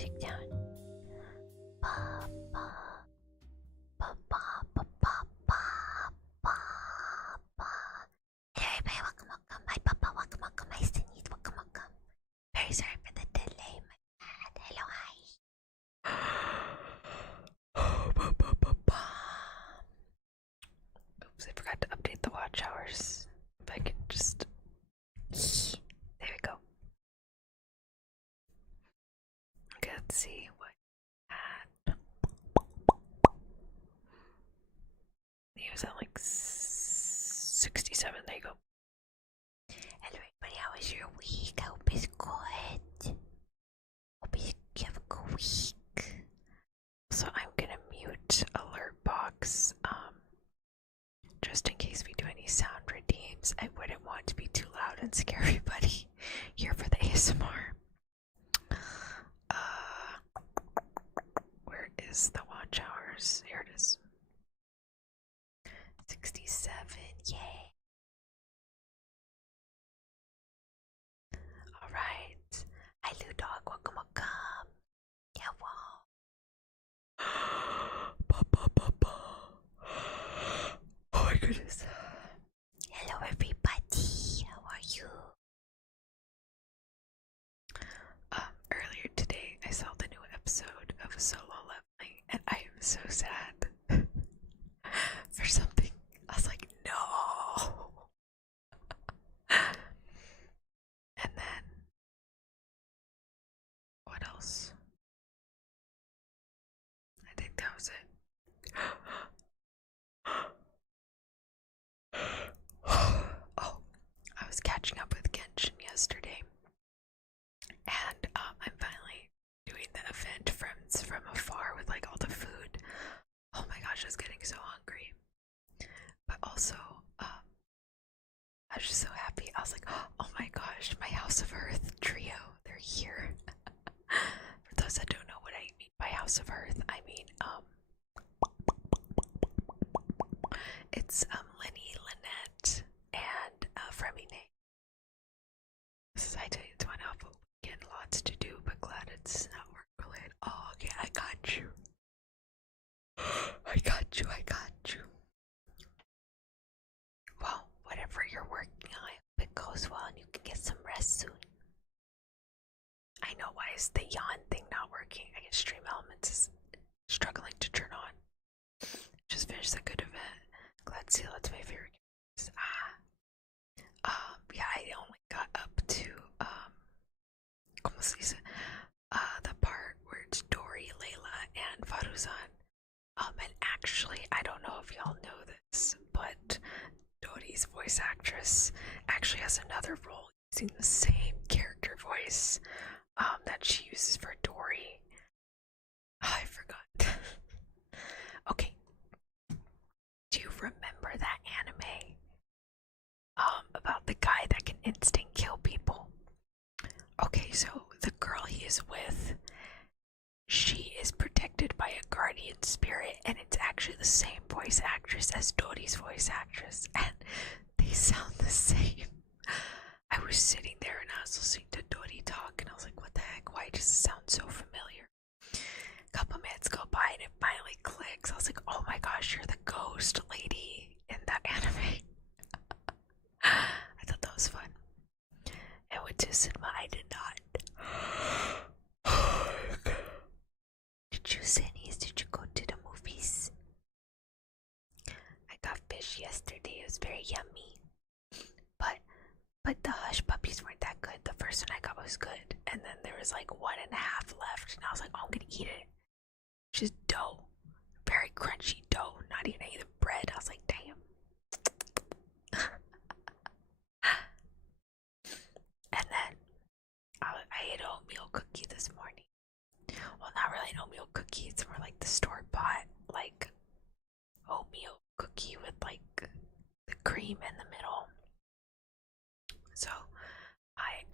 music down. Ba, ba, ba, ba, ba, ba, ba, ba, ba. Hello everybody, welcome. My papa, welcome. My Sneeze, welcome. Very sorry for the delay, my bad. Hello, hi. Oops, I forgot to update the watch hours. If I can just... There we go. Okay, let's see what at. He was at like 67. There you go. Hello everybody, how was your week? I hope it's good. Hope you have a good week. So I'm gonna mute alert box, just in case we do any sound redeems. I wouldn't want to be too loud and scare everybody here for the ASMR. Where is the watch hours? Here it is. 67, yay. Alright. Hi, Lou Dog, welcome. Yeah, wow. Oh my goodness. Hello, everybody. How are you? Earlier today, I saw the new episode of Solo Leveling, and I am so sad for something. I was like, no. And then, what else? I think that was it. Oh, I was catching up with Genshin yesterday, and I'm finally doing the event from afar with like all the food. Oh my gosh, I was getting so hungry, but also I was just so happy. I was like, oh my gosh, my House of Earth trio, they're here. For those that don't know what I mean by House of Earth, I mean it's Lenny, Lynette, and Fremine. This is, I tell you, it's one alpha weekend, lots to do, but glad it's not work related. Oh, okay, I got you. I got you. Well, whatever you're working on, I hope it goes well and you can get some rest soon. I know, why is the yawn thing not working? I guess Stream Elements is struggling to turn on. Just finished a good event. Glad to see that's my favorite games. Yeah, I only got up to ¿cómo se dice? The part where it's Dory, Layla, and Faruzan. And actually, I don't know if y'all know this, but Dory's voice actress actually has another role using the same character voice that she uses for Dory. Oh, I forgot. Okay. Do you remember that anime? About the guy that can instant kill people? Okay, so the girl he is with, she is protected by a guardian spirit, and it's actually the same voice actress as Dory's voice actress, and they sound the same. I was sitting there and I was listening to Dory talk, and I was like, what the heck? Why does it sound so familiar? A couple minutes go by and it finally clicks. I was like, oh my gosh, you're the ghost lady in that anime. I thought that was fun. I went to cinema, I did not. Did you, Sannies? Did you go to the movies? I got fish yesterday, it was very yummy. But the Hush Puppies weren't that good. The first one I got was good, and then there was like 1.5 left, and I was like, oh, I'm gonna eat it. Just dough. Very crunchy dough, not even any of the bread. I was like, damn. And then I ate oatmeal cookie this morning. Well, not really an oatmeal cookie, it's more like the store-bought, like, oatmeal cookie with like the cream in the middle. So I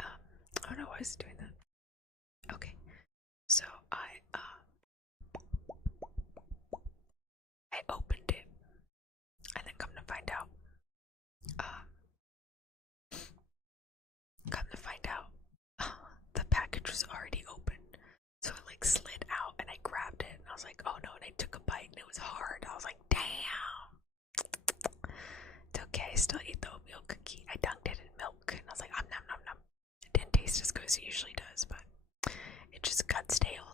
don't know why I was doing that. Okay, so I opened it, and then come to find out the package was already open. So it like was like, oh no, and I took a bite and it was hard. I was like, damn. It's okay, I still ate the oatmeal cookie. I dunked it in milk and I was like, nom nom nom. It didn't taste as good as it usually does, but it just got stale.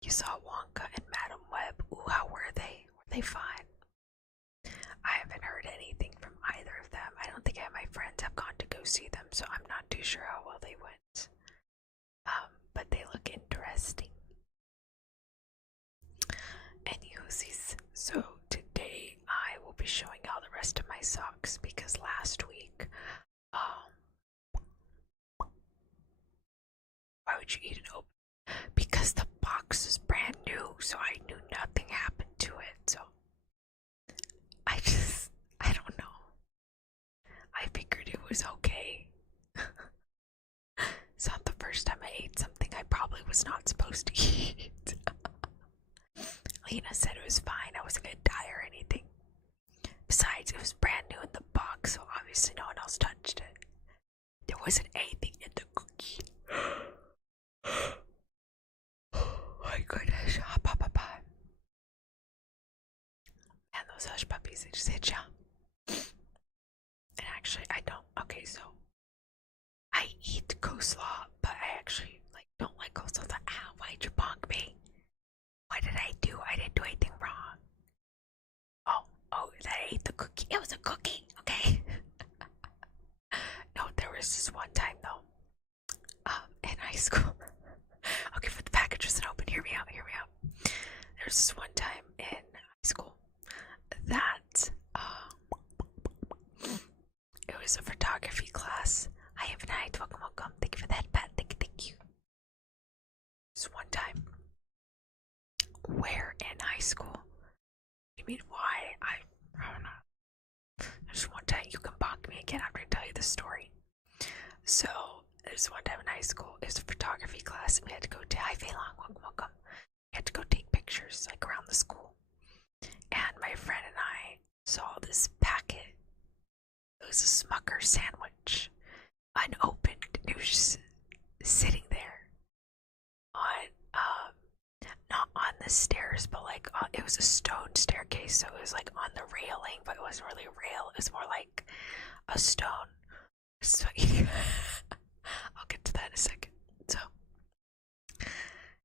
You saw Wonka and Madam Web. Ooh, how were they? Were they fine? I haven't heard anything from either of them. I don't think any of my friends have gone to go see them, so I'm not too sure how well they went. But they look interesting. Anyways, so today I will be showing y'all the rest of my socks because last week, why would you eat it open? Because the box is brand new, so I knew nothing happened to it, so I don't know. I figured it was okay. It's not the first time I ate something I probably was not supposed to eat. Lena said it was fine, I wasn't gonna die or anything. Besides, it was brand new in the box, so obviously no one else touched it. There wasn't anything in the cookie. Oh my goodness. And those hush puppies, they just hit ya. And actually, I don't. Okay, so I eat coleslaw, but I actually don't like coleslaw. So, ow, why'd you bonk me? What did I do? I didn't do anything wrong. Oh, that I ate the cookie. It was a cookie, okay? No, there was this one time though, in high school. Okay, but the package wasn't open. Hear me out. There was this one time in high school that it was a photography class. Hi, Evanite. Welcome. Thank you for that, Pat. Thank you. This one time. Where in high school? You mean why? I don't know. There's one time you can bonk me again after I tell you the story. So there's one time in high school. It was a photography class, and we had to go to Hi Feilong. Welcome. We had to go take pictures around the school. And my friend and I saw this packet. It was a Smucker sandwich, unopened. It was just sitting there on not on the stairs, but it was a stone staircase, so it was on the railing, but it wasn't really a rail. It was more like a stone. So I'll get to that in a second. So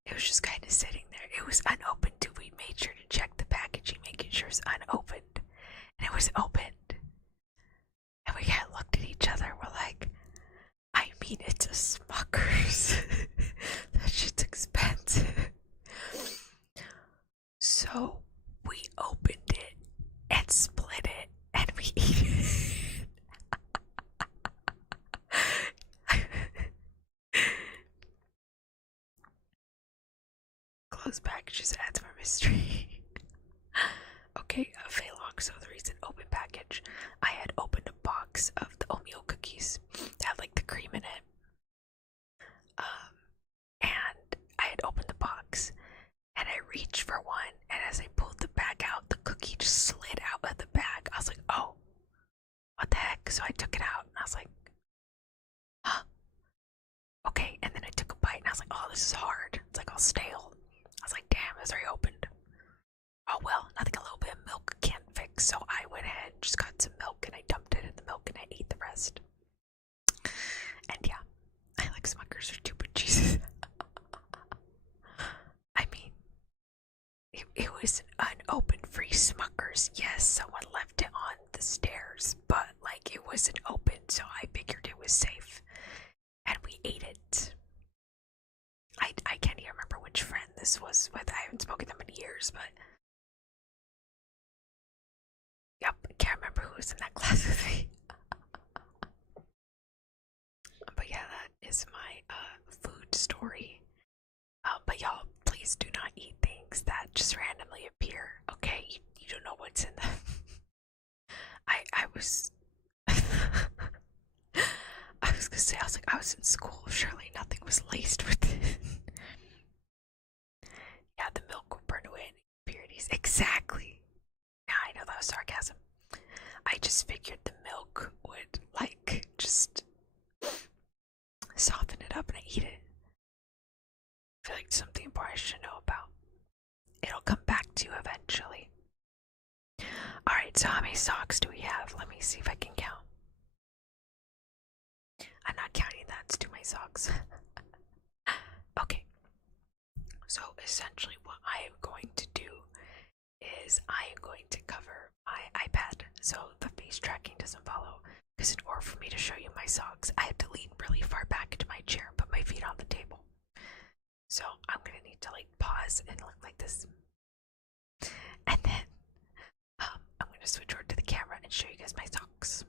it was just kind of sitting there. It was unopened too. We made sure to check the packaging, making sure it was unopened, and it was opened. And we kind of looked at each other. We're like, I mean, it's a Smucker's. That shit's expensive. So we opened it and split it, and we ate it. Closed packages adds more mystery. Okay, Feilong, so the reason open package, I had opened a box of the oatmeal cookies that had the cream in it. And I had opened the box, and I reached for one, and as I pulled the bag out, the cookie just slid out of the bag. I was like, oh, what the heck? So I took it out, and I was like, huh? Okay, and then I took a bite, and I was like, oh, this is hard. It's all stale. I was like, damn, it's already opened. Oh well, nothing a little bit of milk can't fix, so I went ahead and just got some milk, and I dumped it in the milk, and I ate the rest. And yeah, I like Smuckers for stupid cheeses. I mean, it was an unopened free Smuckers. Yes, someone left it on the stairs, but it wasn't open, so I figured it was safe. And we ate it. I can't even remember which friend this was with. I haven't spoken to them in years, but yep, I can't remember who was in that class with me. But yeah, that is my food story. But y'all, please do not eat things that just randomly appear. Okay, you don't know what's in them. I was gonna say, I was in school. Surely nothing was laced with it. Yeah, the milk will burn away any impurities. Exactly. Yeah, I know that was sarcasm. I just figured the milk would just soften many socks do we have? Let me see if I can count. I'm not counting that, it's too many socks. Okay, so essentially what I am going to do is I am going to cover my iPad so the face tracking doesn't follow. Because in order for me to show you my socks, I have to lean really far back into my chair and put my feet on the table. So I'm gonna need to like pause and look like this. And then I'm gonna switch over to the camera and show you guys my socks.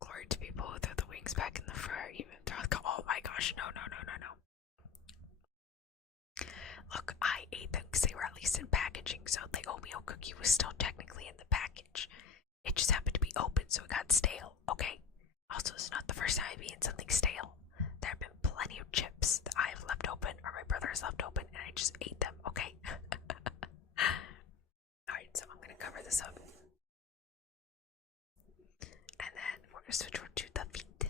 Glory to people who throw the wings back in the fire, even throw the oh my gosh, no. Look, I ate them because they were at least in packaging, so the oatmeal cookie was still technically in the package. It just happened to be open, so it got stale, okay? Also, it's not the first time I've eaten something stale. There have been plenty of chips that I have left open, or my brother has left open, and I just ate them, okay? Alright, so I'm gonna cover this up. And then we're gonna switch over to the feet.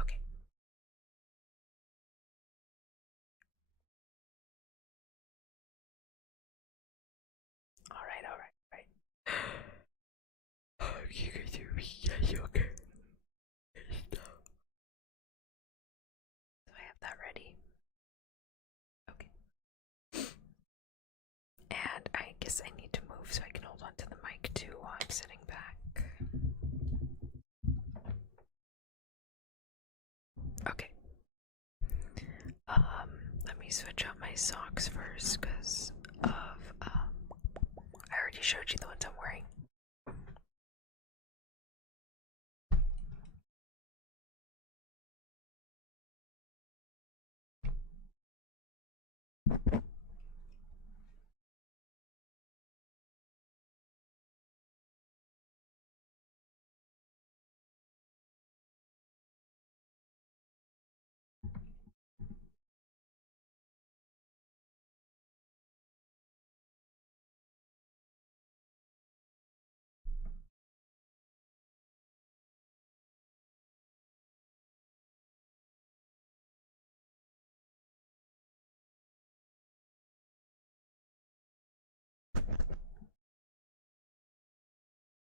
Okay. Alright. You guys are really okay. So I have that ready. Okay. And I guess I need to move so I can hold on to the mic too while I'm sitting back. Okay. Let me switch out my socks first because of I already showed you the ones I'm wearing.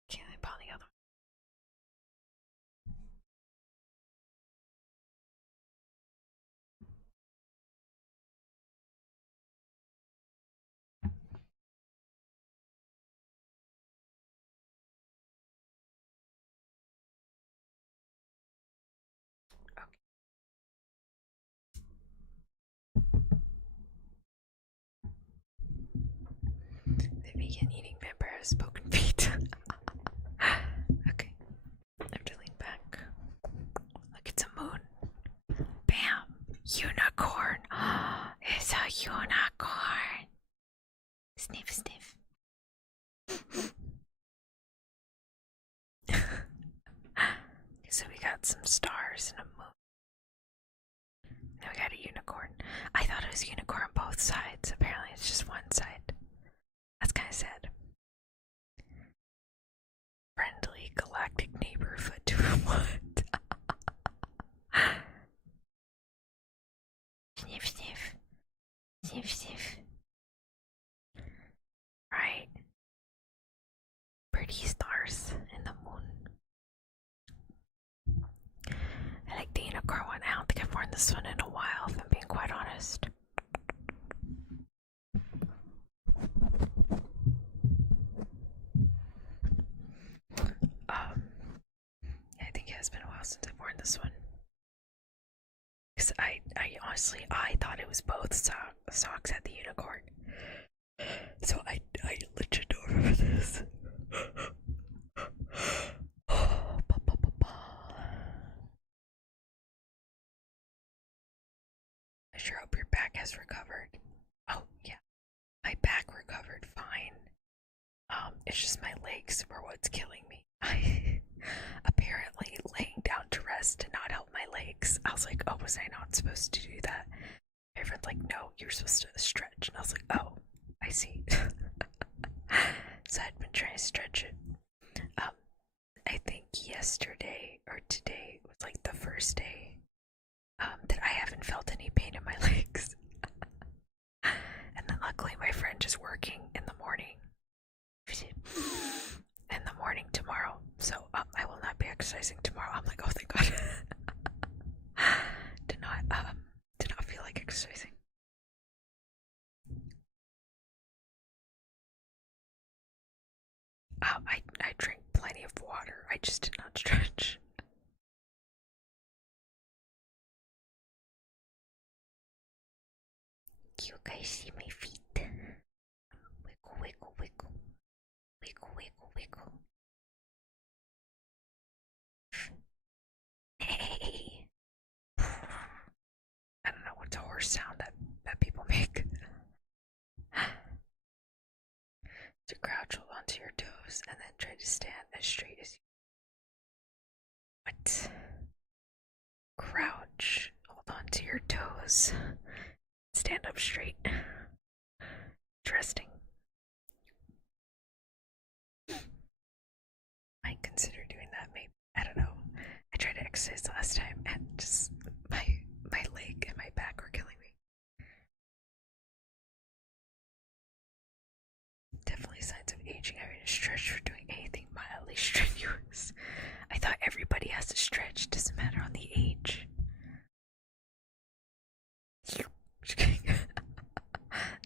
Can't I buy the other one? Okay. They begin eating vampires' spoken feet. Okay. I have to lean back. Look, it's a moon. Bam! Unicorn! It's a unicorn! Sniff, sniff. So we got some stars and a moon. Now we got a unicorn. I thought it was a unicorn on both sides. Apparently it's just one side. That's kind of sad. Friendly galactic neighborhood to what? Sniff, sniff. Sniff, sniff. Right. Pretty stars in the moon. I like the unicorn one. I don't think I've worn this one in a while, if I'm being quite honest. I think it has been a while since I've worn this one. Because I honestly, I thought it was both socks at the unicorn. So I legit don't remember this. I sure hope your back has recovered. Oh, yeah. My back recovered fine. It's just my legs were what's killing me. I apparently laying down to rest did not help my legs. I was like, oh, was I not supposed to do that? Everyone's like, no, you're supposed to stretch. And I was like, oh, I see. So I'd been trying to stretch it. I think yesterday or today was like the first day that I haven't felt any pain in my legs. And then luckily my friend is working in the morning. In the morning tomorrow. So I will not be exercising tomorrow. I'm like, oh thank God. Did not feel like exercising. I drink plenty of water. I just did not stretch. You guys see my feet? Wiggle, wiggle, wiggle. Wiggle, wiggle, wiggle. Hey. I don't know what's a horse sound that people make. To crouch, hold onto your toes, and then try to stand as straight as you. What? Crouch, hold onto your toes, stand up straight. Interesting. Might consider doing that, maybe. I don't know. I tried to exercise last time, and just my leg and my back were killing me. Definitely signs of aging. I mean, a stretch for doing anything mildly strenuous. I thought everybody has to stretch. Doesn't matter on the age. The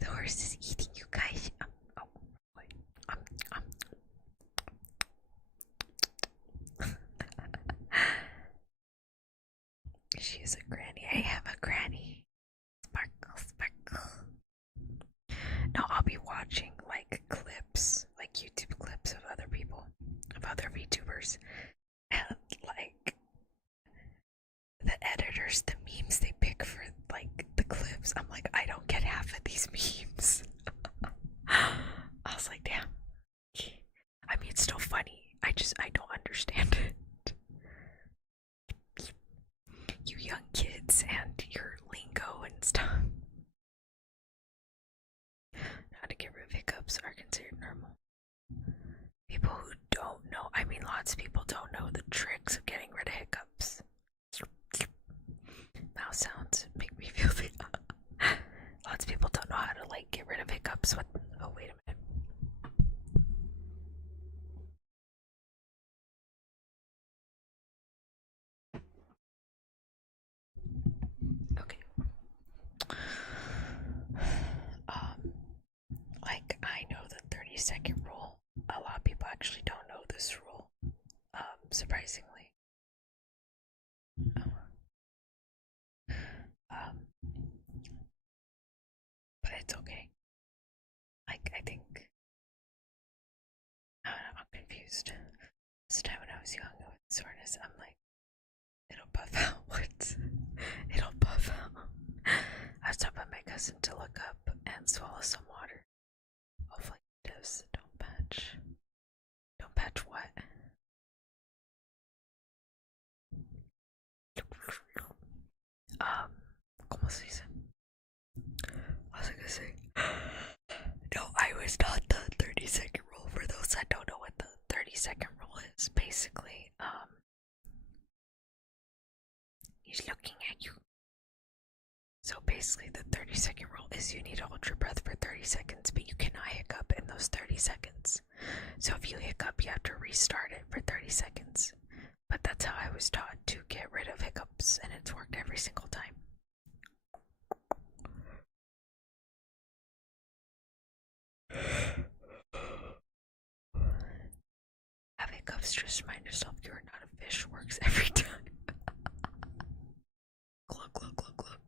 horse is eating you guys. She is a granny. I am a granny. Sparkle, sparkle. No, I'll be watching like clips, like YouTube clips of other people, of other VTubers, and like the editors, the memes they pick for like the clips. I'm like, I don't get half of these memes. I was like, damn. I mean, it's still funny. I don't understand it. You young kids and your lingo and stuff. How to get rid of hiccups are considered normal. People who don't know, I mean, lots of people don't know the tricks of getting rid of hiccups. Mouse sounds make me feel the. Lots of people don't know how to like get rid of hiccups. What? Oh, wait a minute. Okay. Like I know the 30-second rule. A lot of people actually don't know this rule. Surprisingly. But it's okay. Like I think I'm confused. This time when I was young with soreness, I'm like, it'll buff out. What? It'll buff out. I was talking about my cousin to look up and swallow some water. Hopefully it does. Don't patch. Don't patch what? ¿Cómo se dice? What was I gonna say? No, I was not the 30-second rule. For those that don't know what the 30-second rule is, basically, he's looking at you. So basically, the 30-second rule is you need to hold your breath for 30 seconds, but you cannot hiccup in those 30 seconds. So if you hiccup, you have to restart it for 30 seconds. But that's how I was taught to get rid of hiccups, and it's worked every single time. Have hiccups, just remind yourself you are not a fish. Works every time. Glug, glug, glug, glug.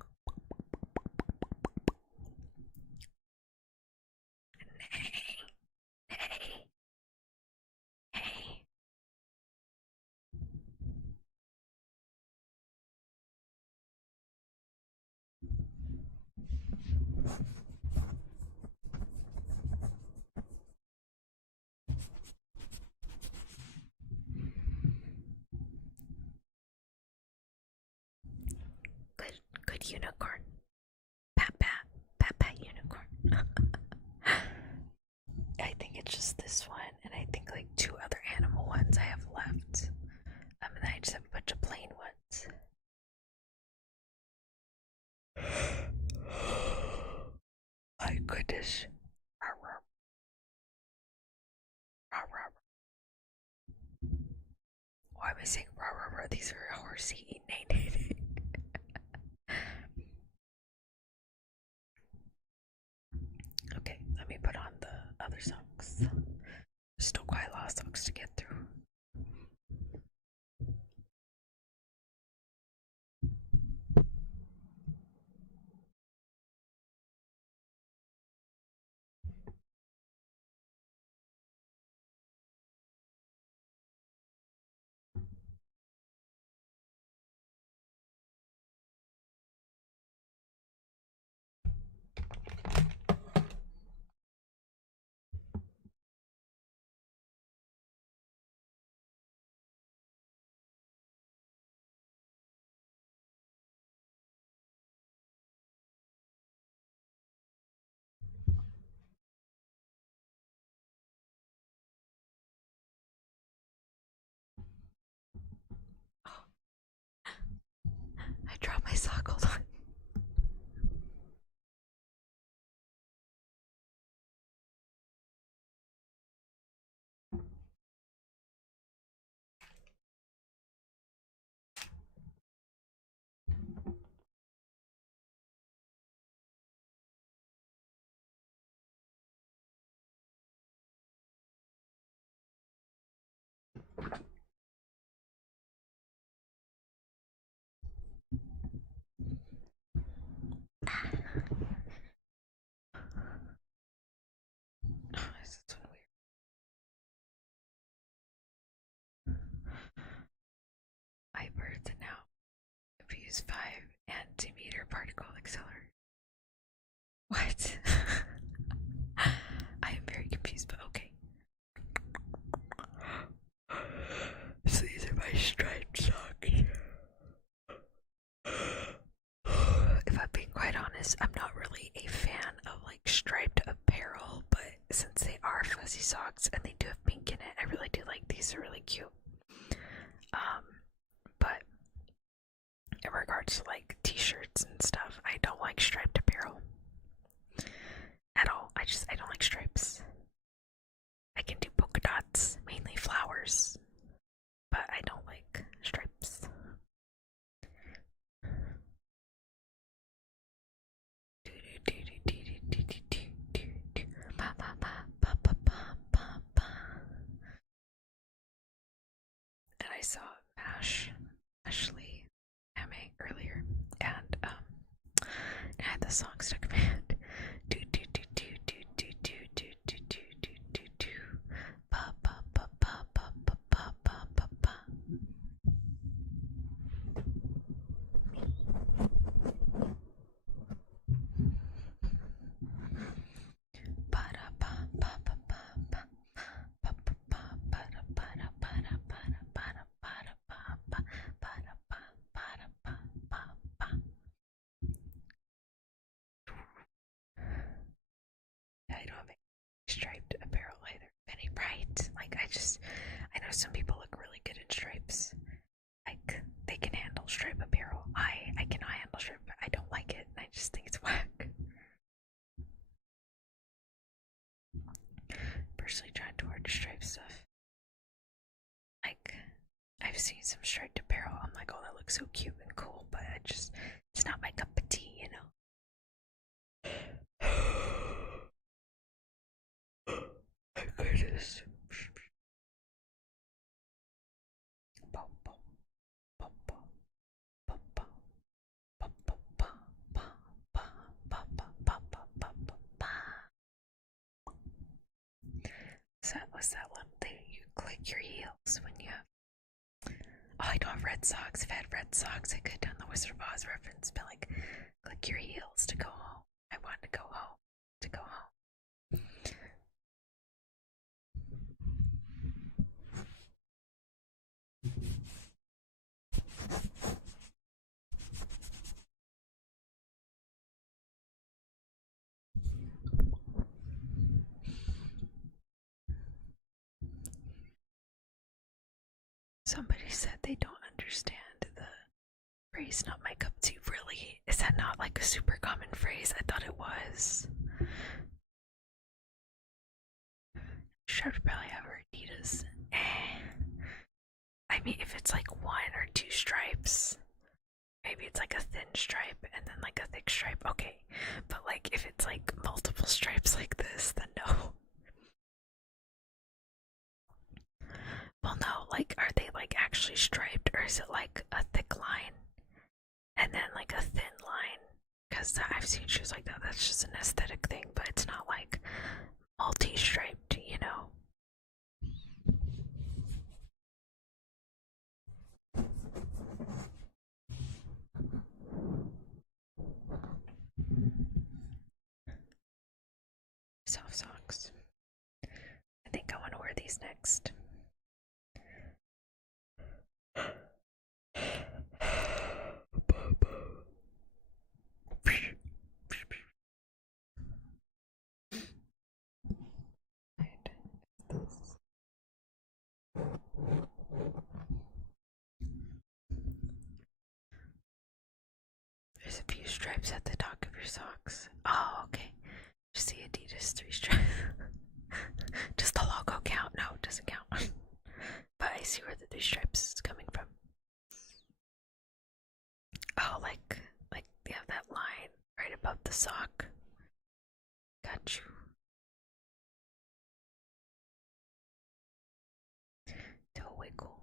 Hey. Good unicorn. Pat pat. Pat pat unicorn. I think it's just this one, and I think like 2 other animal ones I have left. goodness. Why am I saying rah rah rah? These are horsey. Okay, let me put on the other socks. Still quite a lot of socks to get through. I dropped my sock, hold on. This is weird. iBirds now fuse 5 antimeter particle accelerator. What? I am very confused, but okay. So these are my striped socks. If I'm being quite honest, I'm not really a fan of like striped apparel, but since they are fuzzy socks and they do have pink in it, I really do like these. Are really cute. But in regards to like t-shirts and stuff, I don't like striped apparel at all. I don't like stripes. I can do polka dots, mainly flowers, but I don't like stripes. And I saw Ashley Ame earlier, and I had the song stuck in my head. I don't have any striped apparel either. Any bright. Like I know some people look really good in stripes. Like they can handle stripe apparel. I cannot handle stripe. I don't like it. I just think it's whack. Personally trying to wear the striped stuff. Like I've seen some striped apparel. I'm like, oh, that looks so cute and cool, but it's not my cup of tea, you know. My goodness. What's that one thing you click your heels when you have? Oh, I don't have red socks. If I had red socks, I could have done the Wizard of Oz reference, but like, click your heels to go home. I want to go home. To go home. Somebody said they don't understand the phrase "not my cup of tea." Really? Is that not like a super common phrase? I thought it was. stripes probably have are Adidas. I mean, if it's like one or two stripes, maybe it's like a thin stripe and then like a thick stripe, okay. But like if it's like multiple stripes like this, then no. Well, no, like are they like actually striped or is it like a thick line and then like a thin line? Because I've seen shoes like that. That's just an aesthetic thing, but it's not like multi-striped, you know. Soft socks. I think I want to wear these next. There's a few stripes at the top of your socks. Oh, okay. Just the Adidas 3 stripes. Does the logo count? No, it doesn't count. But I see where the 3 stripes is coming from. Oh, like they have that line right above the sock. Got you. Do a wiggle,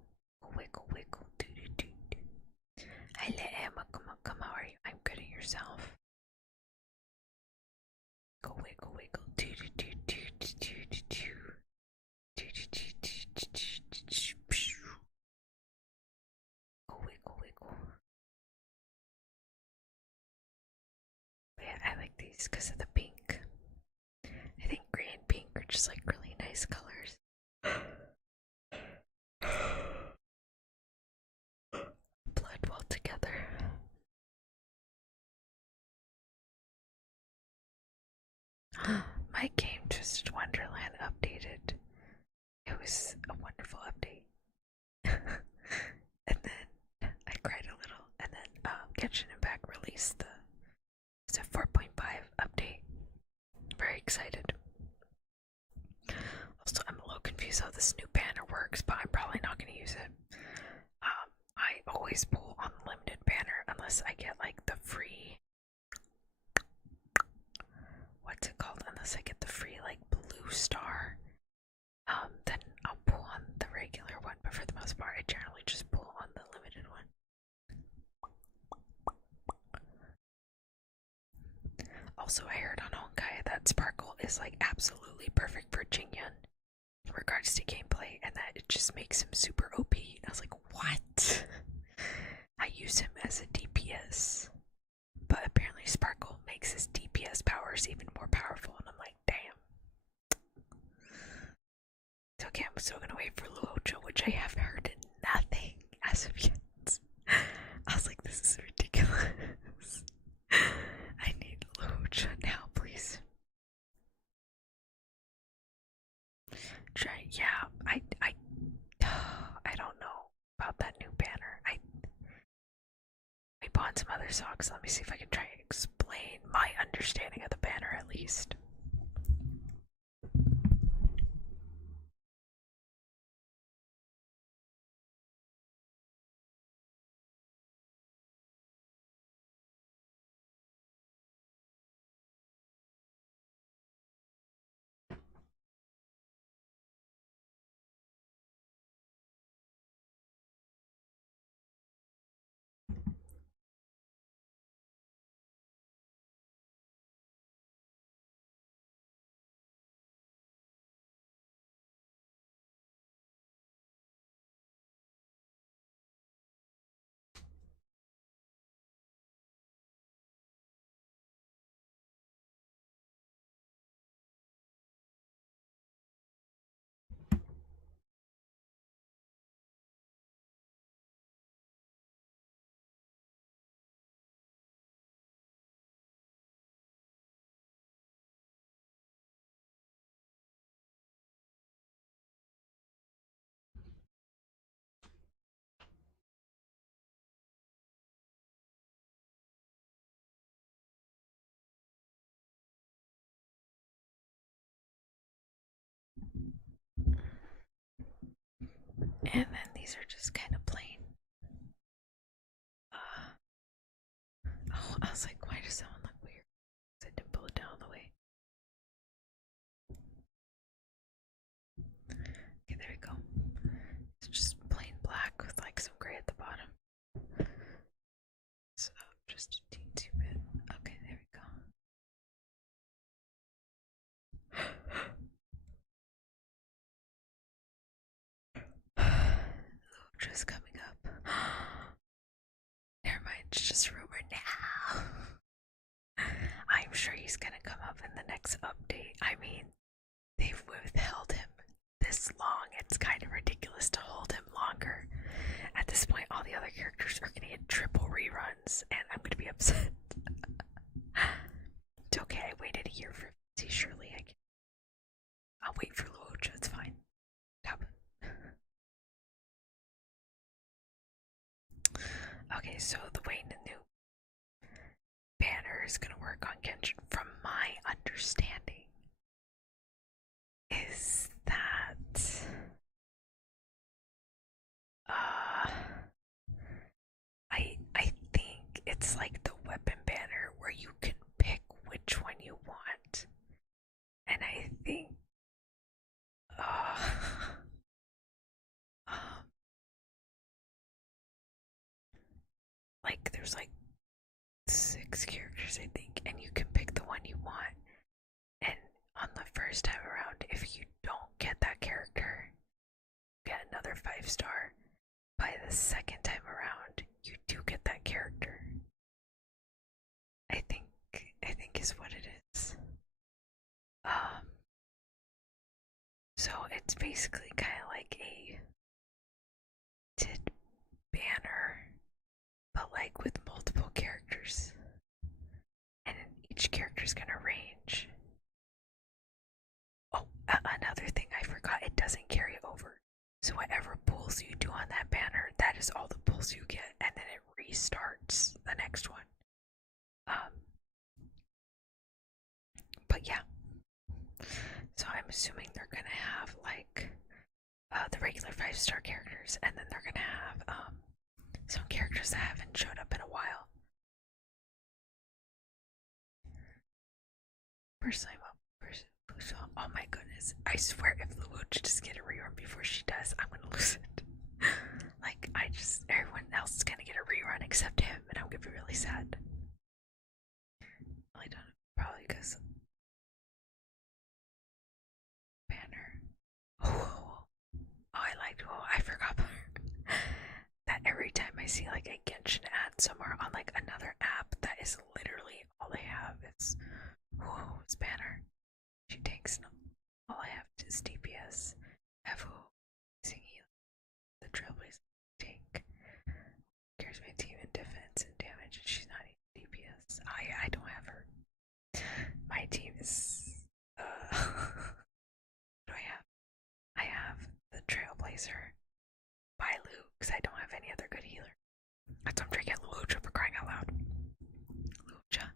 wiggle, wiggle, do do do do. Hello, Emma, come, how are you? I'm good at yourself. Go wiggle, wiggle, do do do do do do do do. Do do do do do do do. Go wiggle, wiggle. But yeah, I like these because of the pink. I think gray and pink are just like really nice colors. Blood well together. My game Twisted Wonderland updated. It was a wonderful update. And then I cried a little. And then Genshin Impact released the 4.5 update. Very excited. Also, I'm a little confused how this new banner works, but I'm probably not going to use it. I always pull unlimited banner unless I get like the free. What's it called? Unless I get the free like blue star. Then I'll pull on the regular one, but for the most part, I generally just pull on the limited one. Also, I heard on Honkai that Sparkle is like absolutely perfect for Jingyun in regards to gameplay, and that it just makes him super OP. And I was like, what? I use him as a DPS, but apparently Sparkle makes his DPS powers even more powerful, and I'm like, damn. So okay, I'm still gonna wait for Luocha, which I haven't heard nothing as of yet. I was like, this is ridiculous. I need Luocha now, please. Yeah, I don't know about that new banner. We bought some other socks. Let me see if I can try and explain my understanding of the banner at least. And then these are just kind of plain. Oh, I was like, why does that one look weird? I didn't pull it down all the way. Okay, there we go. It's just plain black with like some gray at the bottom. So just a teensy bit. Okay, there we go. Lucha's coming up. Never mind, it's just rumor now. I'm sure he's gonna come up in the next update. I mean, they've withheld him this long. It's kind of ridiculous to hold him longer. At this point, all the other characters are gonna get triple reruns, and I'm gonna be upset. It's okay, I waited a year for see, surely I can. I'll wait for Lucha, it's fine. Okay, so the way the new banner is gonna work on Genshin, from my understanding, is that I think it's like the weapon banner where you can pick which one you want, and I think like there's like 6 characters I think, and you can pick the one you want, and on the first time around, if you don't get that character, you get another 5-star. By the second time around, you do get that character. I think is what it is. So it's basically kind of like a TID banner, but like with multiple characters, and each character's gonna range. Oh, another thing I forgot, it doesn't carry over. So whatever pulls you do on that banner, that is all the pulls you get, and then it restarts the next one. But yeah. So I'm assuming they're gonna have like the regular 5-star characters, and then they're gonna have some characters that haven't showed up in a while. First time up, oh my goodness! I swear, if Lucha just get a rerun before she does, I'm gonna lose it. Like everyone else is gonna get a rerun except him, and I'm gonna be really sad. I don't know, probably because banner. Oh, I liked. Oh, I forgot that every time I see like a Genshin ad somewhere on like another app, that is literally all they have. It's banner. She takes no. All I have is DPS. Evo, the Trailblazer tank. Carries my team in defense and damage, and she's not even DPS. I don't have her. My team is what do I have? I have the Trailblazer, Bailu, because I don't have any other good healer. That's why I'm trying to get Lucha for crying out loud. Lucha.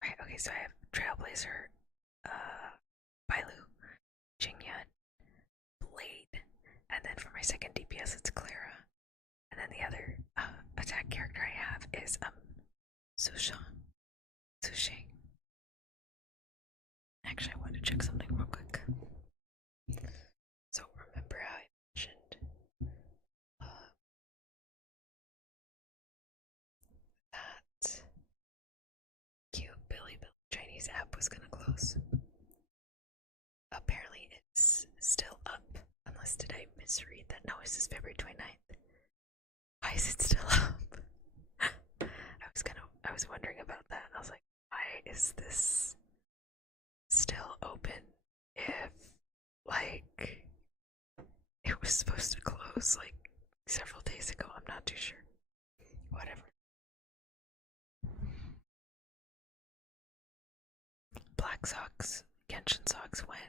Right, okay, so I have Trailblazer, Bailu, Jingyun, Blade, and then for my second DPS it's Clara. And then the other attack character I have is Sushang. Actually, I want to check something real quick. So remember how I mentioned that cute Billy Chinese app was gonna close? Apparently it's still up. Unless did I misread that? No, it's just February 29th. Why is it still up? I was wondering about that. I was like, why is this still open if like it was supposed to close like several days ago? I'm not too sure. Whatever. Black socks, Genshin socks went.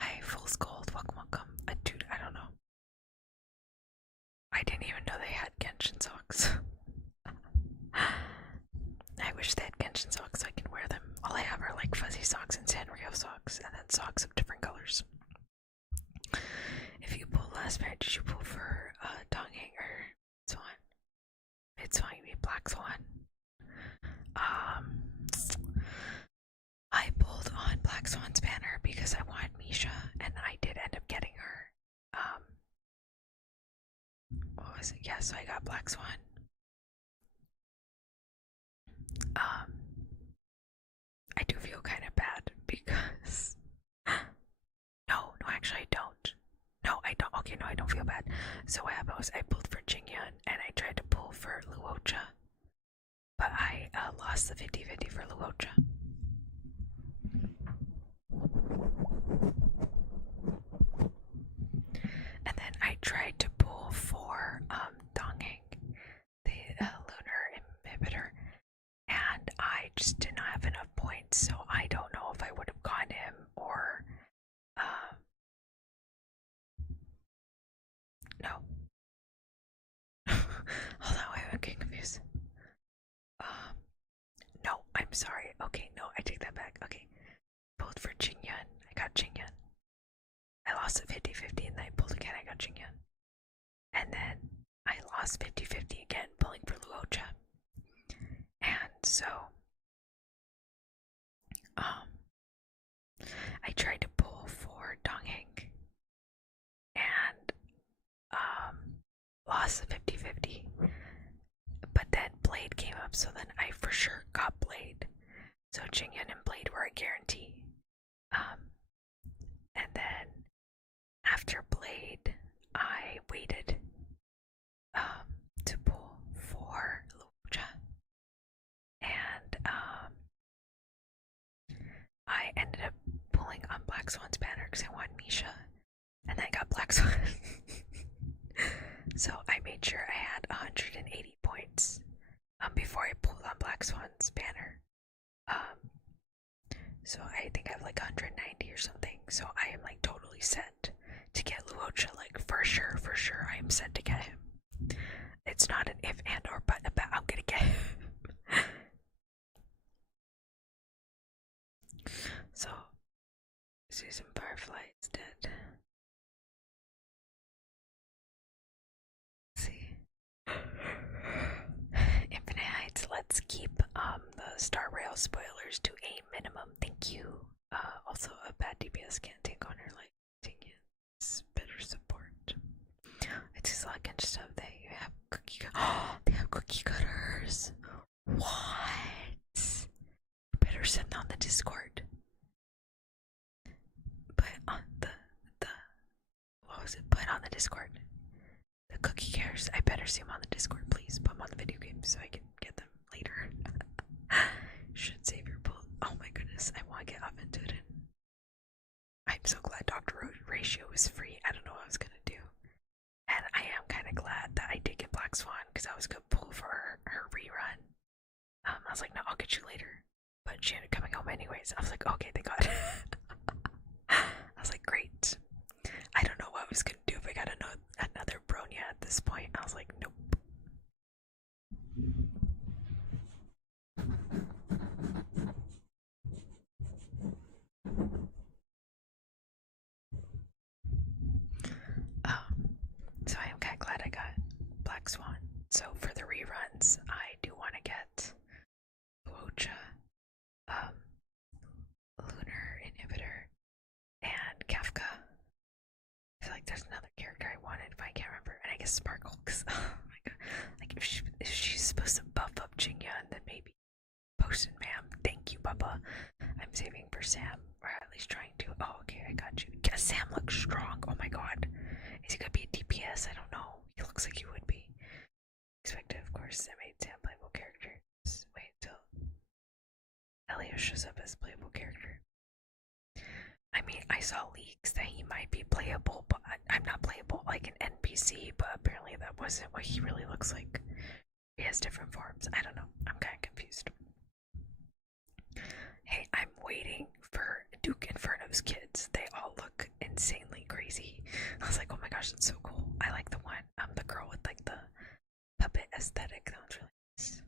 Hi, Fool's Gold, welcome. Dude, I don't know. I didn't even know they had Genshin socks. I wish they had Genshin socks so I can wear them. All I have are like fuzzy socks and Sanrio socks, and then socks of different colors. If you last pair did you pull for Dong Hanger? Swan. Mid Swan, you mean Black Swan? I pulled on Black Swan's banner because I wanted Misha, and I did end up getting her. What was it? Yeah, so I got Black Swan. I do feel kind of bad because no, actually I don't. No, I don't. Okay, no, I don't feel bad. So what happened was I pulled for Jingyun and I tried to pull for Luocha, but I lost the 50-50 for Luocha. And then I tried to pull for Dongheng, the lunar inhibitor, and I just did not have enough points, so I don't know if I would have gotten him or no. Hold on, wait, I'm getting confused. No, I'm sorry. Okay, no, I take that back. Okay, pulled for Jingyun. I got Jingyun. I lost at 50-50 and then I pulled again. I got Jingyun. And then I lost 50-50 again, pulling for Luocha. And so, I tried to pull for Dongheng and lost the 50-50. But then Blade came up, so then I for sure got Blade. So Jingyun and Blade were a guarantee. And then after Blade, I waited to pull for Luocha. And I ended up pulling on Black Swan's banner because I wanted Misha. And then I got Black Swan. So I made sure I had 180 points before I pulled on Black Swan's banner. So I think I have like 190 or something. So I am like totally set to get Luocha. Like for sure, I am set to get him. It's not an if and or but about I'm gonna get him. So Susan Firefly is dead. Let's see. Infinite Heights, let's keep the Star Rail spoilers to a minimum. Thank you. Also a bad DPS can't take on her like it's better support. It's just like and stuff that you have cookie they have cookie cutters. What? Better send on the Discord. Put on the what was it? Put on the Discord. The cookie cutters. I better see them on the Discord, please. Put them on the video games so I can get them later. Should save your pull. Oh my goodness, I want to get up into it. I'm so glad Dr. Ratio is free. I don't know what I was gonna do. And I am kind of glad that I did get Black Swan because I was gonna pull for her rerun. I was like, no, I'll get you later. But she ended up coming home anyways. I was like, okay, thank God. I was like, great. I don't know what I was gonna do if I got another Bronya at this point. I was like, nope. So I am kind of glad I got Black Swan. So for the reruns, I do want to get Luocha, Lunar Inhibitor, and Kafka. I feel like there's another character I wanted, but I can't remember. And I guess Sparkle, because oh my god, like if she's supposed to buff up Jingyun, then maybe Potion Ma'am. Thank you, Bubba. I'm saving for Sam, or at least trying to. Oh, okay, I got you. Yeah, Sam looks strong. Oh my god, is he gonna be a DPS? I don't know. He looks like he would be. Expected, of course. I made Sam playable characters. Wait till Elio shows up as playable character. I mean, I saw leaks that he might be playable, but I'm not playable like an NPC, but apparently that wasn't what he really looks like. He has different forms. I don't know. I'm kind of confused. Hey, I'm waiting for Duke Inferno's kids. They all look insanely crazy. I was like, oh my gosh, that's so cool. I like the one, the girl with like the puppet aesthetic. That one's really nice.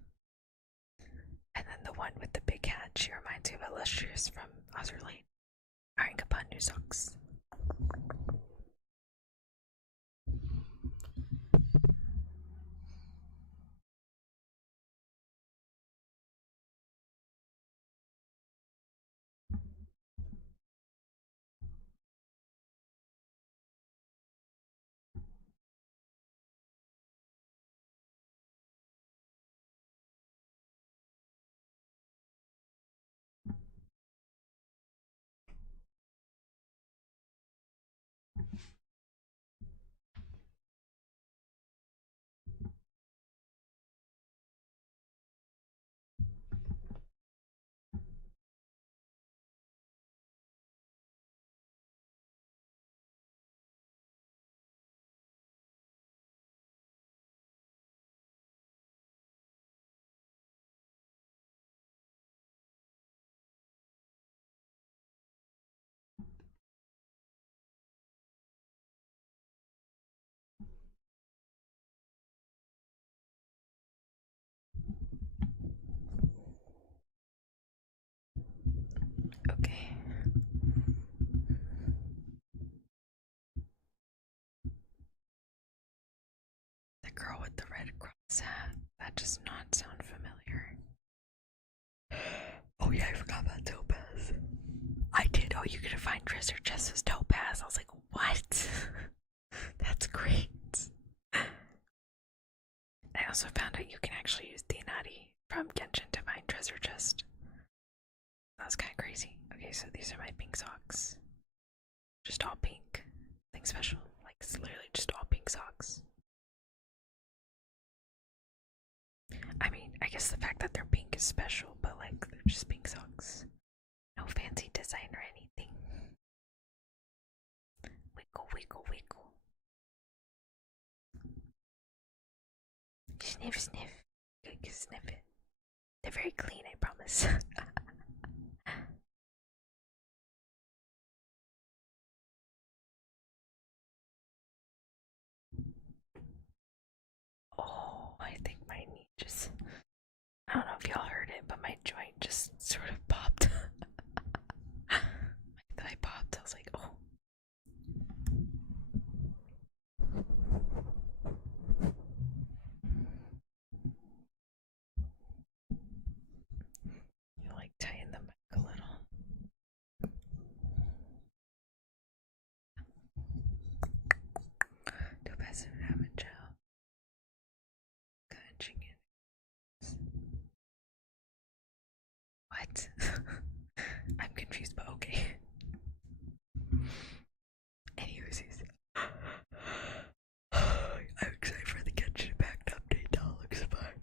And then the one with the big hat, she reminds me of Illustrious from Azur Lane. Alright, goodbye, new socks. what the Red Cross had. That does not sound familiar. Oh yeah, I forgot about Topaz. I did. Oh, you could find treasure chests as Topaz. I was like, what? That's great. I also found out you can actually use Dinari from Genshin to find treasure chest. That was kind of crazy. Okay, so these are my pink socks. Just all pink. Nothing special. Like, it's literally just all pink socks. I mean, I guess the fact that they're pink is special, but like, they're just pink socks. No fancy design or anything. Wiggle, wiggle, wiggle. Sniff, sniff. Good, sniff it. They're very clean, I promise. Oh, I think my knee just. I don't know if y'all heard it, but my joint just sort of popped. My thigh popped. I was like, oh. You like tighten them back a little. Topaz and Avocado. Catching it. What? I'm confused, but okay. Anyways, I'm excited for the Genshin Impact update. That looks fun.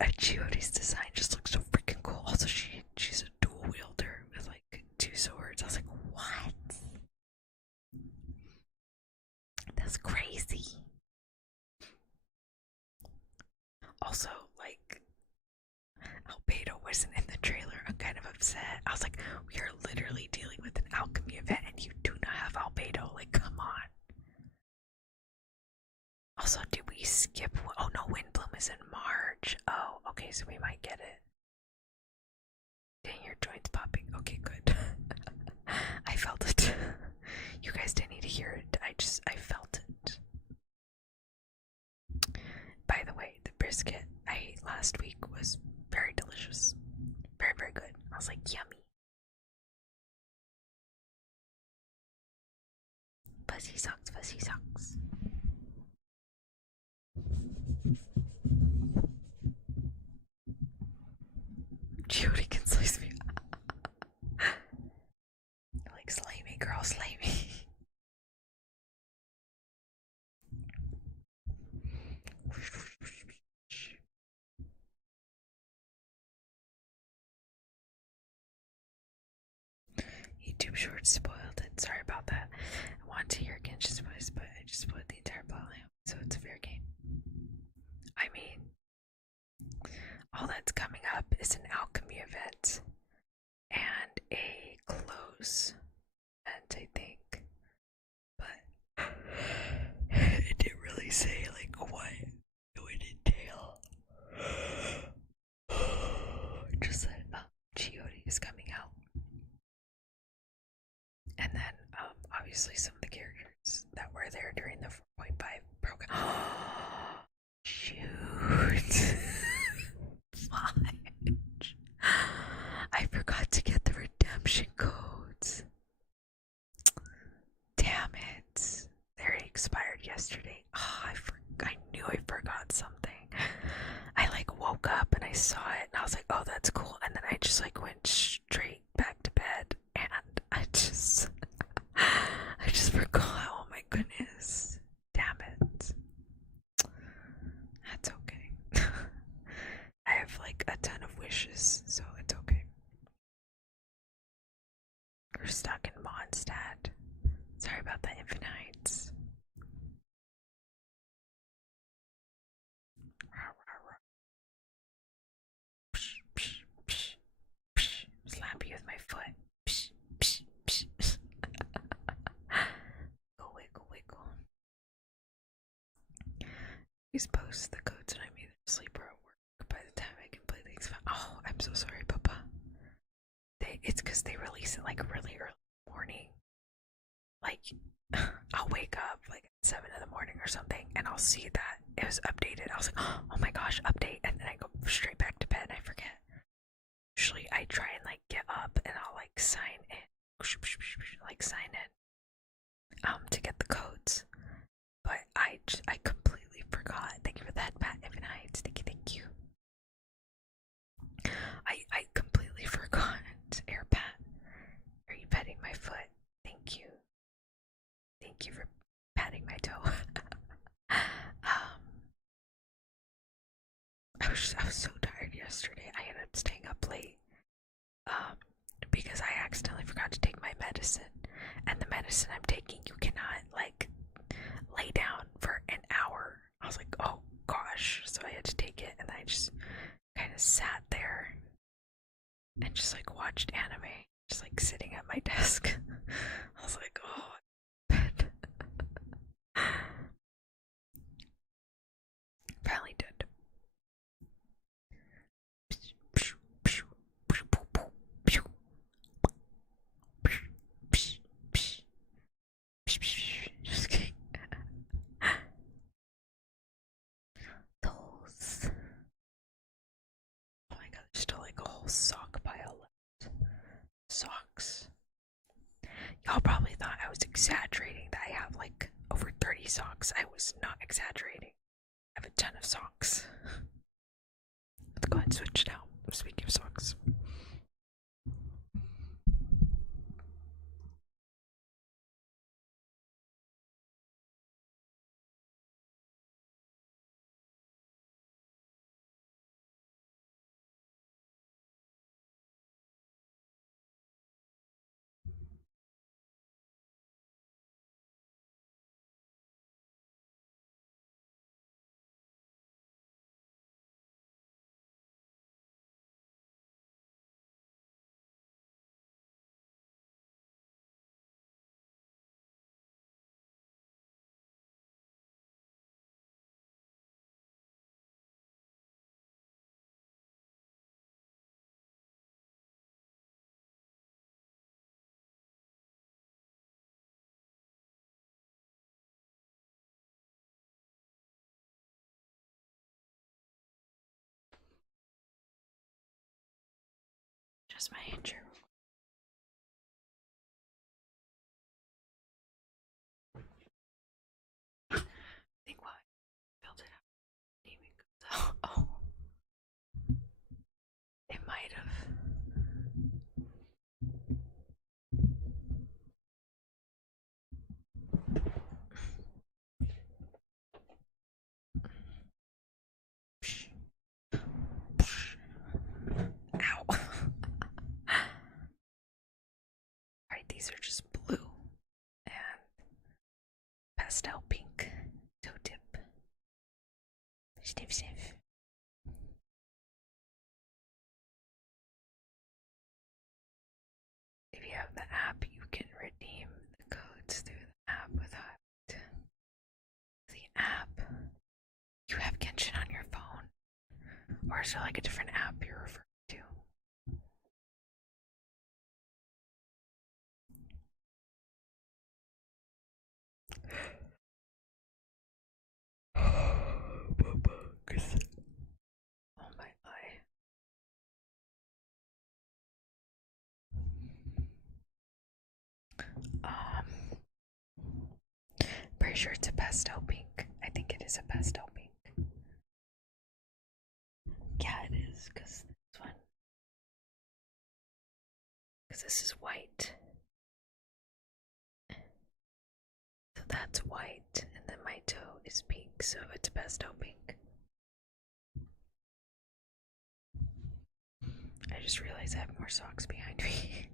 And Chiody's design just looks so freaking cool. Also, she's a dual wielder with like 2 swords. I was like, what? That's crazy. Also, like, Albedo wasn't in the trailer. I'm kind of upset. I was like, we are literally dealing with an alchemy event and you do not have Albedo. Like, come on. Also, did we skip? Oh no, Windbloom is in March. Oh, okay, so we might get it. Dang, your joints popping. Okay, good. I felt it. You guys didn't need to hear it. I felt it. By the way, the brisket I ate last week was very delicious. Very, very good. I was like, yummy. Fuzzy socks, fuzzy socks. Jody can slice me. Like, slay me, girl, slay me. YouTube Shorts spoiled it. Sorry about that. I want to hear Genshin's voice, but I just spoiled the entire plotline, so it's a fair game. I mean, all that's coming up is an alchemy event and a close event, I think. But it didn't really say like what it would entail. Just said Chiodi is coming out. And then obviously some of the characters that were there during the 4.5 program. Shoot. Fudge. I forgot to get the redemption codes. Damn it. They expired yesterday. Oh, I knew I forgot something. I like woke up and I saw it and I was like, oh, that's cool. And then I just like went straight back to bed and I just forgot. Oh my goodness. Damn it. That's okay. I have like a ton of wishes, so it's okay. We're stuck in Mondstadt. Sorry about the Infinite Heights. Slap you with my foot. Go wiggle, wiggle. Please post the codes when I'm either asleep or at work. By the time I can play things. Oh, I'm so sorry, Papa. It's because they release it like really early morning. Like, I'll wake up like at 7 in the morning or something, and I'll see that it was updated. I was like, oh my gosh, update, and then I go straight back to bed and I forget. Usually I try and like get up and I'll like sign in, like sign in, to get the codes. But I completely forgot. Thank you for that, Pat Evan Heights. Thank you. I completely forgot. Air Pat, are you petting my foot? Thank you. Thank you for patting my toe. I was so tired yesterday. I ended up staying up late. Because I accidentally forgot to take my medicine. And the medicine I'm taking, you cannot like lay down for an hour. I was like, oh gosh. So I had to take it, and I just kind of sat there and just like watched anime, just like sitting at my desk. I was like, oh, bed. Finally did. Just kidding. Those. Oh my god, there's still like a whole sock pile left. Socks. Y'all probably thought I was exaggerating that I have like over 30 socks. I was not exaggerating. I have a ton of socks. Let's go ahead and switch now. Speaking of socks. Just my intro. I think what built it up. Even goes out. Oh, it might have. Ow. Alright, these are just blue and pastel pink toe tip. Sniff, sniff. If you have the app, you can redeem the codes through the app without the app. You have Genshin on your phone? Or is there like a different app you're referring to? Oh my eye. Pretty sure it's a pastel pink. I think it is a pastel pink. Yeah, it is, because this one. Because this is white. So that's white, and then my toe is pink, so it's pastel pink. I just realized I have more socks behind me.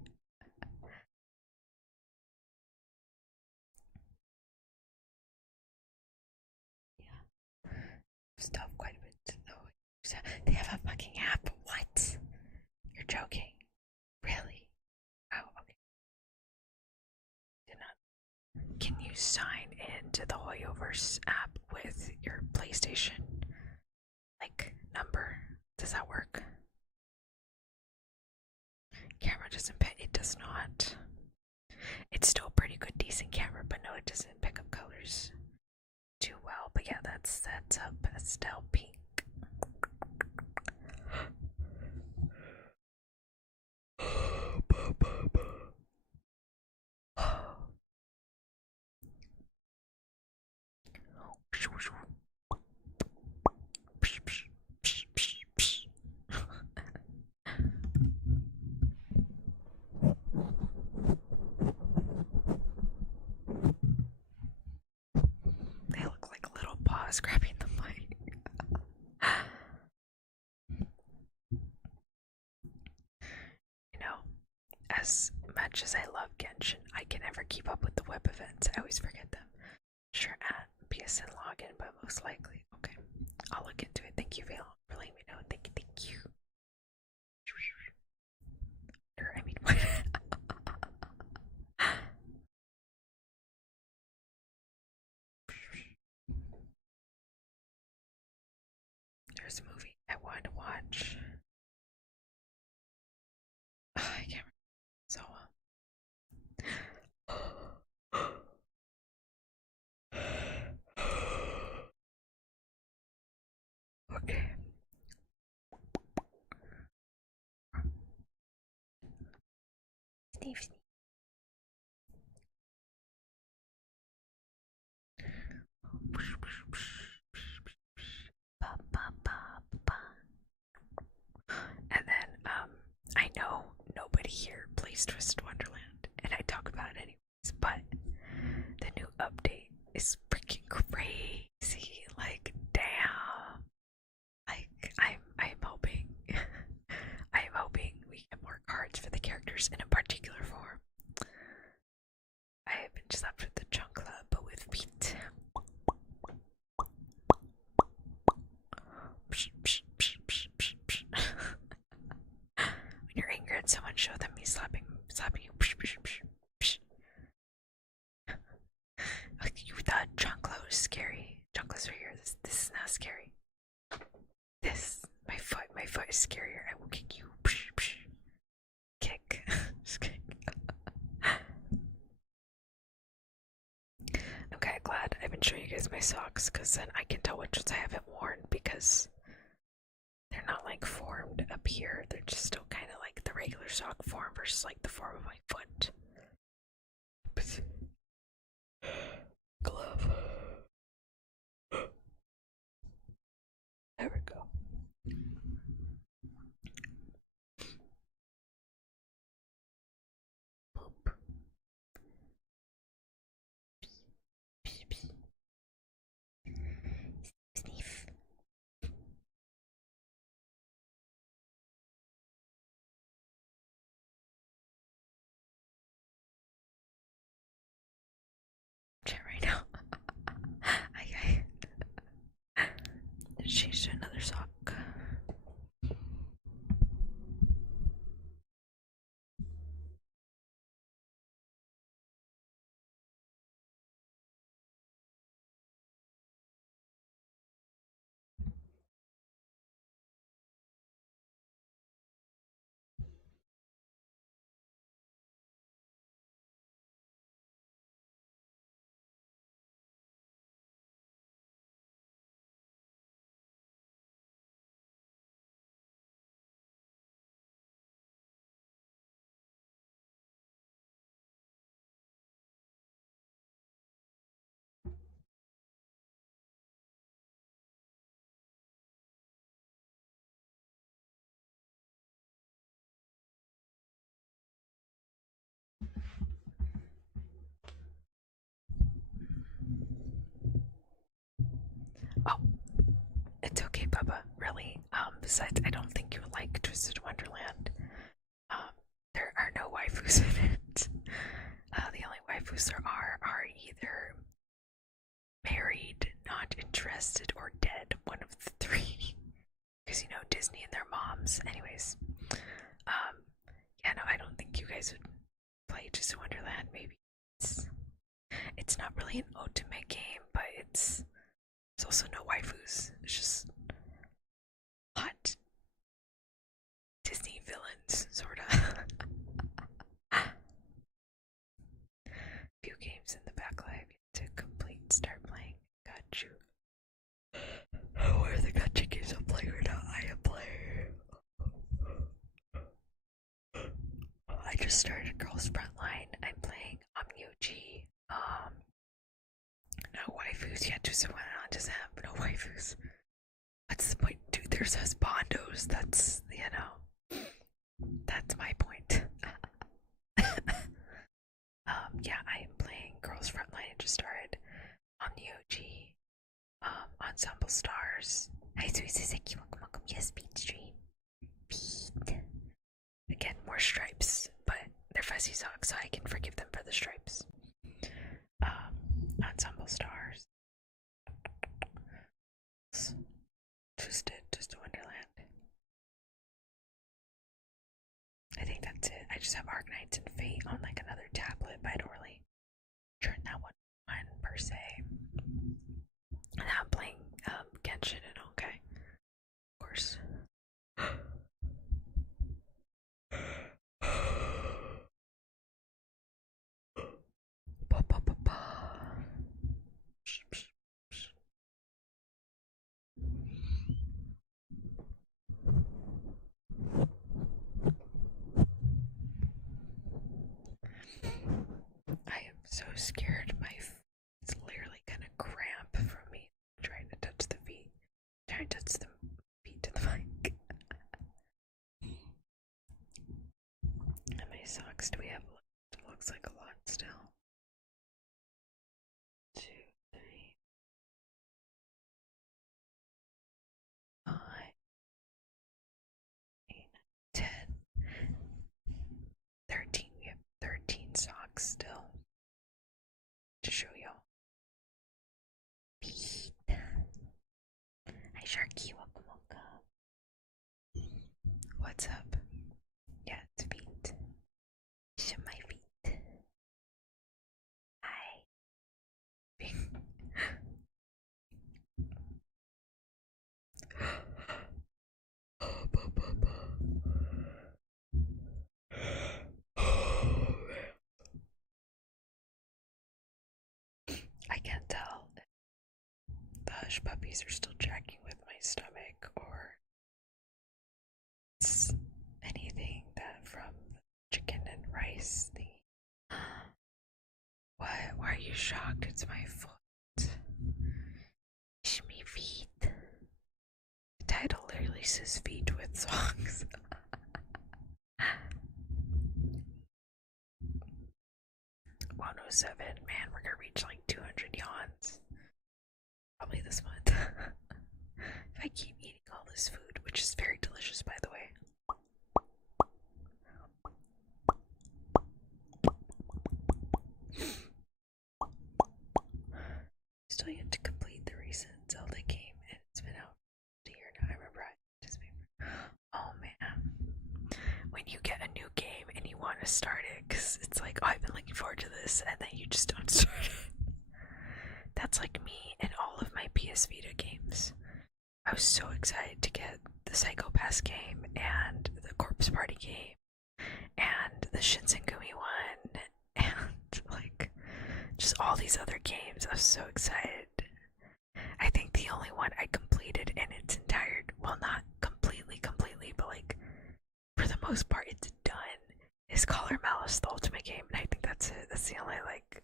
Yeah. Stuff quite a bit, though. They have a fucking app. What? You're joking. Really? Oh, okay. Did not. Can you sign into the Hoyoverse app with your PlayStation like number? Does that work? Camera doesn't pick. It does not. It's still a pretty good, decent camera, but no, it doesn't pick up colors. too well, but yeah, that's a pastel pink. They look like little paws grabbing the mic. You know, as much as I love Genshin, I can never keep up with the web events. I always forget them. Sure, at PSN login, but most likely. Okay, I'll look into it. Thank you, Vale, for letting me know. Thank you, thank you. I mean, what? There's a movie I wanted to watch. I can't remember. So, okay. Sneeze. And then, I know nobody here plays Twisted Wonderland, and I talk about it anyways, but the new update is freaking crazy. Like, damn. Like, I'm hoping, I'm hoping we get more cards for the characters in a particular form. I haven't slept with the Chunk Club, but with Pete. When you're angry at someone, show them me slapping you. Like, you thought Chunklo was scary. Chunklo's right here. This is not scary. My foot is scarier. I will kick you. Kick. Just kick. I'm kind of glad I've been showing you guys my socks, because then I can tell which ones I haven't worn, because they're not like formed up here. They're just still kind of like the regular sock form versus like the form of my foot. Glove. There we go. Boop. Sniff. Chat right now. I changed to another sock. Oh, it's okay, Bubba. Really. Besides, I don't think you would like Twisted Wonderland. There are no waifus in it. The only waifus there are either married, not interested, or dead. One of the three. Because, you know, Disney and their moms. Anyways. Yeah, no, I don't think you guys would play Twisted Wonderland. Maybe it's not really an ultimate game, but it's also no waifus. It's just hot Disney villains, sorta. Few games in the backlog to complete. Start playing. Gotcha. I just started Girls Frontline. I'm playing Omyuji. No waifus yet. Just someone doesn't have no waifus. What's the point? Dude, there's those bondos. That's, that's my point. Yeah, I am playing Girls Frontline. I just started on Yoji. Ensemble Stars. Hi, Sweet Suzuki. Welcome. Yes, Beat Stream. Beat. Again, more stripes, but they're fuzzy socks, so I can forgive them for the stripes. Ensemble Stars. Just a Wonderland. I think that's it. I just have Arknights and Fate on like another tablet, but I don't really turn that one on per se. And now I'm playing Genshin and okay. Of course. I am so scared. It's literally gonna cramp from me trying to touch the feet. Trying to touch the feet to the mic. How many socks do we have left? Looks like a lot still. 2, 3, 5, 8, 10, 13. We have 13 socks still to show y'all. Pete. Hi, Sharky. Welcome. What's up? Yeah, it's Pete. Show my feet. Hi. I can't tell if the hush puppies are still tracking with my stomach or it's anything that from chicken and rice thing. What? Why are you shocked? It's my foot. It's me feet. The title literally says feet with songs. 107. Man, we're gonna reach like 200 yawns. Probably this month. If I keep eating all this food, which is very delicious by the way. Still yet to complete the recent Zelda game, and it's been out a year now. I remember I oh man. When you get a new game and you want to start it, because it's like, oh, I've been looking forward to this, and then you just don't start it. That's like me in all of my PS Vita games. I was so excited to get the Psycho Pass game, and the Corpse Party game, and the Shinsengumi one, and like, just all these other games. I was so excited. I think the only one I completed in its entire, well, not completely, but like, for the most part, it's done, is Color Malice, the Ultimate game, and I think that's it. That's the only, like,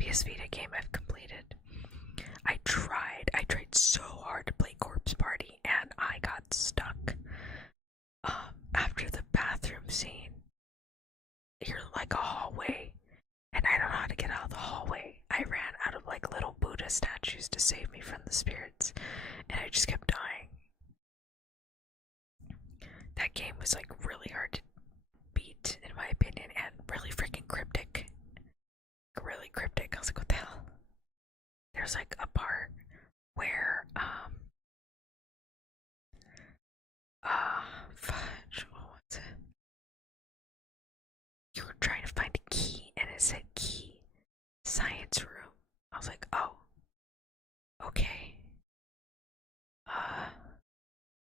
PS Vita game I've completed. I tried so hard to play Corpse Party, and I got stuck. After the bathroom scene, you're like a hallway, and I don't know how to get out of the hallway. I ran out of, like, little Buddha statues to save me from the spirits, and I just kept dying. That game was, like, really hard to beat, in my opinion, and really freaking cryptic. Really cryptic. I was like, what the hell? There's, like, a part where, fudge, what was it? You were trying to find a key, and it said key, science room. I was like, oh, okay.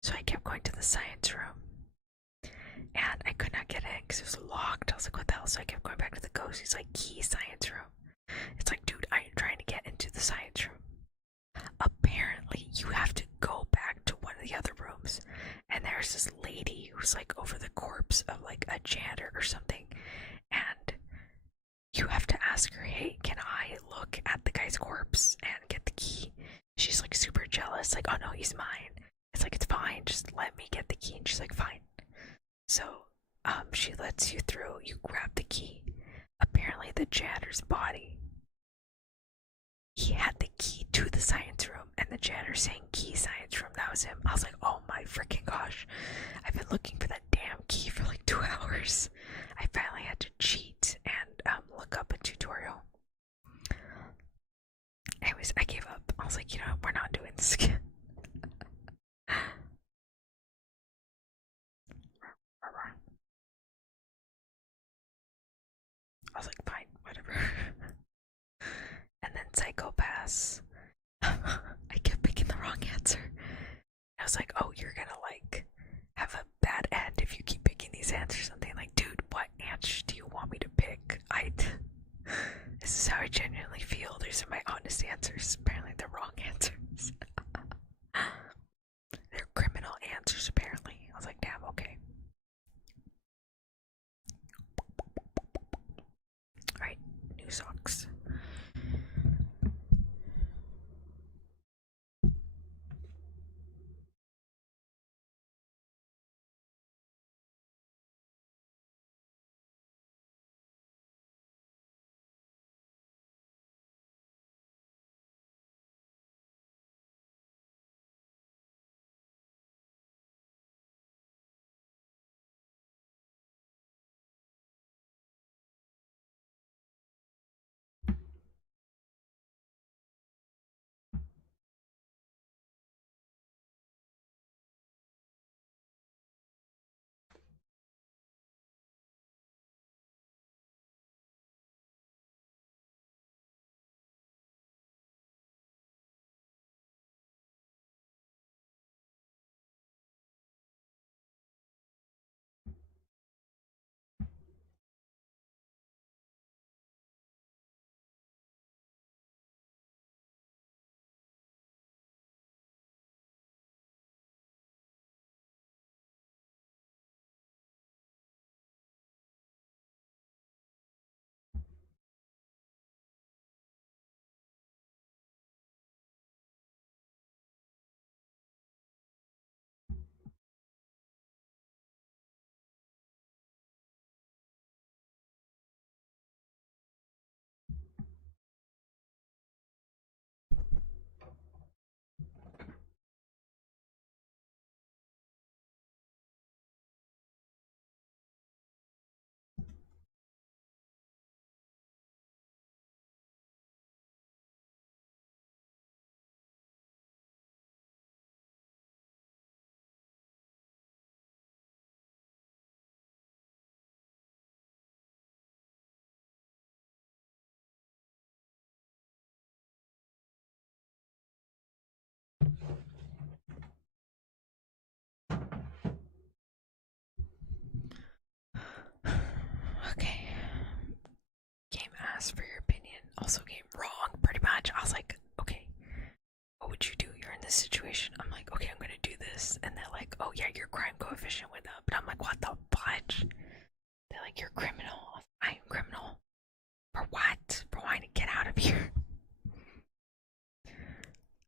So I kept going to the science room, and I could not get in because it was locked. I was like, what the hell? So I kept going back to the ghost. He's like, key, science room. It's like, dude, I am trying to get into the science room. Apparently, you have to go back to one of the other rooms and there's this lady who's like over the corpse of like a janitor or something, and you have to ask her, hey, can I look at the guy's corpse and get the key? She's like super jealous, like, oh no, he's mine. It's like, it's fine, just let me get the key. And she's like, fine. So she lets you through, you grab the key. Apparently the janitor's body, he had the key to the science room, and the janitor saying key science room, that was him. I was like, oh my freaking gosh, I've been looking for that damn key for like 2 hours. I finally had to cheat and look up a tutorial. Anyways, I gave up. I was like, you know what, we're not doing this again. I was like, fine, whatever. And then Psychopaths. I kept picking the wrong answer. I was like, oh, you're gonna like have a bad end if you keep picking these answers. Something like, dude, what answers do you want me to pick? This is how I genuinely feel. These are my honest answers. Apparently, they're wrong answers. They're criminal answers, apparently. I was like, damn, okay. Alright, new socks. Okay. Game asked for your opinion. Also game wrong, pretty much. I was like, okay, what would you do? You're in this situation. I'm like, okay, I'm gonna do this. And they're like, oh yeah, your crime coefficient went up. And I'm like, what the fudge? They're like, you're criminal. I am criminal. For what? For wanting to get out of here.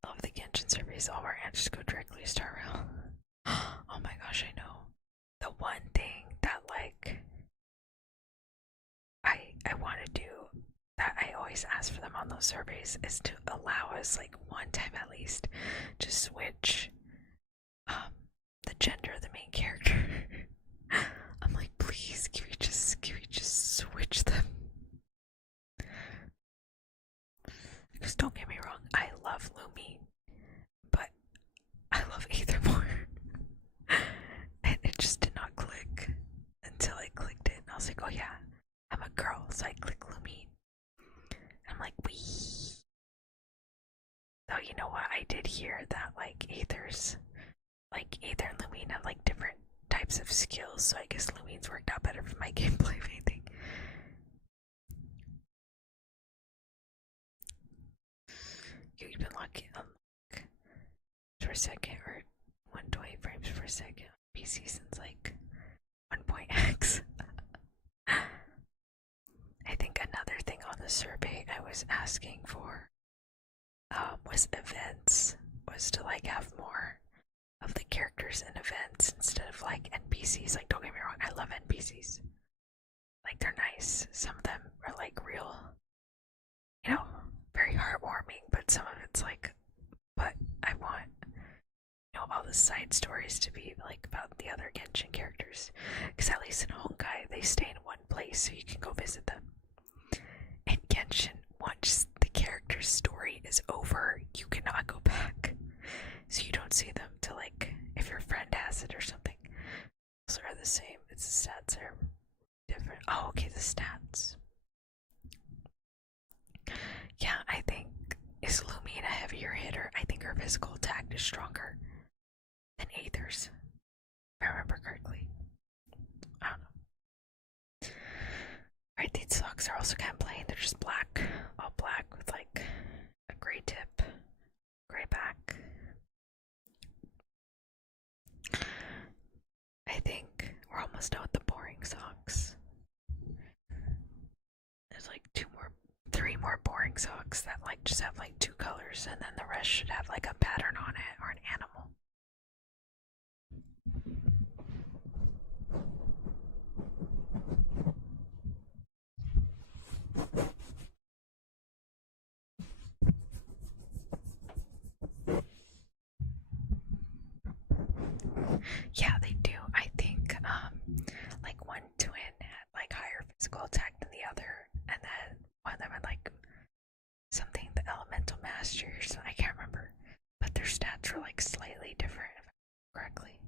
All of the Genshin surveys, all our answers go directly to Star Rail. Oh my gosh, I know. The one thing that like I want to do that I always ask for them on those surveys is to allow us like one time at least to switch the gender of the main character. I'm like, please, can we just switch them? Because don't get me wrong, I love Lumine, but I love Aether more. And it just did not click until I clicked it. And I was like, oh yeah, I'm a girl, so I click Lumine. And I'm like, wee. So you know what? I did hear that like Aether and Lumine have like different types of skills, so I guess Lumine's worked out better for my gameplay, if anything. You've been lucky. For a second, or 120 frames per second. NPC since like 1.x. I think another thing on the survey I was asking for was events, was to like have more of the characters in events instead of like NPCs. Like, don't get me wrong, I love NPCs. Like, they're nice. Some of them are like real, you know, very heartwarming, but some of it's like, but I want, you know, all the side stories to be like about the other Genshin characters. Because at least in Honkai, they stay in one place so you can go visit them. In Genshin, once the character's story is over, you cannot go back. So you don't see them till like if your friend has it or something. Those are the same. It's the stats are different. Oh, okay, the stats. Yeah, I think is Lumine a heavier hitter? I think her physical attack is stronger than Aether's, if I remember correctly. I don't know. Right, these socks are also kind of plain. They're just black, all black with like a gray tip, gray back. I think we're almost done with the boring socks. There's like three more boring socks that like just have like two colors, and then the rest should have like a pattern on it or an animal. Yeah, they do. I think like one twin had like higher physical attack than the other, and then one of them had like something, the elemental mastery or something. I can't remember, but their stats were like slightly different, if I remember correctly.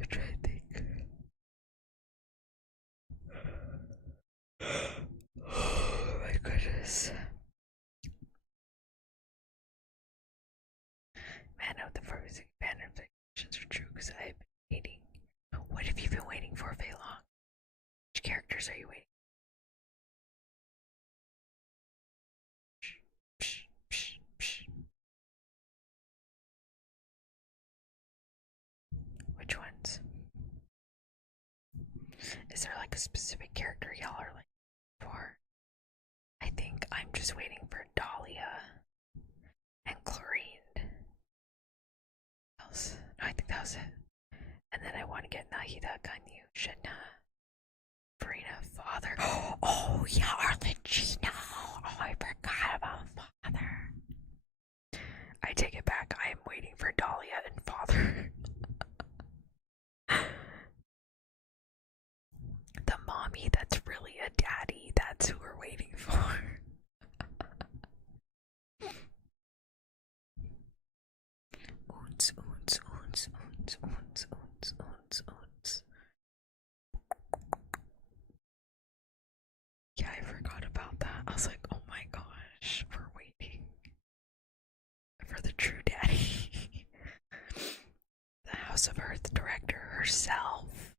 I'm trying to think. Oh my goodness. Man, I hope the first banner of the questions are true because I've been waiting. What have you been waiting for, Long? Which characters are you waiting? Which ones? Is there like a specific character y'all are like for? I think I'm just waiting for Dahlia and Chlorine. Else? No, I think that was it. And then I want to get Nahida, Ganyu, Shedna, Farina, Father. Oh yeah, Arlecchino. Oh, I forgot about Father. I take it back. I am waiting for Dahlia and Father. The mommy that's really a daddy, that's who we're waiting for. Oons, oons, oons, oons, oons, oons, oons, oons. Yeah, I forgot about that. I was like, oh my gosh, we're waiting for the true daddy. The House of Earth director herself.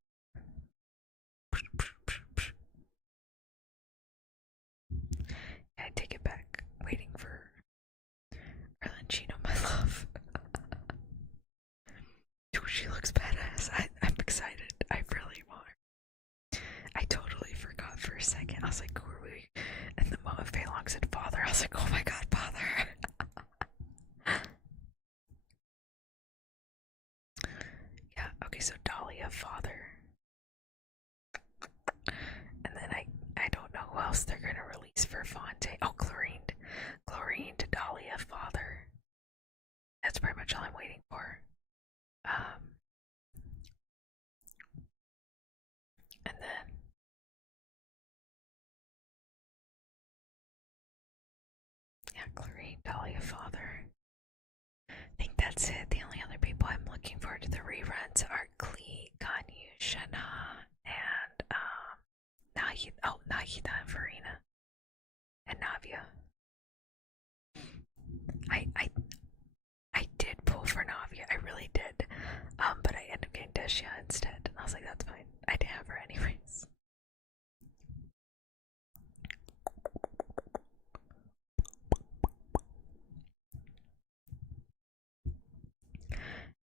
I take it back. Waiting for Arlecchino, my love. Dude, she looks badass. I'm excited. I really want. I totally forgot for a second. I was like, who are we? And the moment Fei Long said father, I was like, oh my god, father. Yeah, okay, so Dahlia, father. And then I don't know who else they're gonna release for Fonte. Oh, Chlorine. Chlorine to Dahlia, father. That's pretty much all I'm waiting for. Chlorine, Dahlia, Father. I think that's it. The only other people I'm looking forward to the reruns are Klee, Ganyu, Shana, and Nagita and Farina. And Navia. I did pull for Navia, I really did. But I ended up getting Desha instead. And I was like, that's fine. I didn't have her anyways.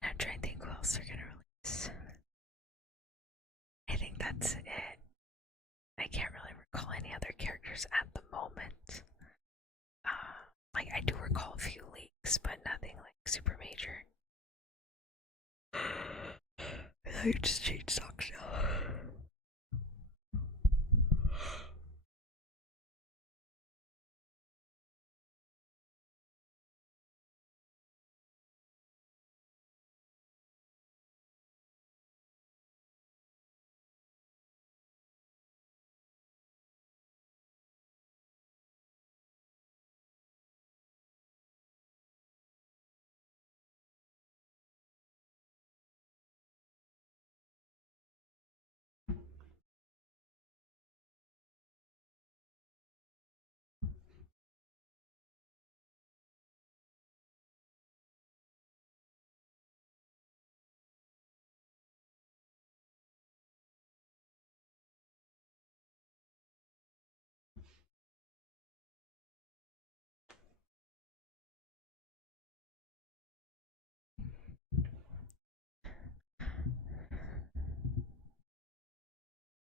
I'm trying to think who else they're gonna release. I think that's it. I can't really recall any other characters at the moment. Like I do recall a few leaks, but nothing like super major. I just changed socks now.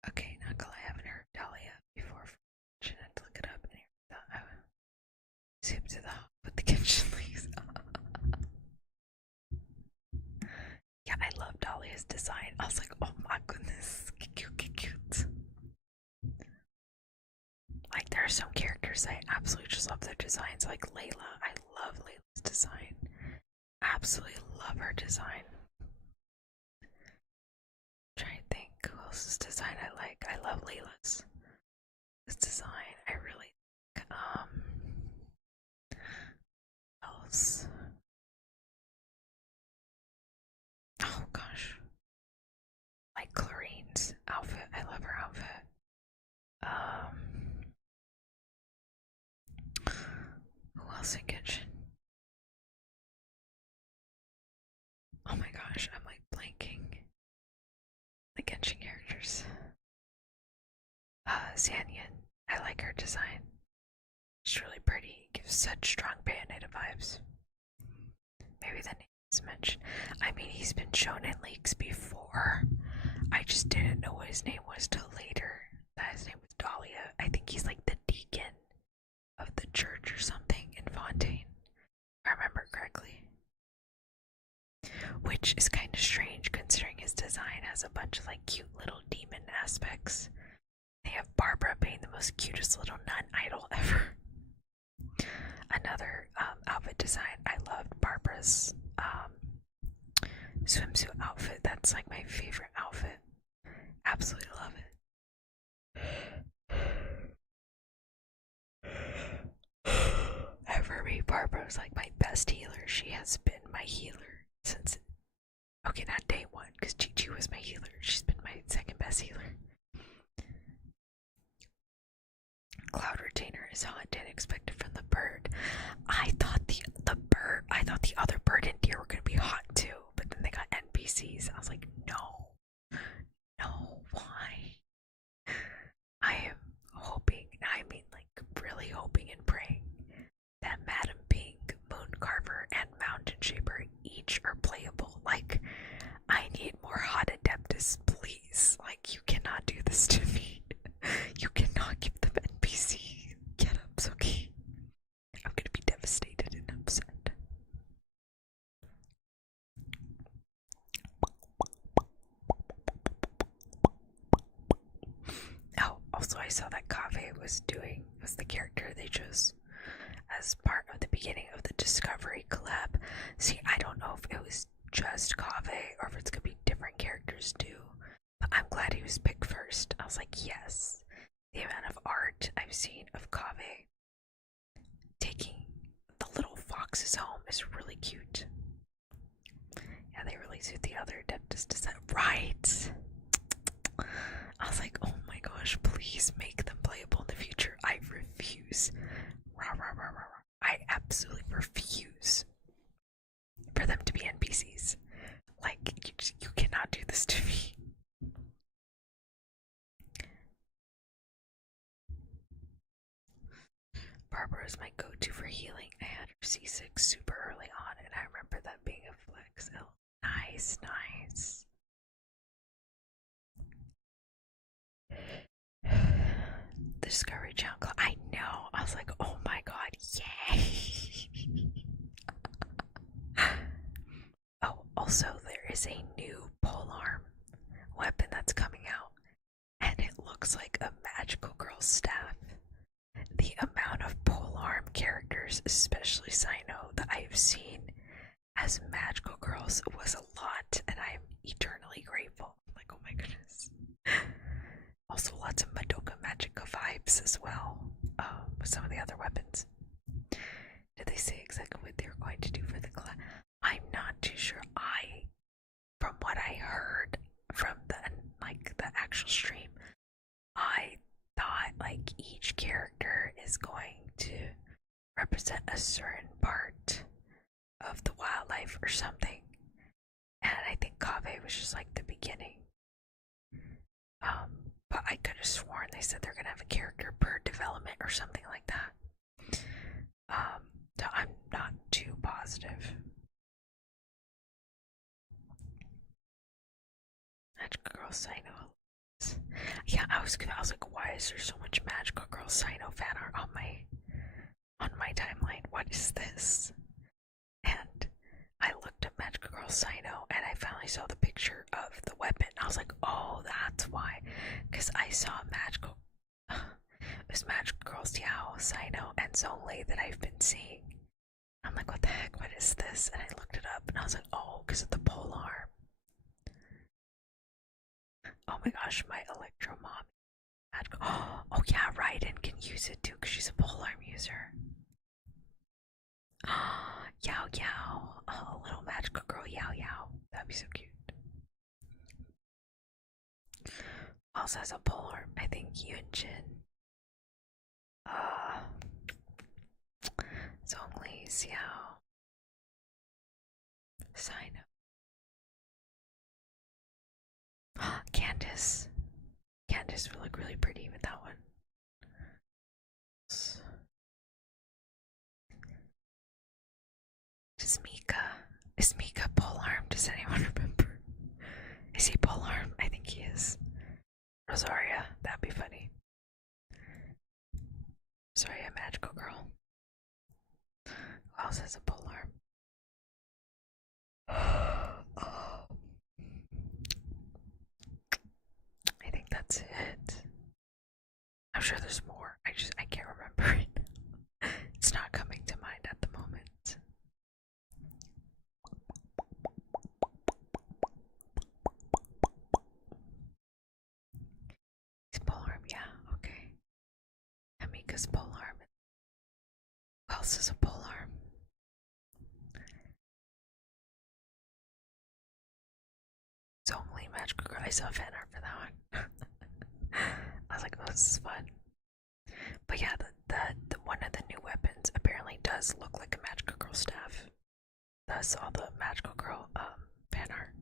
Okay, Knuckle, I haven't heard Dahlia before. Should I look it up? I zip to the with the Genshin leaves. Yeah, I love Dahlia's design. I was like, oh my goodness, cute. Like, there are some characters I absolutely just love their designs. Like Layla, I love Layla's design. Absolutely love her design. Trying to think who else's design I like. I love Layla's design. I really like. Else. Oh gosh. Like Clarine's outfit. I love her outfit. Who else in Genshin? Oh my gosh, I'm like blanking. The Genshin characters. Zanyan. I like her design. She's really pretty. Gives such strong Bayonetta vibes. Maybe the name is mentioned. I mean, he's been shown in leaks before. I just didn't know what his name was till later. That his name was Dahlia. I think he's like the deacon of the church or something in Fontaine. If I remember correctly. Which is kind of strange considering his design has a bunch of like cute little demon aspects. They have Barbara being the most cutest little nun idol ever. Another outfit design, I loved Barbara's swimsuit outfit. That's like my favorite outfit. Absolutely love it. For me, Barbara's like my best healer. She has been my healer since, okay, not day one, because Chi was my healer. She's been my second best healer. Cloud Retainer is hot and expected from the bird. I thought the other bird and deer were gonna be hot too, but then they got NPCs. I was like, no, why? I am hoping, I mean like really hoping and praying that Madam Pink, Mooncarver, and Mountain Shaper each are playable. Like, I need more hot Adeptus, please. Like, you cannot do this to me. You cannot give them NPC get-ups, okay? I'm gonna be devastated and upset. Oh, also I saw that Kave was the character they chose as part of the beginning of the Discovery collab. See, I don't know if it was just Kave or if it's gonna be different characters too. But I'm glad he was picked first. I was like, yes. The amount of art I've seen of Kave taking Fox's home is really cute. Yeah, they released it the other dentist. Is that right? I was like, oh my gosh, please make them playable in the future. I refuse. I absolutely refuse for them to be NPCs. Like, you cannot do this to me. Barbara is my go-to for healing. I had her C6 super early on, and I remember that being a flex. Oh, nice, nice. The Discovery Channel. I know. I was like, oh my god, yay! Oh, also, there is a new polearm weapon that's coming out, and it looks like a magical girl's staff. The amount of polearm characters, especially Sino, that I have seen as magical girls was a lot, and I am eternally grateful. Like, oh my goodness. Also, lots of Madoka Magica vibes as well, with some of the other weapons. Did they say exactly what they were going to do for the class? I'm not too sure. From what I heard from the actual stream, I thought like each character is going to represent a certain part of the wildlife or something, and I think Kaveh was just like the beginning. But I could have sworn they said they're gonna have a character per development or something like that. So I'm not too positive. Magical Girl Sino. Yeah, I was like, why is there so much Magical Girl Sino fan art on my timeline? What is this? And I looked at Magical Girl Sino, and I finally saw the picture of the weapon. I was like, oh, that's why. Because I saw it was Magical Girls Yao, Sino, and Zonley that I've been seeing. I'm like, what the heck? What is this? And I looked it up, and I was like, oh, because of the polearm. Oh my gosh, my Electro Mom. Oh yeah, Raiden can use it too, because she's a polearm user. Yao Yao. Oh, little magical girl Yao Yao. That'd be so cute. Also has a polearm, I think Yunjin. Zhongli, Xiao. Sino. Candace. Candace would look really pretty with that one. Is Mika polearm? Does anyone remember? Is he polearm? I think he is. Rosaria, that'd be funny. Rosaria, magical girl. Who else has a polearm? I think that's it. I'm sure there's more. I can't remember it. It's not coming to mind at the moment. He's polearm, yeah, okay. Amika's polearm. Who else is a polearm? It's only magical girl. I saw fan art for that one. I was like, oh, this is fun. But yeah, the one of the new weapons apparently does look like a magical girl staff. Thus all the magical girl fan art.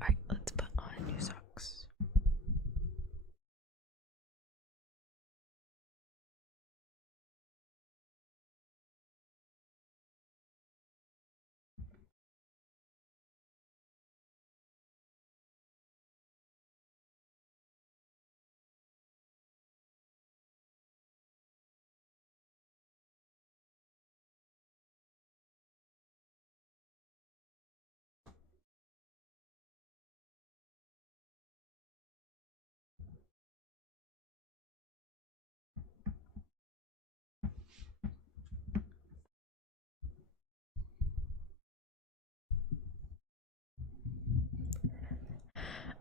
Alright, let's put on new socks.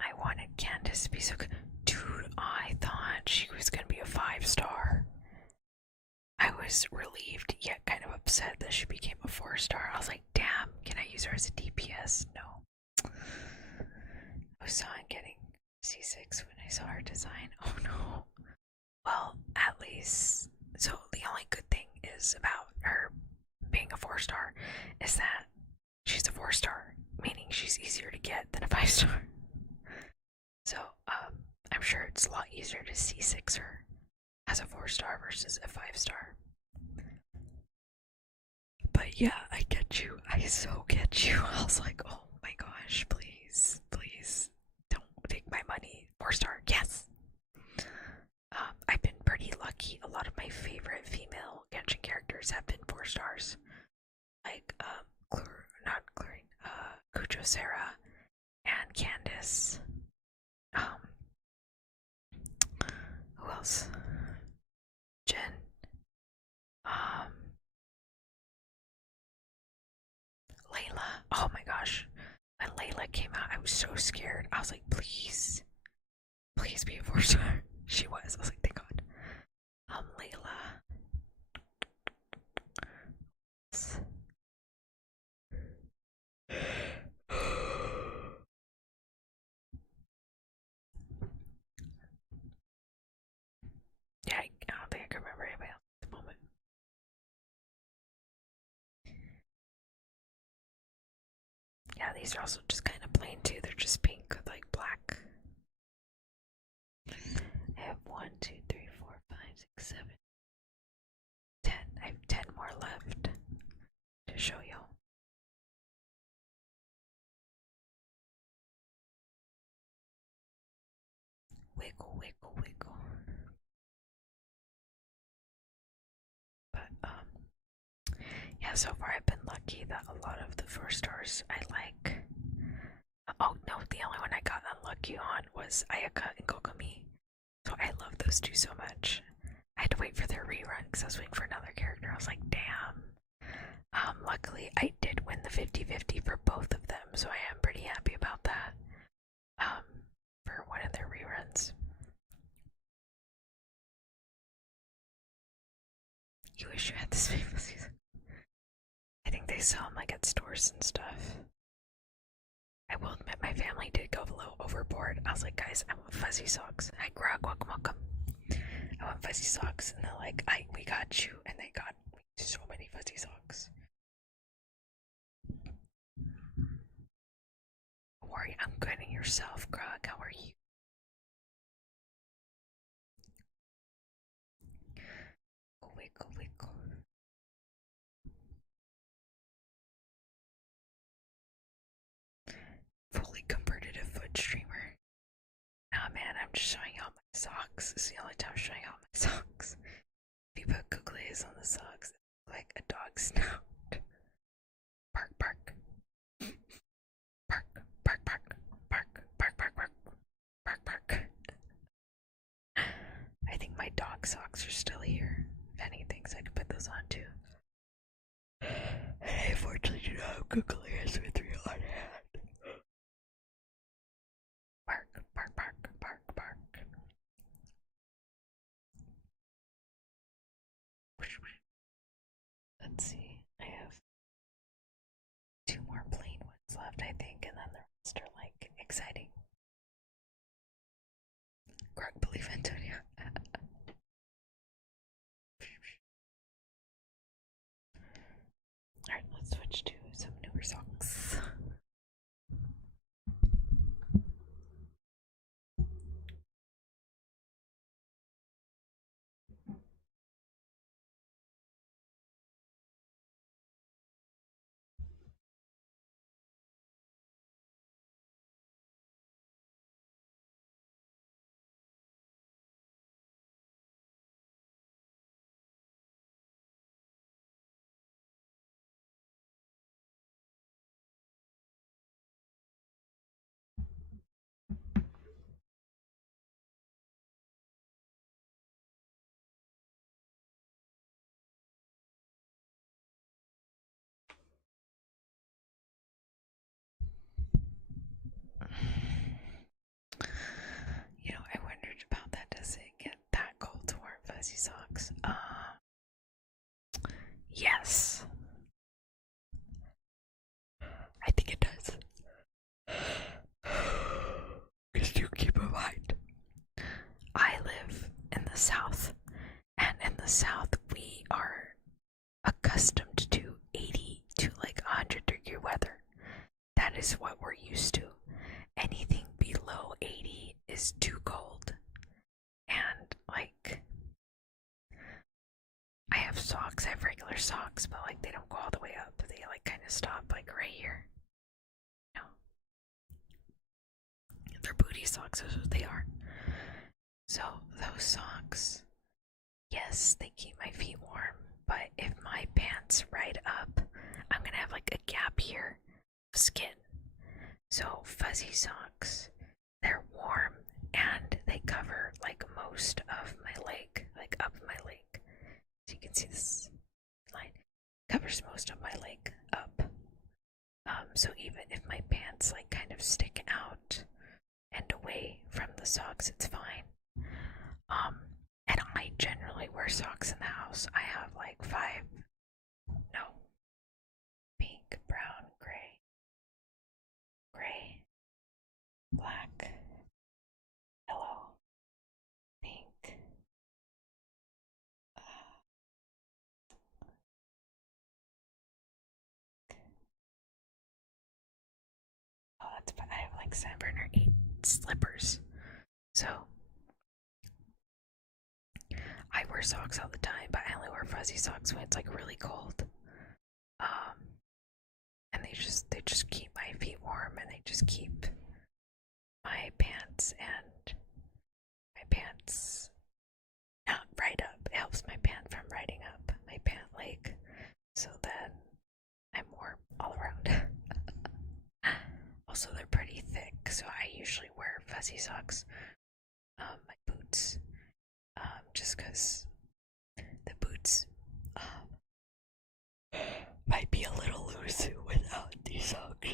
I wanted Candace to be so good. Dude, I thought she was gonna be a 5-star. I was relieved yet kind of upset that she became a 4-star. I was like, damn, can I use her as a DPS? No. I was getting C6 when I saw her design. Oh no. Well, at least. So the only good thing is about her being a 4-star is that she's a 4-star, meaning she's easier to get than a 5-star. So, I'm sure it's a lot easier to C6 her as a 4-star versus a 5-star. But yeah, I get you. I so get you. I was like, oh my gosh, please, please don't take my money. 4-star, yes. I've been pretty lucky. A lot of my favorite female Genshin characters have been 4-stars. Like, not Chlorine, Kujo Sarah and Candace. Who else? Jen. Layla. Oh my gosh. When Layla came out, I was so scared. I was like, please, please be a 4-star. She was. I was like, thank God. Layla. Yeah, I don't think I can remember anybody else at the moment. Yeah, these are also just kind of plain too. They're just pink with like black. I have 1, 2, 3, 4, 5, 6, 7, 10. I have 10 more left to show you. Wiggle, wiggle, wiggle. But yeah, so far I've been lucky that a lot of the 4-stars I like. Oh no, the only one I got unlucky on was Ayaka and Kokomi. So I love those two so much. I had to wait for their rerun because I was waiting for another character. I was like, damn. Luckily I did win the 50-50 for both of them, so I am pretty happy about that. For one of their reruns. You wish you had this famous season. I think they sell them like at stores and stuff. I will admit my family did go a little overboard. I was like, guys, I want fuzzy socks. Hi, Grog, welcome. I want fuzzy socks, and they're like, we got you, and they got me so many fuzzy socks. Don't worry, I'm good in yourself, Grog. How are you? Wiggle, wiggle. Fully converted a foot streamer. Nah, man, I'm just showing out my socks. It's the only time I'm showing out my socks. If you put googlies on the socks, it's like a dog's snout. Bark, bark. Bark, bark, bark, bark, bark, bark, bark, bark, bark. I think my dog socks are still here. If anything, so I can put those on too. I unfortunately do not have googlies with 3 on hand. Bark, bark, bark, bark, bark. Let's see, I have 2 more plain ones left, I think, and then the rest are like exciting. Greg, believe Antonia. Alright, let's switch to some newer songs. the south, we are accustomed to 80 to like 100-degree weather. That is what we're used to. Anything below 80 is too cold. And like, I have socks, I have regular socks, but like they don't go all the way up. They like kind of stop like right here. You know? They're booty socks, is what they are. So those socks, yes, they keep my feet warm, but if my pants ride up, I'm gonna have like a gap here of skin. So fuzzy socks, they're warm and they cover like most of my leg, like up my leg. So you can see this line covers most of my leg up. So even if my pants like kind of stick out and away from the socks, it's fine. And I generally wear socks in the house. I have like pink, brown, gray, black, yellow, pink, oh, that's fun. I have like 7 or 8 slippers. So I wear socks all the time, but I only wear fuzzy socks when it's like really cold. And they just keep my feet warm, and they just keep my pants not right up. It helps my pant from riding up my pant leg, so then I'm warm all around. Also, they're pretty thick, so I usually wear fuzzy socks. My boots, just because the boots might be a little loose without these socks.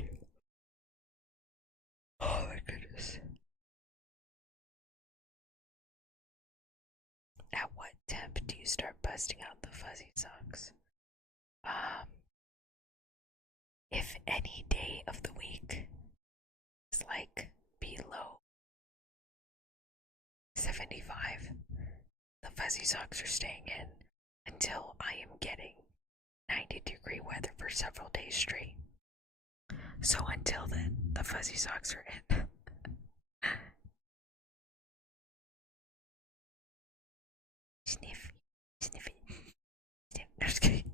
Oh my goodness. At what temp do you start busting out the fuzzy socks? If any day of the week is like below 75, the fuzzy socks are staying in until I am getting 90-degree weather for several days straight. So until then, the fuzzy socks are in. Sniff, sniff it. Sniff. I'm just kidding.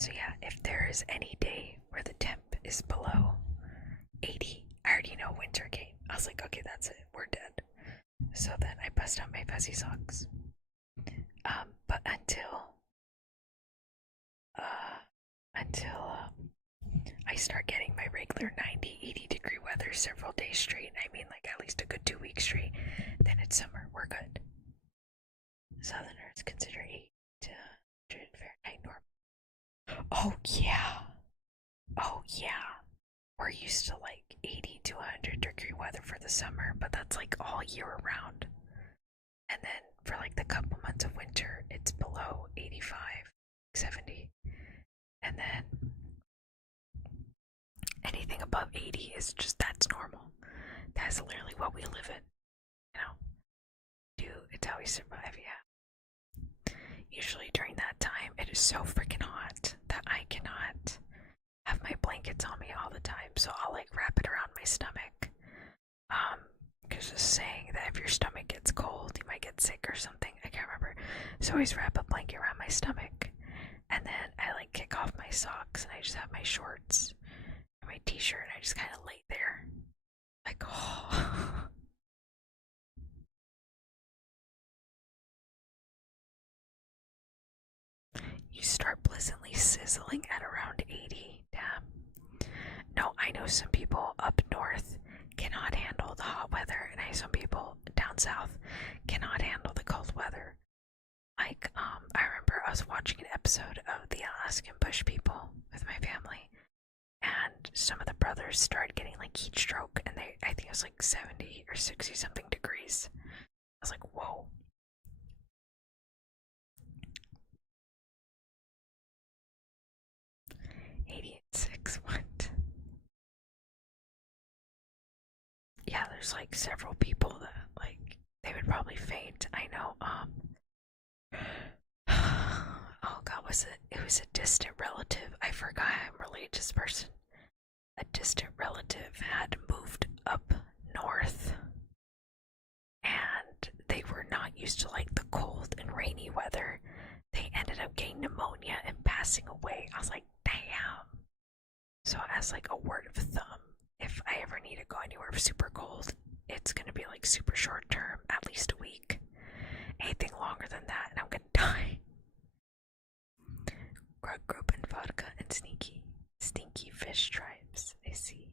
So yeah, if there is any day where the temp is below 80, I already know winter came. I was like, okay, that's it, we're dead. So then I bust out my fuzzy socks. But until I start getting my regular 90, 80-degree weather several days straight, I mean like at least a good 2 weeks straight, then it's summer, we're good. Southerners consider 8 to 100 Fahrenheit normal. Oh yeah. We're used to like 80 to 100-degree weather for the summer, but that's like all year round. And then for like the couple months of winter, it's below 85, 70. And then anything above 80 is just, that's normal. That's literally what we live in. You know? It's how we survive, yeah. Usually during that time, it is so freaking hot that I cannot have my blankets on me all the time, so I'll like wrap it around my stomach. Because just saying that if your stomach gets cold, you might get sick or something. I can't remember. So I always wrap a blanket around my stomach, and then I like kick off my socks, and I just have my shorts and my t-shirt, and I just kind of lay there, like, oh. You start pleasantly sizzling at around 80. Damn. No, I know some people up north cannot handle the hot weather, and I know some people down south cannot handle the cold weather. Like, I remember I was watching an episode of the Alaskan Bush People with my family, and some of the brothers started getting like heat stroke, and I think it was like 70 or 60 something degrees. I was like, whoa. 86, what? there's like several people that like they would probably faint. I know. Oh God, was it? It was a distant relative. I forgot I'm related to this person. A distant relative had moved up north, and they were not used to like the cold and rainy weather. They ended up getting pneumonia and passing away. I was like, damn. So as like a word of thumb, if I ever need to go anywhere super cold, it's gonna be like super short term, at least a week. Anything longer than that, and I'm gonna die. Grug group and vodka and stinky fish tribes. I see.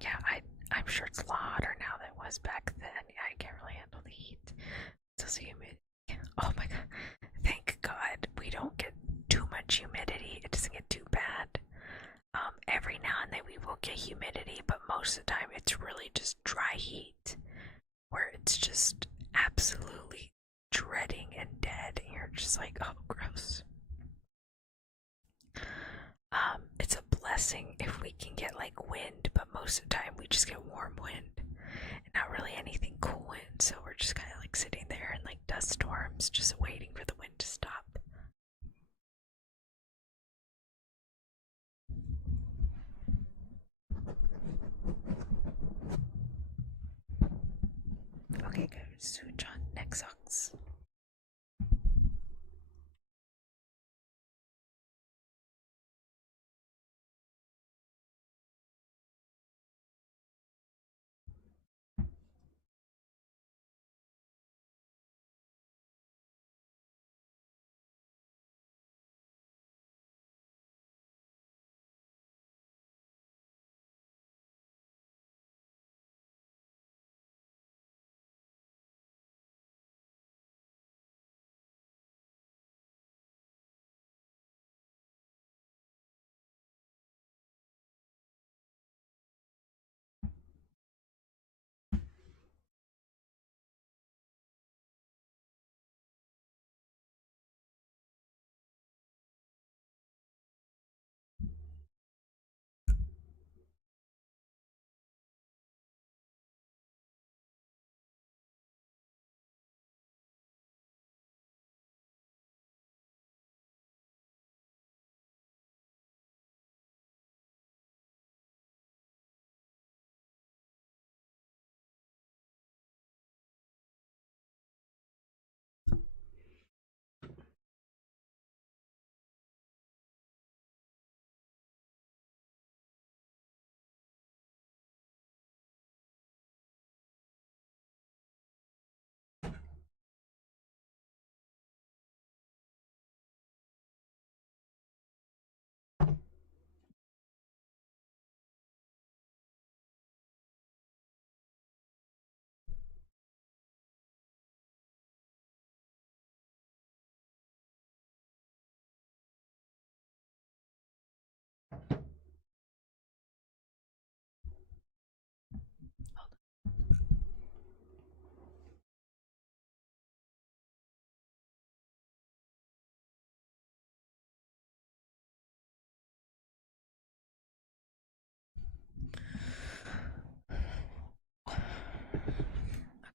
Yeah, I'm sure it's a lot hotter now than it was back then. Yeah, I can't really handle the heat. It's also humid. Oh my god. Thank God we don't get too much humidity. It doesn't get too bad. Every now and then we will get humidity, but most of the time it's really just dry heat where it's just absolutely dreading and dead, and you're just like, oh, gross. It's a blessing if we can get like wind, but most of the time we just get warm wind and not really anything cool wind, so we're just kind of like sitting there in like dust storms, just waiting for the wind to stop. Okay, guys, switch on next socks.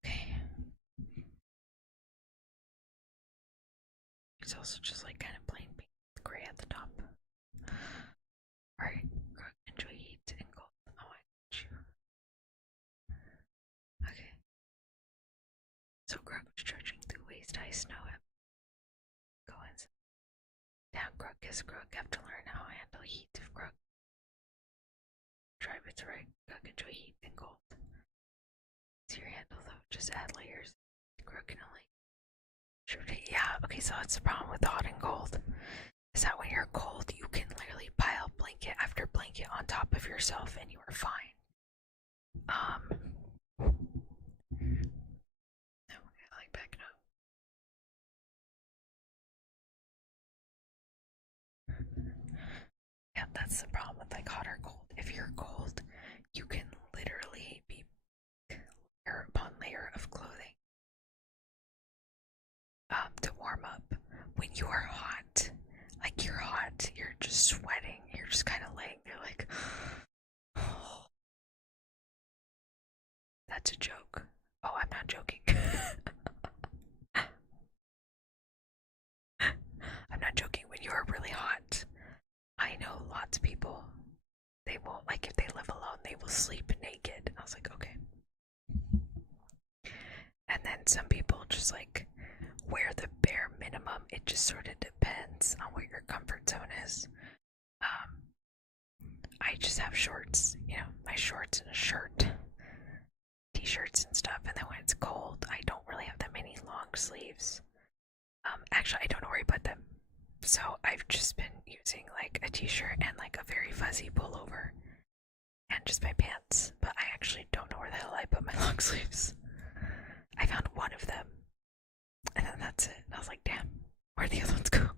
Okay. It's also just like kind of plain pink with gray at the top. Alright, enjoy heat and cold. Oh, I got you. Okay. So Grug was trudging through waist-high snow. Go inside. Now Grug is Grug. Have to learn how to handle heat if Grug. Tribe it's right. Grug enjoy heat and cold. It's your handle though. Just add layers. Grug can only. Sure. Yeah. Okay. So that's the problem with hot and cold. Is that when you're cold, you can literally pile blanket after blanket on top of yourself, and you are fine. Okay, like backing up. Yeah, that's the problem with like hot or cold. If you're cold, you can literally be layer upon layer of clothing to warm up. When you are hot, like you're hot, you're just sweating, you're just kind of laying there like that's a joke. Oh, I'm not joking. I'm not joking. When you are really hot, I know lots of people, they will, like, if they live alone, they will sleep naked. I was like, okay. And then some people just like wear the bare minimum. It just sort of depends on what your comfort zone is. Um, I just have shorts, my shorts and a shirt, t-shirts and stuff. And then when it's cold, I don't really have that many long sleeves. Actually, I don't know where I put them. So I've just been using like a t-shirt and like a very fuzzy pullover and just my pants. But I actually don't know where the hell I put my long sleeves. I found one of them, and then that's it. And I was like, damn, where'd the other ones go?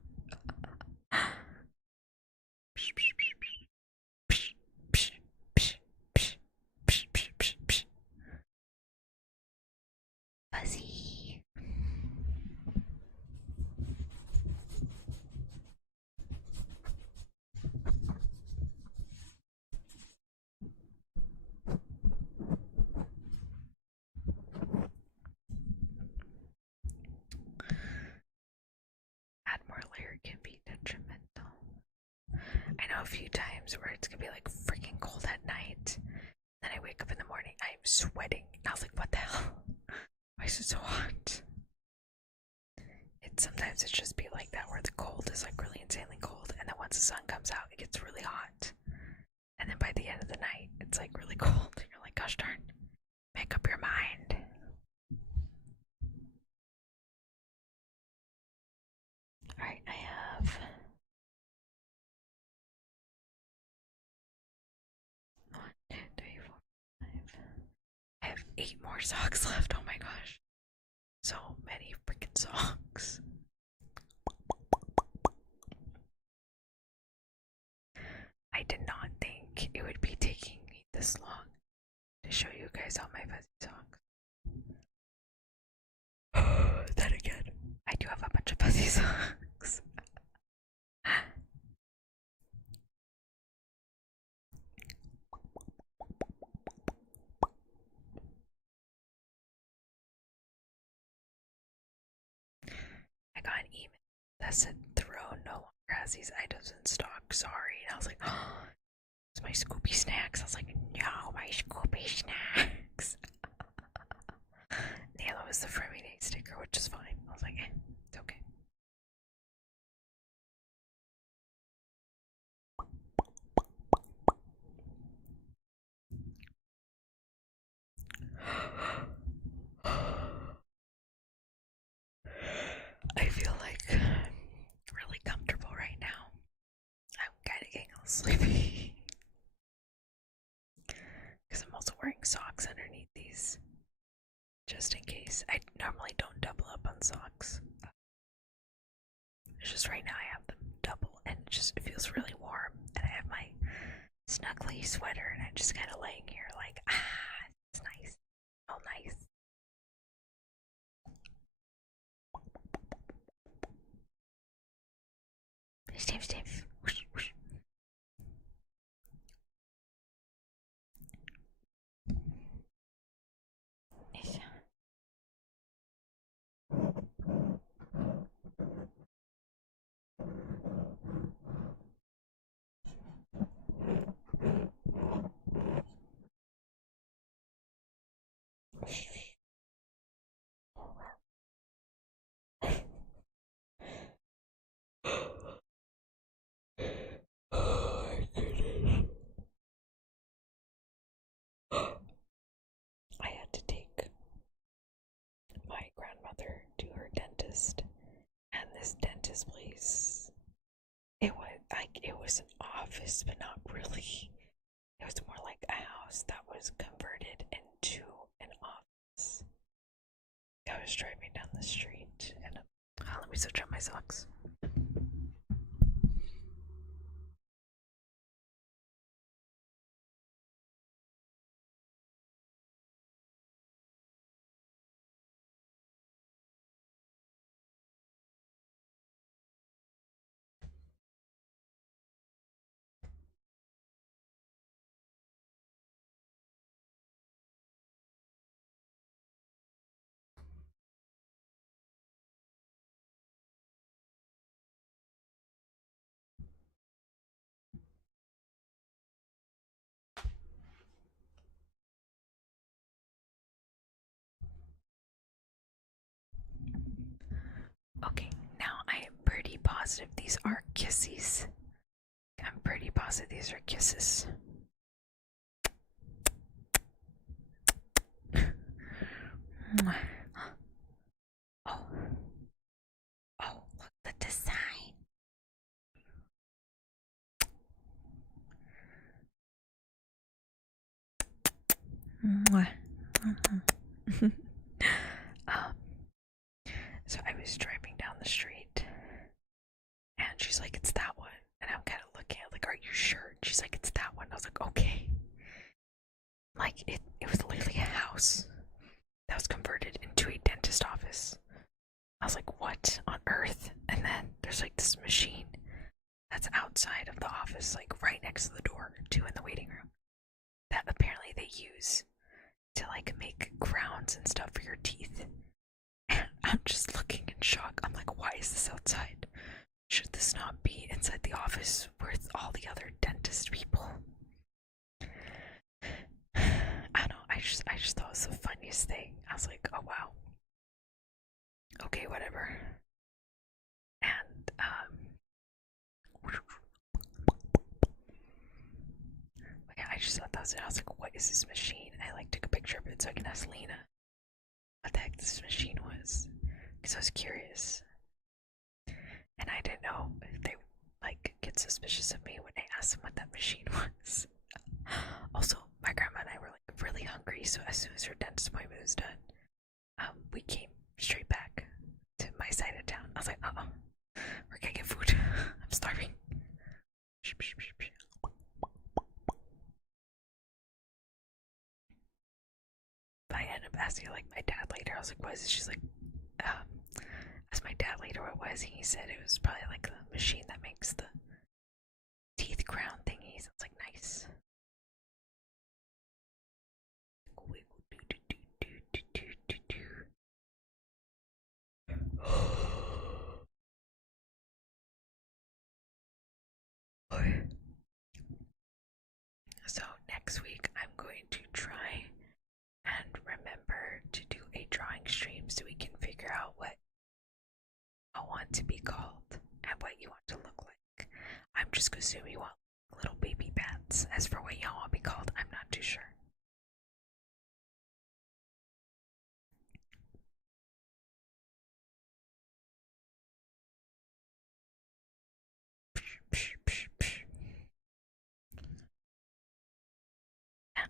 Fuzzy. Add more layer can be detrimental. I know a few times where it's gonna be like freaking cold at night. Then I wake up in the morning, I'm sweating. And I was like, what the hell? Why is it so hot? Sometimes it's just be like that where the cold is like really insanely cold, and then once the sun comes out, it gets really hot. And then by the end of the night, it's like really cold. And you're like, gosh darn, make up your mind. Alright, I have 1, 2, 3, 4, 5. I have 8 more socks left. Oh my gosh. So many freaking socks. I did not think it would be taking me this long to show you guys all my fuzzy socks. Then again, I do have a bunch of fuzzy socks. I got an email that said Throne no longer has these items in stock. Sorry. And I was like, oh, it's my Scoopy snacks. I was like, no, my Scoopy snacks. The yellow is the Freminate sticker, which is fine. I was like, it's okay. I feel like really comfortable right now. I'm kind of getting a little sleepy. Because I'm also wearing socks underneath these. Just in case. I normally don't double up on socks. It's just right now I have them double, and it feels really warm. And I have my snuggly sweater, and I'm just kind of laying here like, it's nice. Oh, nice. Sniff, sniff. Whoosh, whoosh. Nice. Oh my goodness. I had to take my grandmother to her dentist, and this dentist place, it was an office, but not really. It was more like a house that was converted into an office. I was driving down the street, and let me switch out my socks. positive these are kisses. I'm pretty positive these are kisses. Oh, oh, look at the design. So I was driving down the street, and she's like, "It's that one," and I'm kind of looking at, like, "Are you sure?" She's like, "It's that one." I was like, "Okay." Like it was literally a house that was converted into a dentist office. I was like, "What on earth?" And then there's like this machine that's outside of the office, like right next to the door, too, in the waiting room, that apparently they use to like make crowns and stuff for your teeth. And I'm just looking in shock. I'm like, why is this outside? Should this not be inside the office with all the other dentist people? I don't know. I just thought it was the funniest thing. I was like, oh wow. Okay, whatever. And yeah, I just thought that was it. I was like, what is this machine? I like took a picture of it so I can ask Lena what the heck this machine was, because I was curious, and I didn't know if they like get suspicious of me when I asked them what that machine was. Also, my grandma and I were like really hungry, so as soon as her dentist appointment was done, we came straight back to my side of town. I was like, we're gonna get food. I'm starving. But I ended up asking like my dad later. I was like, what is it? She's like, asked my dad later what it was. He said it was probably like the machine that makes the teeth crown thingies. I was like, nice. So next week I'm going to try and remember to do a drawing stream so we can figure out what I want to be called and what you want to look like. I'm just assuming you want little baby bats. As for what y'all want to be called, I'm not too sure.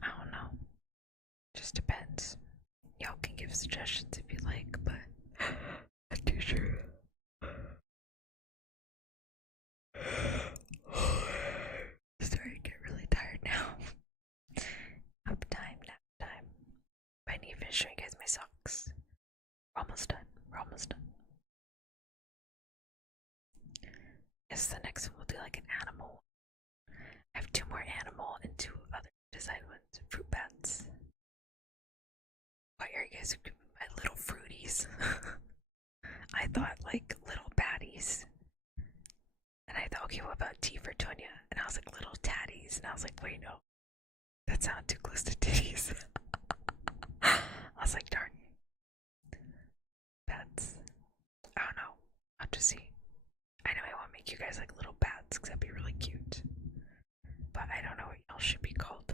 I don't know. Just depends. Y'all can give suggestions if you like, but I'm too sure. Starting to get really tired now. Nap time, nap time. I need to finish showing you guys my socks. We're almost done. We're almost done. Yes, the next one will do like an animal. I have 2 more animal and 2 other design ones. Fruit bats. Why are you guys my little fruities? I thought like little baddies. And I thought, okay, what about T for Tonya? And I was like, little tatties. And I was like, wait, no. That sounded too close to titties. I was like, darn. Bats. I don't know. I'll just see. I know I want to make you guys like little bats because that'd be really cute. But I don't know what y'all should be called.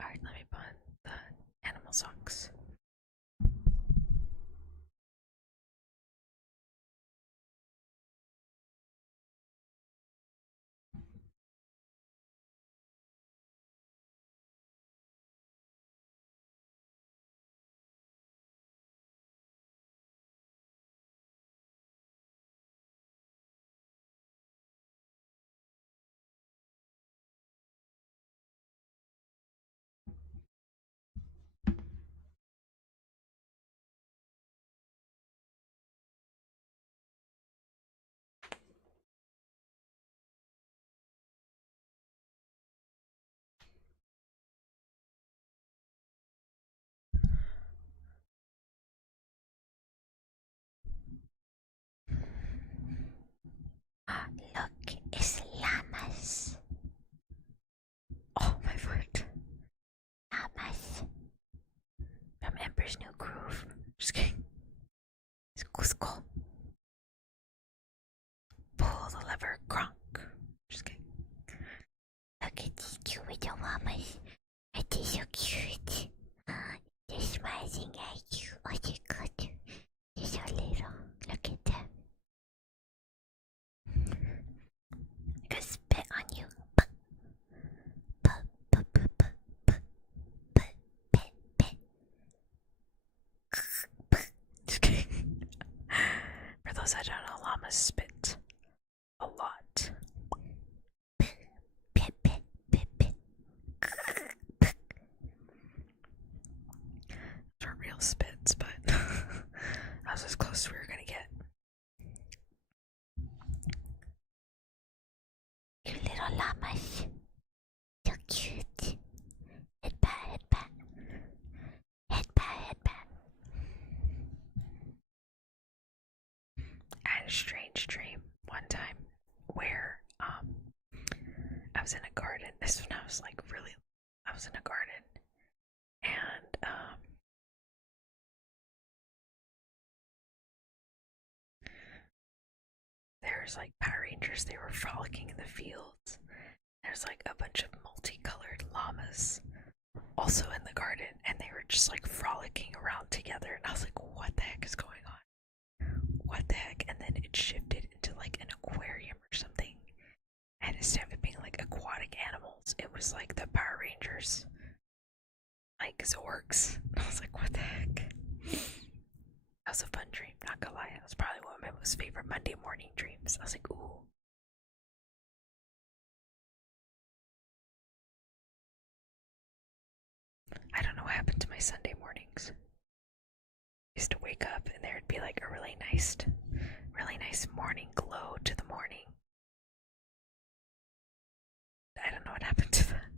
Alright, let me put the animal socks. there's no groove. Just kidding. Squiscle. Pull the lever, cronk. Just kidding. Look at these cute little llamas. Aren't they so cute? They're smiling at you. Oh, they're good. They're so little. Look at them. I'm gonna spit on you. Just kidding. For those that don't know, llamas spit a lot. Those aren't real spits, but that was as close as we were gonna get. You little llamas. So cute. Head pat, head pat. Head pat, head pat. I had a strange dream one time where I was in a garden. This when I was like I was in a garden and there's like Power Rangers. They were frolicking in the fields. There's like a bunch of multicolored llamas also in the garden, and they were just like frolicking around together. And I was like, what the heck is going on? What the heck? And then it shifted into like an aquarium or something. And instead of it being like aquatic animals, it was like the Power Rangers, like Zorgs. And I was like, what the heck? That was a fun dream, not gonna lie. That was probably one of my most favorite Monday morning dreams. I was like, ooh. I don't know what happened to my Sunday mornings. I used to wake up and there'd be like a really nice morning glow to the morning. I don't know what happened to that.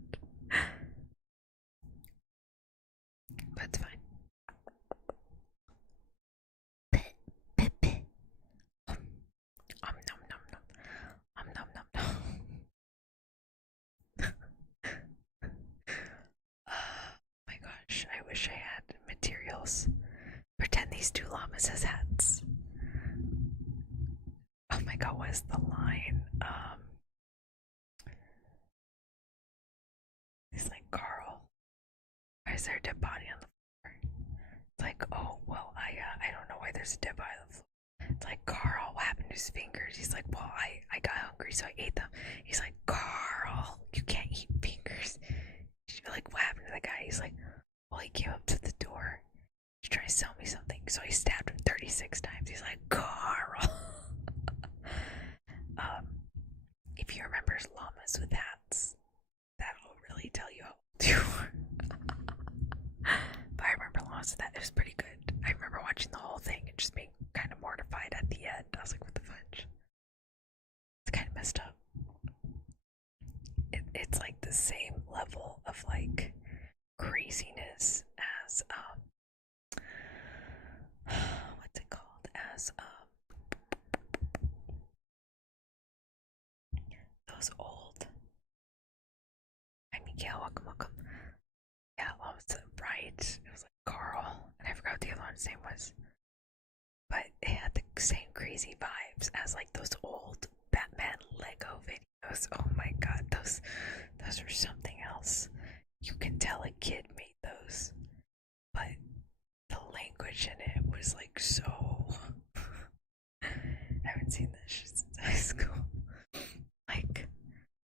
But it's fine. Nom nom nom. Nom nom nom. Oh my gosh, I wish I had materials. Pretend these two llamas as hats. Oh my god, what is the line? It's like, Carl, why is there a dead body on the floor? It's like, oh well, I don't know why there's a dead body on the floor. It's like, Carl, what happened to his fingers? He's like, well, I got hungry, so I ate them. He's like, Carl, you can't eat fingers. She's like, what happened to that guy? He's like, well, he came up to the door. He's trying to sell me something, so I stabbed him 36 times. He's like, Carl. If you remember llamas with hats, that'll really tell you how old you are. But I remember llamas with that. It was pretty good. I remember watching the whole thing and just being kind of mortified at the end. I was like, what the fudge? It's kind of messed up. It's like the same level of like craziness as what's it called? As those old. Hi Miguel, welcome. Yeah, what was it? Right. It was like Carl, and I forgot what the other one's name was. But it had the same crazy vibes as like those old Batman Lego videos. Oh my god, those were something else. You can tell a kid made those, but the language in it was like so. I haven't seen this shit since high school. Like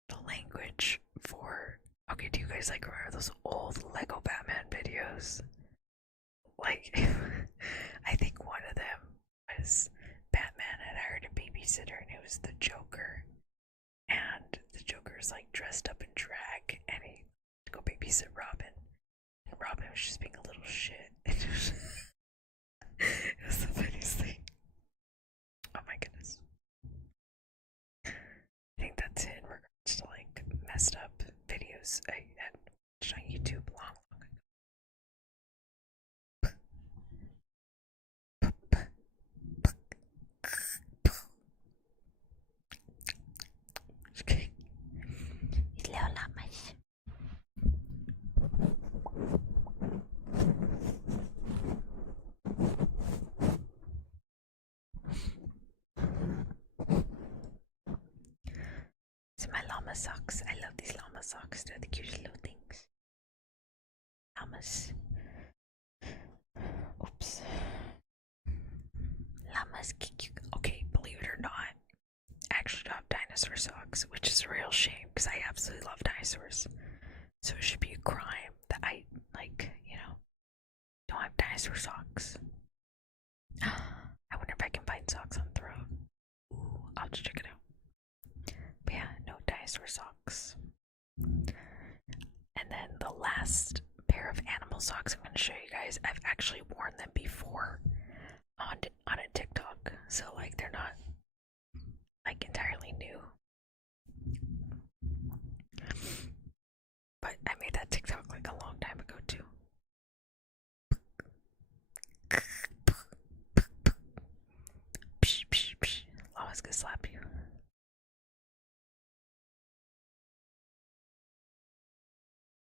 the language for. Okay, do you guys like remember those old Lego Batman videos? Like, I think one of them was Batman had hired a babysitter and it was the Joker. And the Joker's like dressed up in drag and he had to go babysit Robin. And Robin was just being a little shit. It was the funniest thing. Oh my goodness. I think that's it in regards to like messed up videos I had watched on YouTube long ago. Okay. Little llamas. These are my llama socks. I love these llama socks. They're the cutest little things. Llamas. Oops. Llamas. Okay, believe it or not, I actually don't have dinosaur socks, which is a real shame because I absolutely love dinosaurs. So it should be a crime that I, like, don't have dinosaur socks. I wonder if I can find socks on throw. Ooh, I'll have to check it out. But yeah, no dinosaur socks. And then the last pair of animal socks I'm going to show you guys, I've actually worn them before on a TikTok. So, like, they're not, like, entirely new. But I made that TikTok, like, a long time ago, too. Psh, psh, psh. Llama's gonna slap you.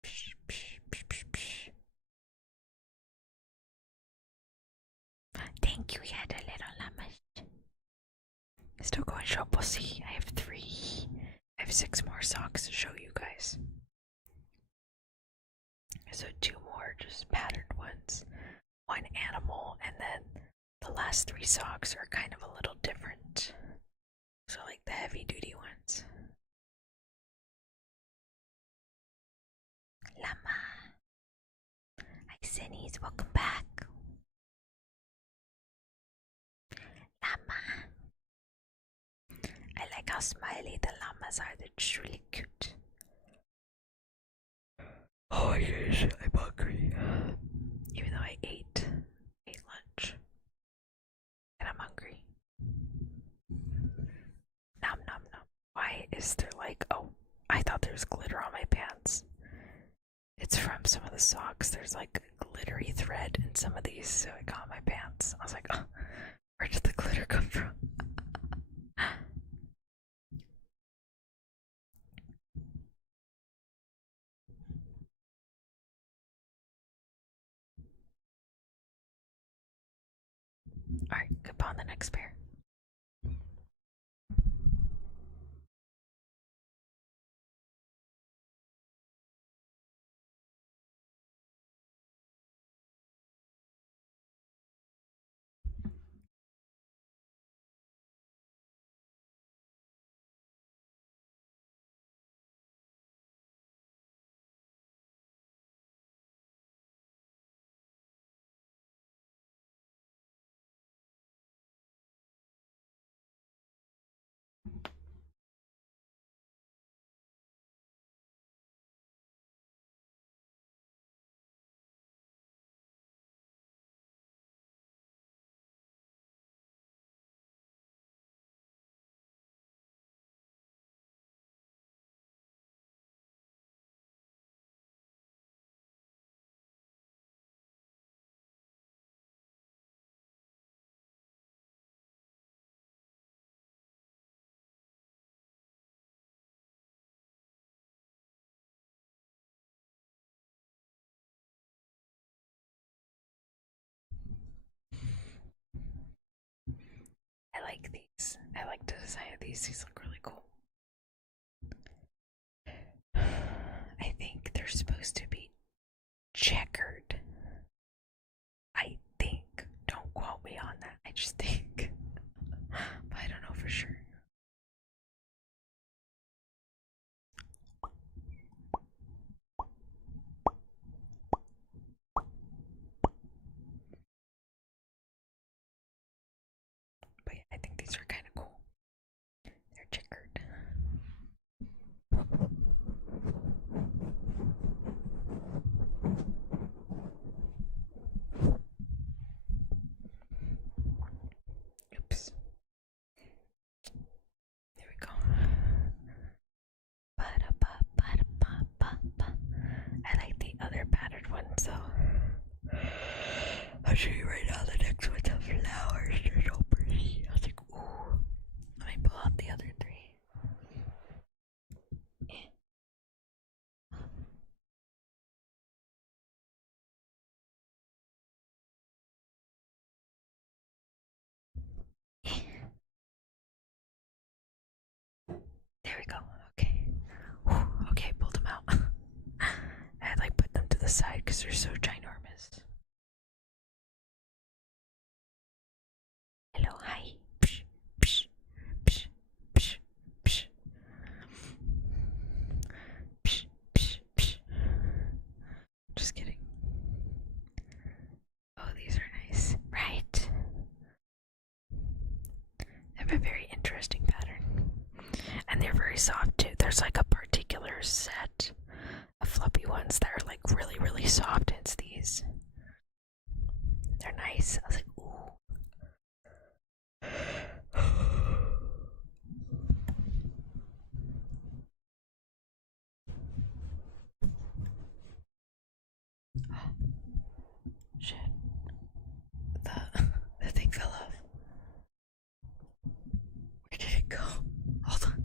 Psh, psh, psh, psh, psh. Thank you, yeah, the little llamas. Still going shop, we'll see. I have 3. I have 6 more socks to show you guys. So 2 more just patterned ones. 1 animal, and then the last 3 socks are kind of a little different. So like the heavy duty ones. Llama. Hi Cinnies, welcome back. Llama. I like how smiley the llamas are, they're just really cute. Oh my gosh, I'm hungry. Even though I ate lunch. And I'm hungry. Nom nom nom. Why is there like, oh, I thought there was glitter on my pants. It's from some of the socks. There's like glittery thread in some of these, so I got on my pants. I was like, oh, where did the glitter come from? Alright, goodbye on the next pair. I like these. I like the design of these. These look really cool. I think they're supposed to be checkered. I think. Don't quote me on that. I just think. But I don't know for sure. But yeah, I think these are kind of cool. They're checkered. Oops. There we go. I like the other patterned ones though. I'll show you right now the next one's of flowers. They're so pretty. I was like, ooh. Let me pull out the other 3. There we go. Okay. the side because they're so ginormous. Hello, hi. Psh, psh, psh, psh, psh. Psh, psh, psh. Just kidding. Oh, these are nice, right? They have a very interesting pattern. And they're very soft too. There's like a particular set of fluffy ones that are like really, really soft. It's these. They're nice. I was like, ooh. Shit. The thing fell off. Where did it go? Hold on.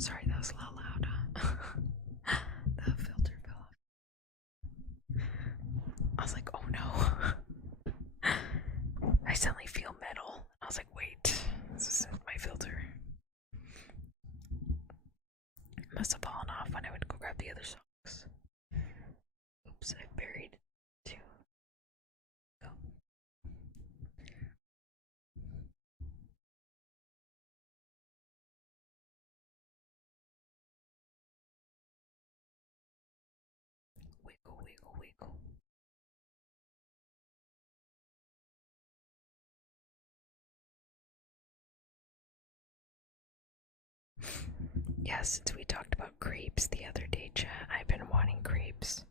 Sorry, that was a little loud, huh? The filter fell off. I was like, oh no. I suddenly feel metal. I was like, wait, this is my filter. It must have fallen off when I went to go grab the other socks. Oops, I buried two. Go. Wiggle, wiggle, wiggle. Yeah, since we talked about crepes the other day, chat, I've been wanting crepes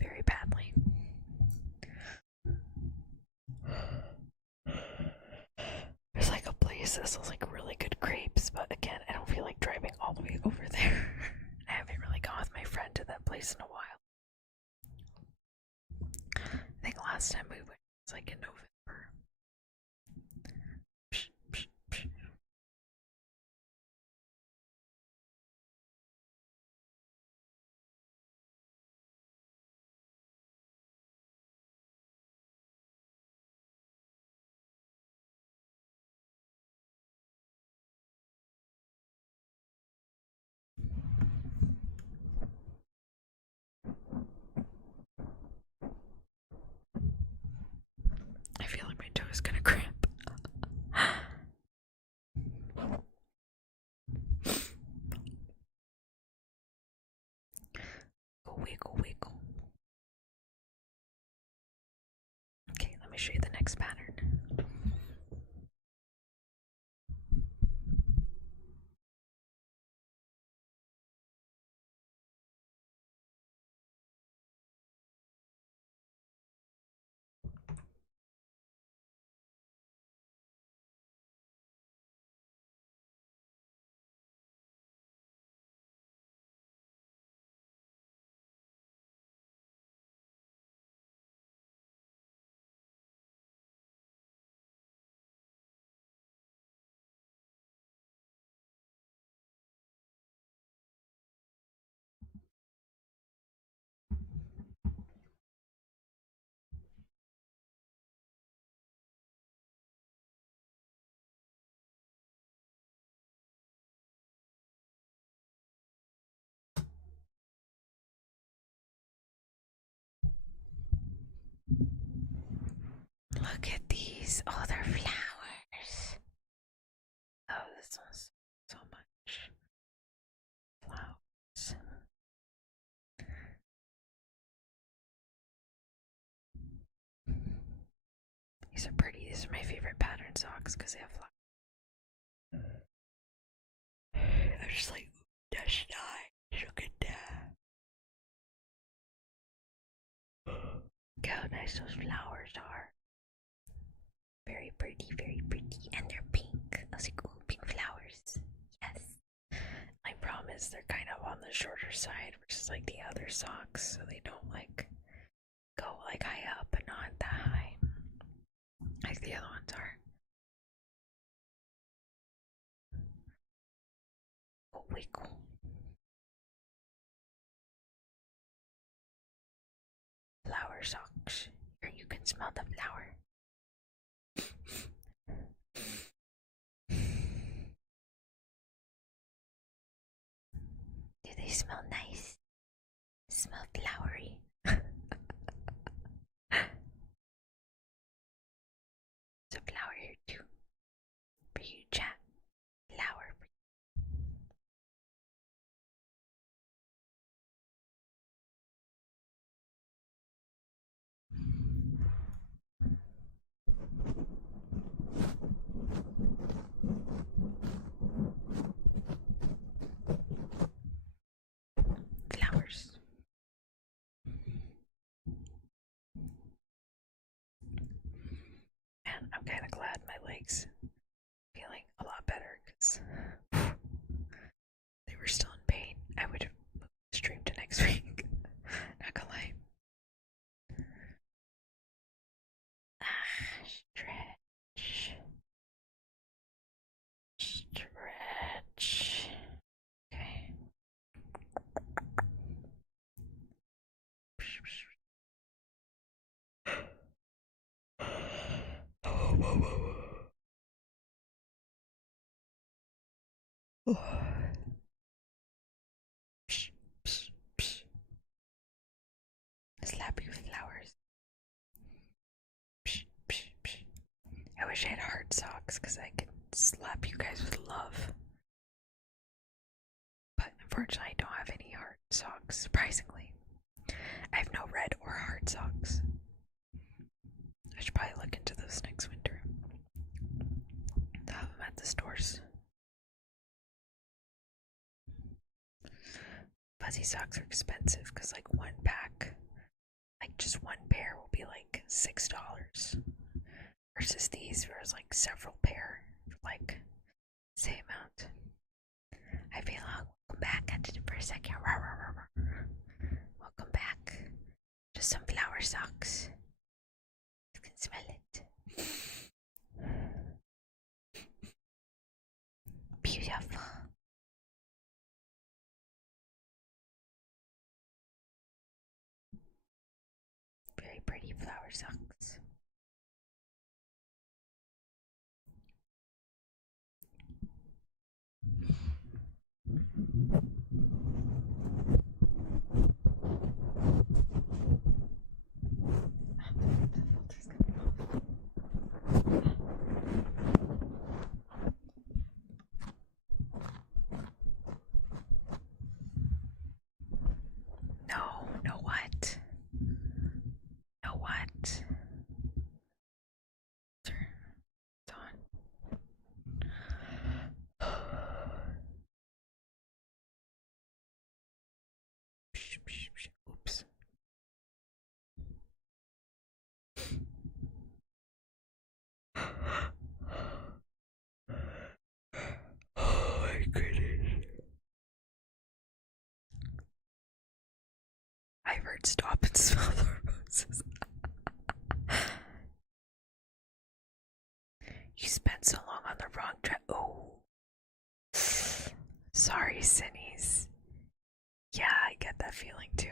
very badly. There's like a place that sells like really good crepes, but again, I don't feel like driving all the way over there. I haven't really gone with my friend to that place in a while. I think last time we went was like in November. Psh, psh, psh. I feel like my toe is gonna cramp. Wiggle, wiggle. Okay, let me show you the next pattern. Look at these. Oh, they're flowers. Oh, this one's so much flowers. These are pretty. These are my favorite pattern socks because they have flowers. I'm just like, that's nice. Look at that. Look how nice those flowers are. Very pretty, and they're pink. I was like, ooh, pink flowers. Yes. My problem is they're kind of on the shorter side, which is like the other socks, so they don't like go like high up but not that high like the other ones are. Oh, wiggle. Flower socks. Here you can smell the flower. they smell nice? Smell flowery. There's a flower here too. For you, chat. Flower. Flowers. And I'm kind of glad my legs feeling a lot better because they were still in pain. I would have streamed next week. Not gonna lie. Stretch. Stretch. Okay. Slap you with flowers. I wish I had hard socks because I could slap you guys with love. But unfortunately, I don't have any hard socks, surprisingly. I have no red or hard socks. I should probably look into those next winter. I'll have them at the stores. Fuzzy socks are expensive because, like, one pack, like, just one pair will be like $6. Versus these, where it's like several pair for like same amount. I feel like welcome back. I did it for a second. Welcome back to some flower socks. You can smell it. Beautiful. Very pretty flower socks. No what? No what? It's on. Oops. Oh my goodness. I've heard stop and smell the roses. You spent so long on the wrong track. Oh. Sorry, Cinnies. Yeah, I get that feeling too.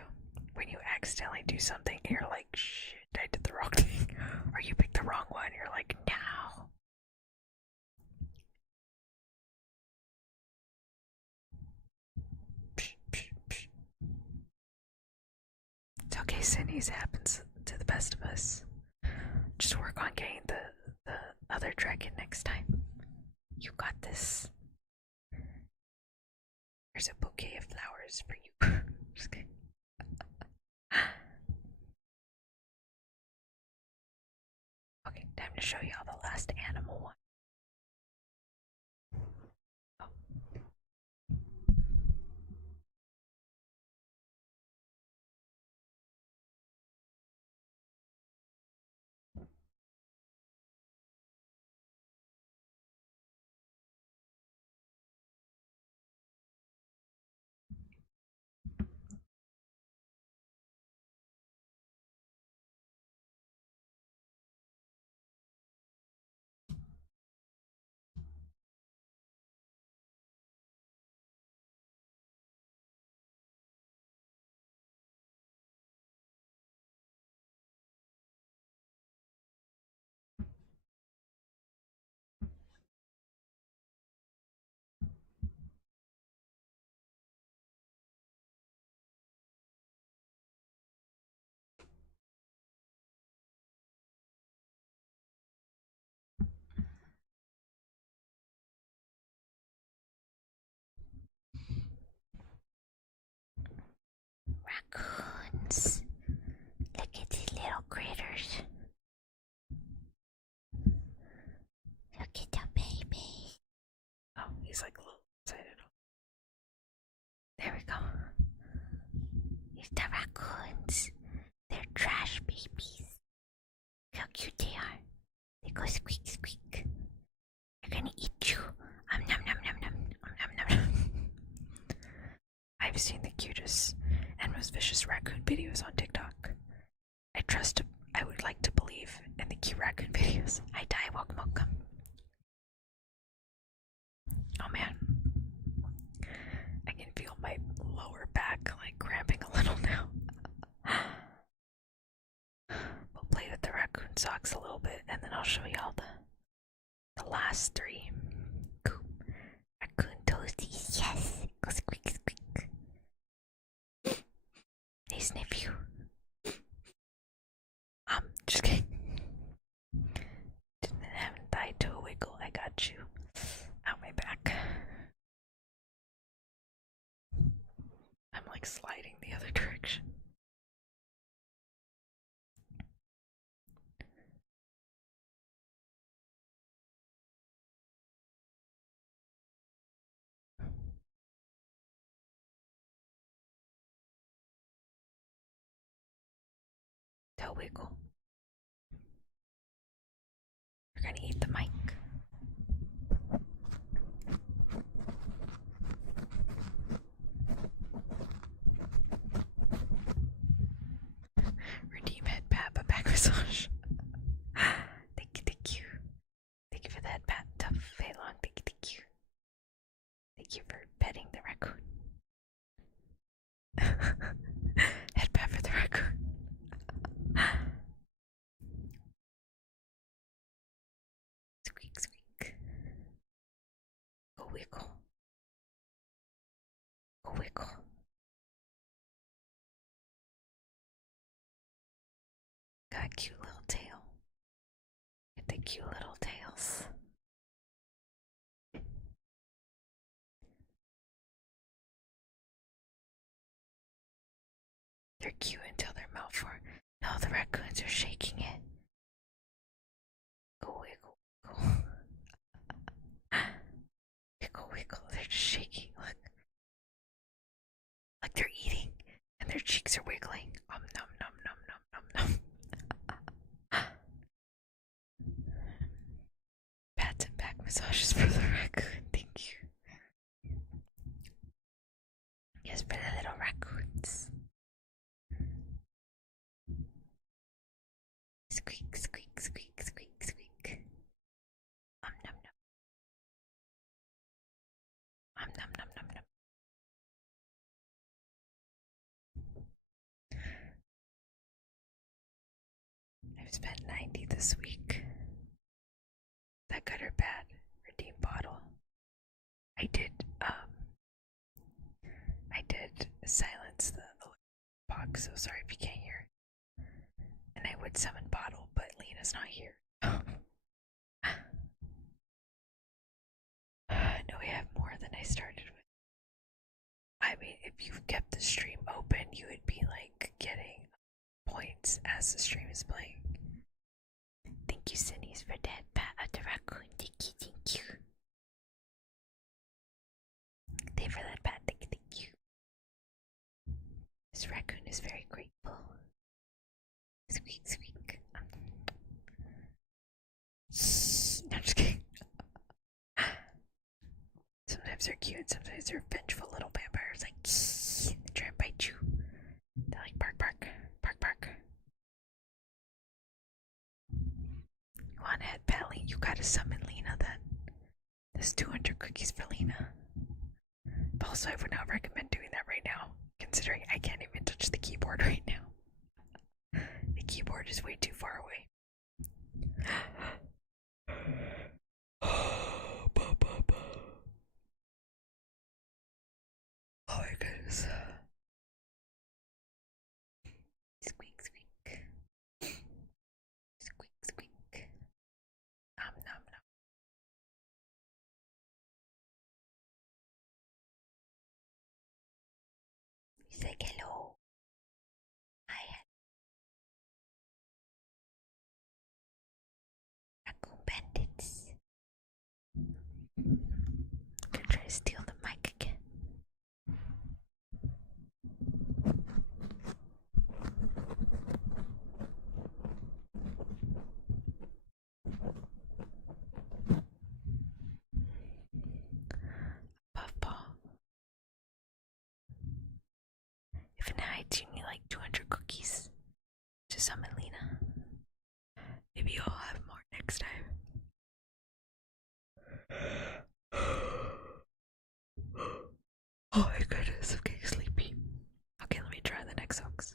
When you accidentally do something and you're like, shit, I did the wrong thing. Or you picked the wrong one, you're like, no. It's okay, Cindy's, happens to the best of us. Just work on getting the other dragon next time. You got this. Here's a bouquet of flowers for you. Just kidding. Okay, time to show you all the last animal one. Oh. raccoons. Look at these little critters. Look at the baby. Oh, he's like a little excited. There we go. Here's the raccoons. They're trash babies. Look how cute they are. They go squeak squeak. They're gonna eat you. Nom nom nom nom. Nom nom nom. I've seen the cutest and most vicious raccoon videos on TikTok. I would like to believe in the cute raccoon videos. Hi, Dai, welcome. Oh man, I can feel my lower back like cramping a little now. We'll play with the raccoon socks a little bit and then I'll show y'all the last three. Cool. Raccoon toasties, yes. Go squeak squeak. They sniff you. Just kidding. Didn't have thigh toe wiggle. I got you. Out my back. I'm like sliding the other direction. Toe wiggle. You're gonna eat the mic. Redeem head pat, but back massage. Thank you. Thank you for that pat, tough, fade long. Thank you. Thank you for petting the raccoon. Head pat for the raccoon. Squeak, squeak. Go wiggle. Go wiggle. Got a cute little tail. Get the cute little tails. They're cute until they're malformed. No, the raccoons are shaking it. Go wiggle, wiggle. Wiggle, wiggle. They're just shaking. Look. Like they're eating. And their cheeks are wiggling. Nom nom nom nom nom nom. Pats and back massages for the raccoon. Thank you. Yes, for the little raccoons. Squeak, squeak, squeak, squeak, squeak. Nom nom nom. Nom nom nom nom nom. I've spent 90 this week. Is that good or bad? Redeem bottle. I did silence the box, so sorry if you can't hear. And I would summon bottle, but Lena's not here. No, we have more than I started with. I mean, if you kept the stream open, you would be like getting points as the stream is playing. Thank you, Cindy's, for that pat of the raccoon. Thank you. Thank you for that pat. Thank you. This raccoon is very grateful. Squeak, squeak. No, I'm just kidding. Sometimes they're cute, sometimes they're vengeful little vampires. Like, they try and bite you. They're like, bark, bark, bark, bark. You want to head pat Lena? You gotta summon Lena then. There's 200 cookies for Lena. But also, I would not recommend doing that right now, considering I can't even touch the keyboard right now. The keyboard is way too far away. Oh my goodness. Squeak, squeak. Squeak, squeak. Nom, nom, nom. Say hello. next time. Oh my goodness, I'm getting sleepy. Okay, let me try the next socks.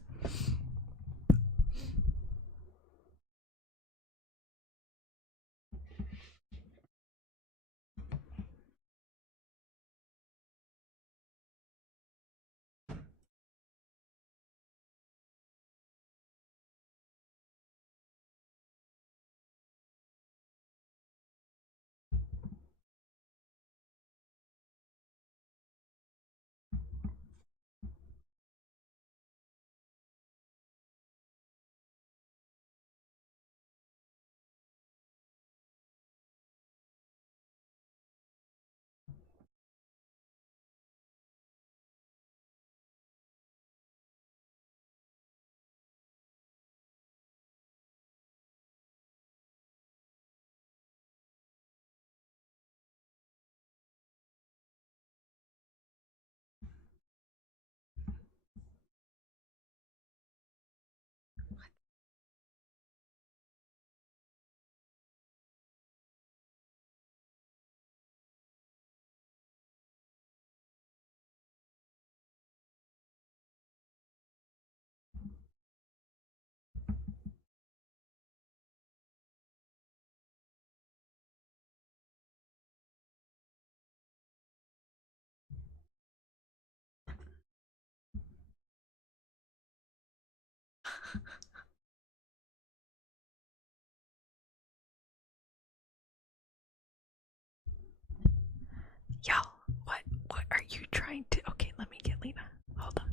Y'all, what are you trying to? Okay, let me get Lena. Hold on.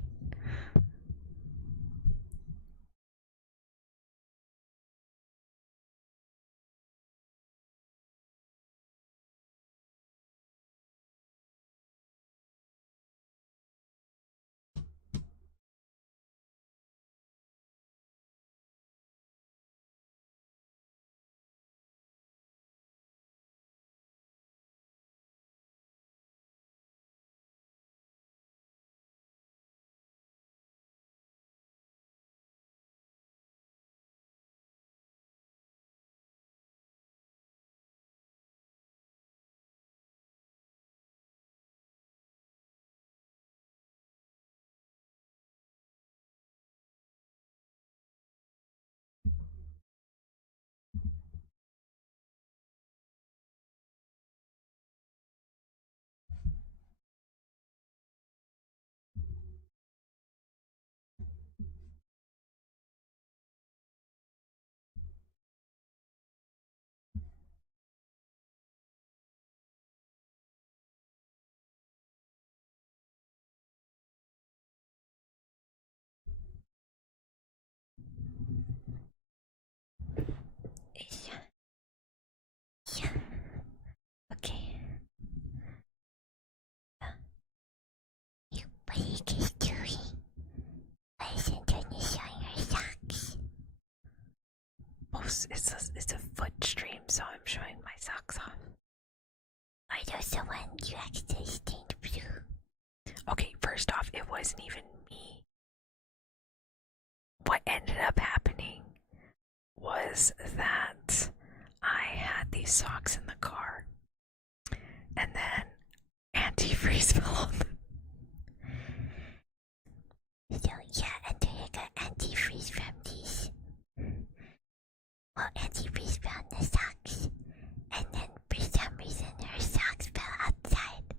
Yeah. Yeah. Okay. What are you guys doing? Why is Antonia showing her socks? Oh, it's a foot stream, so I'm showing my socks off. Are those the ones you actually stained blue? Okay, first off, it wasn't even me. What ended up happening was that I had these socks in the car, and then antifreeze fell on them. So yeah, Antonia got antifreeze from these. Well, antifreeze found the socks, and then for some reason her socks fell outside.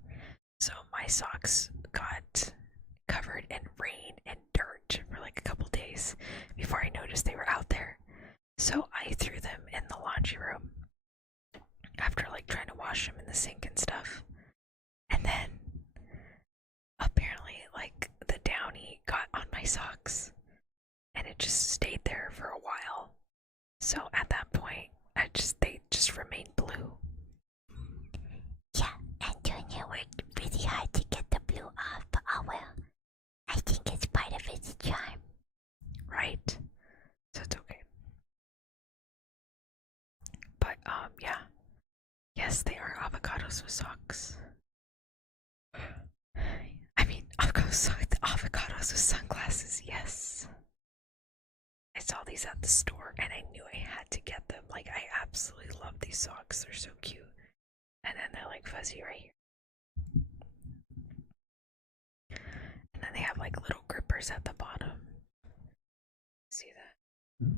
So my socks got covered in rain and dirt for like a couple days before I noticed they were out there. So I threw them in the laundry room after like trying to wash them in the sink and stuff. And then apparently like the downy got on my socks and it just stayed there for a while. So at that point, they just remained blue. Yeah, Antonia worked really hard to get the blue off, but oh well. I think it's part of its charm. Right? So it's okay. But yeah. Yes, they are avocados with socks. I mean, avocados with sunglasses, yes. I saw these at the store and I knew I had to get them. Like, I absolutely these socks. They're so cute. And then they're like fuzzy right here. And then they have like little grippers at the bottom. See that?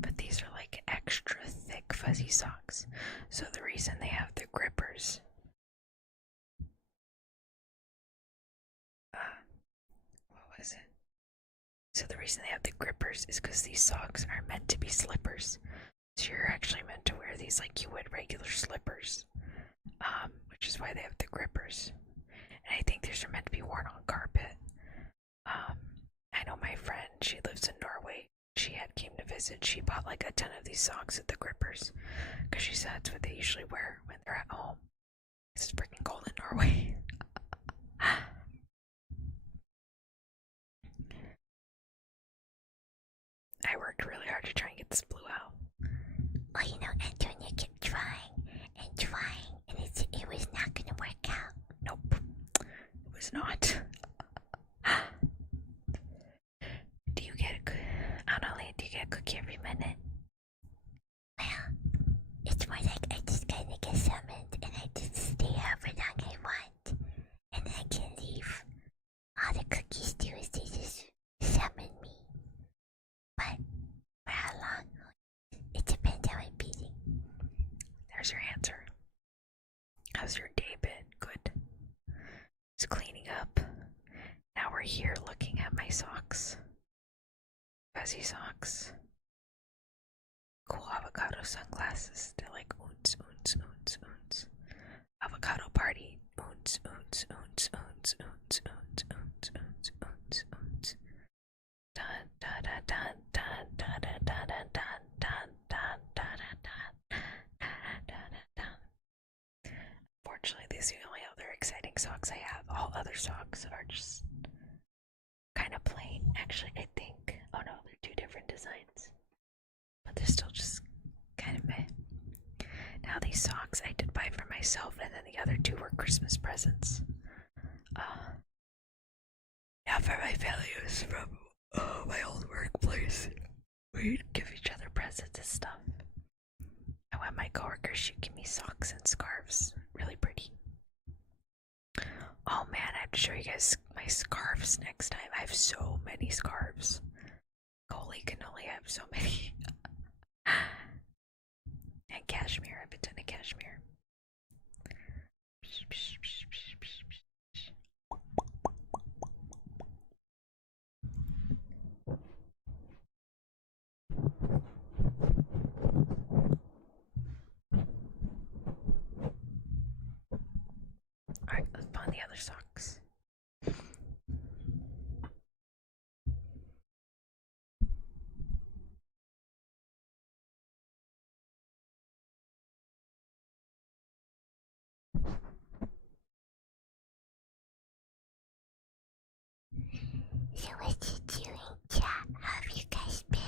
But these are like extra thick fuzzy socks. So the reason they have the grippers what was it? So the reason they have the grippers is because these socks are meant to be slippers. So you're actually meant to wear these like you would regular slippers. Which is why they have the grippers. And I think these are meant to be worn on carpet. I know my friend, she lives in Norway. She had came to visit. She bought like a ton of these socks with the grippers because she said that's what they usually wear when they're at home. It's freaking cold in Norway. I worked really hard to try and get this blue out. Well, you know, Antonia kept trying and trying, and it was not gonna work out. Nope, it was not. Do you get do you get a cookie every minute? Well, it's more like I just kinda get summoned, and I just stay however long I want, and then I can leave. All the cookies do is they just summon me. But for how long? It depends how I'm beating. There's your answer. How's your day been? Good. Just cleaning up. Now we're here looking at my socks. Fuzzy socks. Cool avocado sunglasses. They're like oons, oons, oons, oons. Avocado party. Oons, oons, oons, oons, oons, oons, oons, oons, oons, oons. Dun dun dun dun dun dun dun dun dun dun dun dun dun dun. Unfortunately, these are the only other exciting socks I have. All other socks are just kind of plain. Actually, I think. Oh no, they're two different designs. But they're still just kind of meh. Now, these socks I did buy for myself, and then the other two were Christmas presents. Yeah, for my values from my old workplace. We'd give each other presents and stuff. And when my coworkers, she'd give me socks and scarves. Really pretty. Oh man, I have to show you guys my scarves next time. I have so many scarves. Holy cannoli, I have so many. And cashmere, I have a ton of cashmere. Alright, let's put on the other socks. So what you doing, chat? How have you guys been?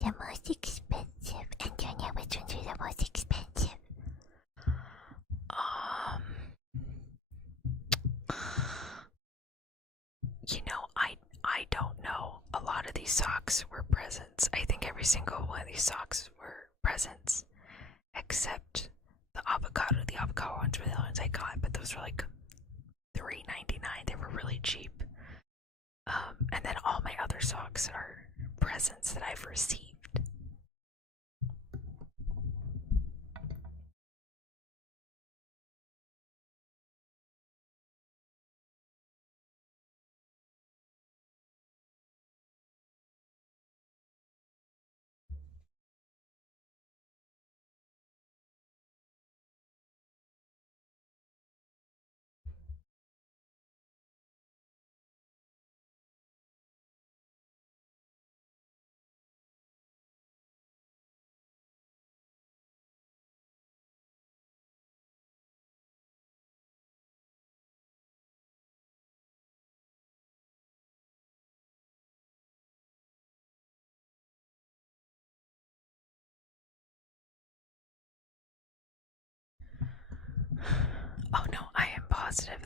The most expensive. Antonia, which ones are the most expensive? You know, I don't know. A lot of these socks were presents. I think every single one of these socks were presents, except the avocado. The avocado ones were the ones I got, but those were like $3.99. They were really cheap. And then all my other socks are presents that I've received.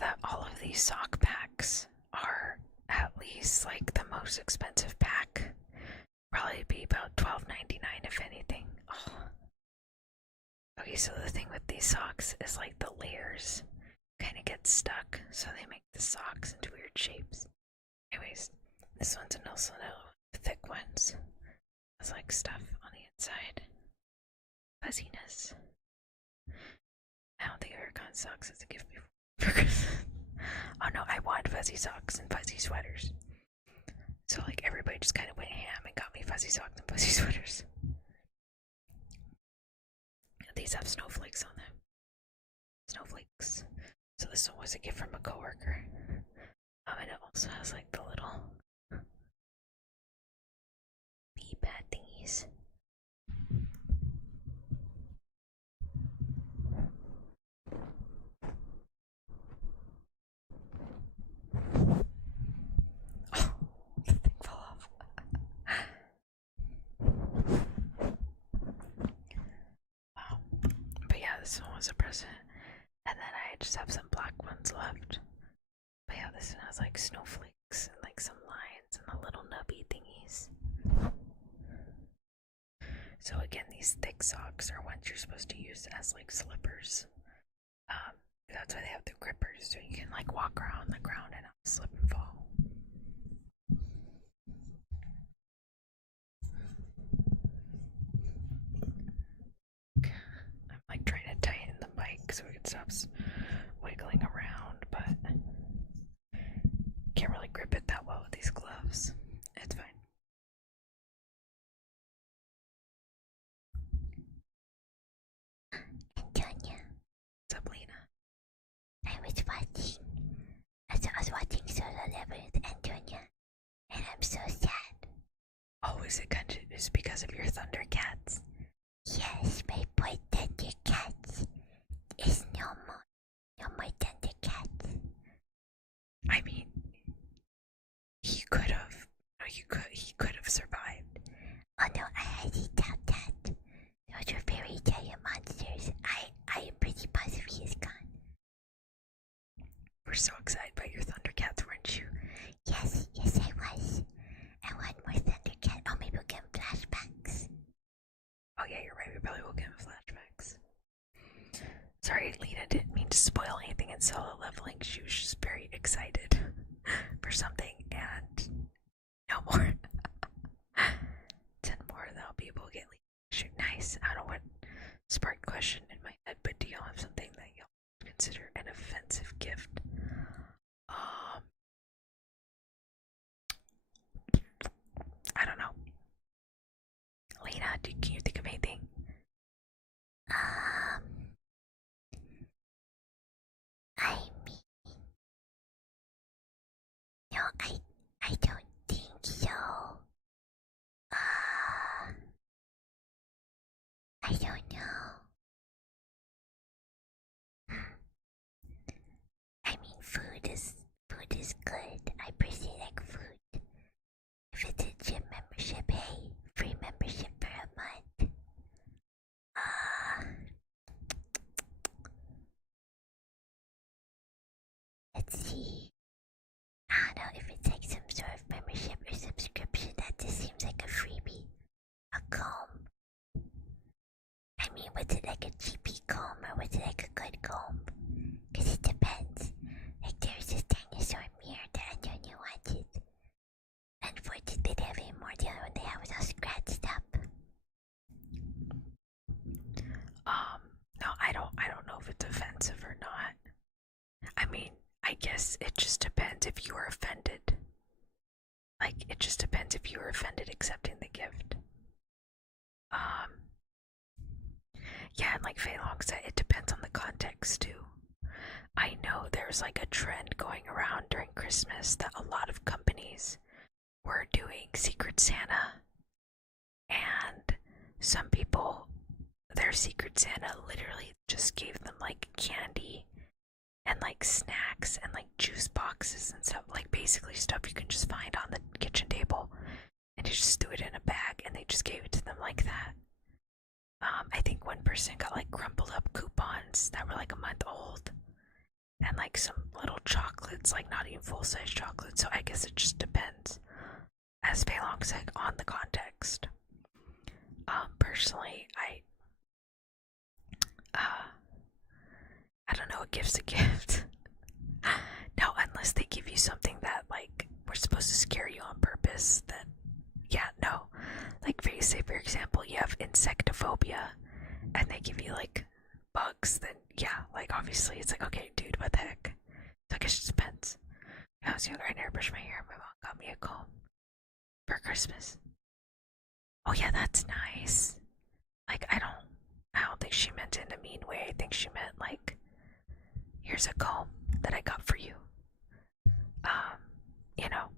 that all of these sock packs are at least like the most expensive pack. Probably be about $12.99 if anything. Oh. Okay, so the thing with these socks is like the layers kind of get stuck, so they make the socks into weird shapes. Anyways, this one's an also thick ones. It's like stuff on the inside. Fuzziness. I don't think I ever got socks as a gift before. Oh no, I want fuzzy socks and fuzzy sweaters. So like everybody just kind of went ham and got me fuzzy socks and fuzzy sweaters. These have snowflakes on them. Snowflakes. So this one was a gift from a coworker. And it also has like the little bee pad thingies. Oh, the thing fell off. Wow. But yeah, this one was a present. And then I just have some black ones left. But yeah, this one has like snowflakes and like some lines and the little nubby thingies. So again, these thick socks are ones you're supposed to use as like slippers. That's why they have the grippers, so you can like walk around the ground and not slip and fall. I'm like trying to tighten the bike so it stops wiggling around, but can't really grip it that well with these gloves. It's fine. Antonia. What's up, Lena? I was watching Solo Level with Antonia, and I'm so sad. Oh, is it because of your Thundercats? Yes, my boy Thundercats is no more. No more Thundercats. I mean, he could have. No, he could have survived. Oh no, I highly doubt that. Those are very giant monsters. I am pretty positive he is gone. We're so excited about your Thundercats, weren't you? Yes, I was. I want more Thundercat. Oh, maybe we'll get flashbacks. Oh yeah, you're right. We probably will get him flashbacks. Sorry, Lena didn't mean to spoil anything in solo leveling. She was just very excited for something, and no more. 10 more, then I'll be able to get Lena. Shoot, nice. I don't know what sparked question in my head, but do y'all have something that y'all consider an offensive gift? I don't know. Lena, can you think of anything? I mean, no, I don't think so. I don't know. I mean, food is good. I personally like food. If it's a gym membership, hey, free membership for a month. Let's see. I don't know if it's like some sort of membership or subscription. That just seems like a freebie. A comb. I mean, was it like a cheapy comb or was it like a good comb? Because it depends. Like there's this dinosaur mirror that Antonia wanted. Unfortunately, they didn't have any more. The other one they had was all scratched up. No, I don't know if it's offensive or not. I mean, I guess it just depends if you were offended. Like, it just depends if you were offended accepting the gift. Yeah, and like Fei Long said, it depends on the context too. I know there's like a trend going around during Christmas that a lot of companies were doing Secret Santa, and some people, their Secret Santa literally just gave them like candy and like snacks and like juice boxes and stuff, like basically stuff you can just find on the kitchen table, and you just threw it in a bag and they just gave it to them like that. I think one person got like crumpled up coupons that were like a month old, and like some little chocolates, like not even full-size chocolates. So I guess it just depends, as Peilong said, on the context. Personally, I don't know, a gift's a gift. Now, unless they give you something that, like, we're supposed to scare you on purpose, then yeah, no. Like, say, for example, you have insectophobia, and they give you, like, bugs, then yeah, like, obviously, it's like, okay, dude, what the heck? So I guess it just depends. When I was younger, I never brushed my hair. My mom got me a comb for Christmas. Oh yeah, that's nice. Like, I don't think she meant it in a mean way. I think she meant, like, here's a comb that I got for you. You know,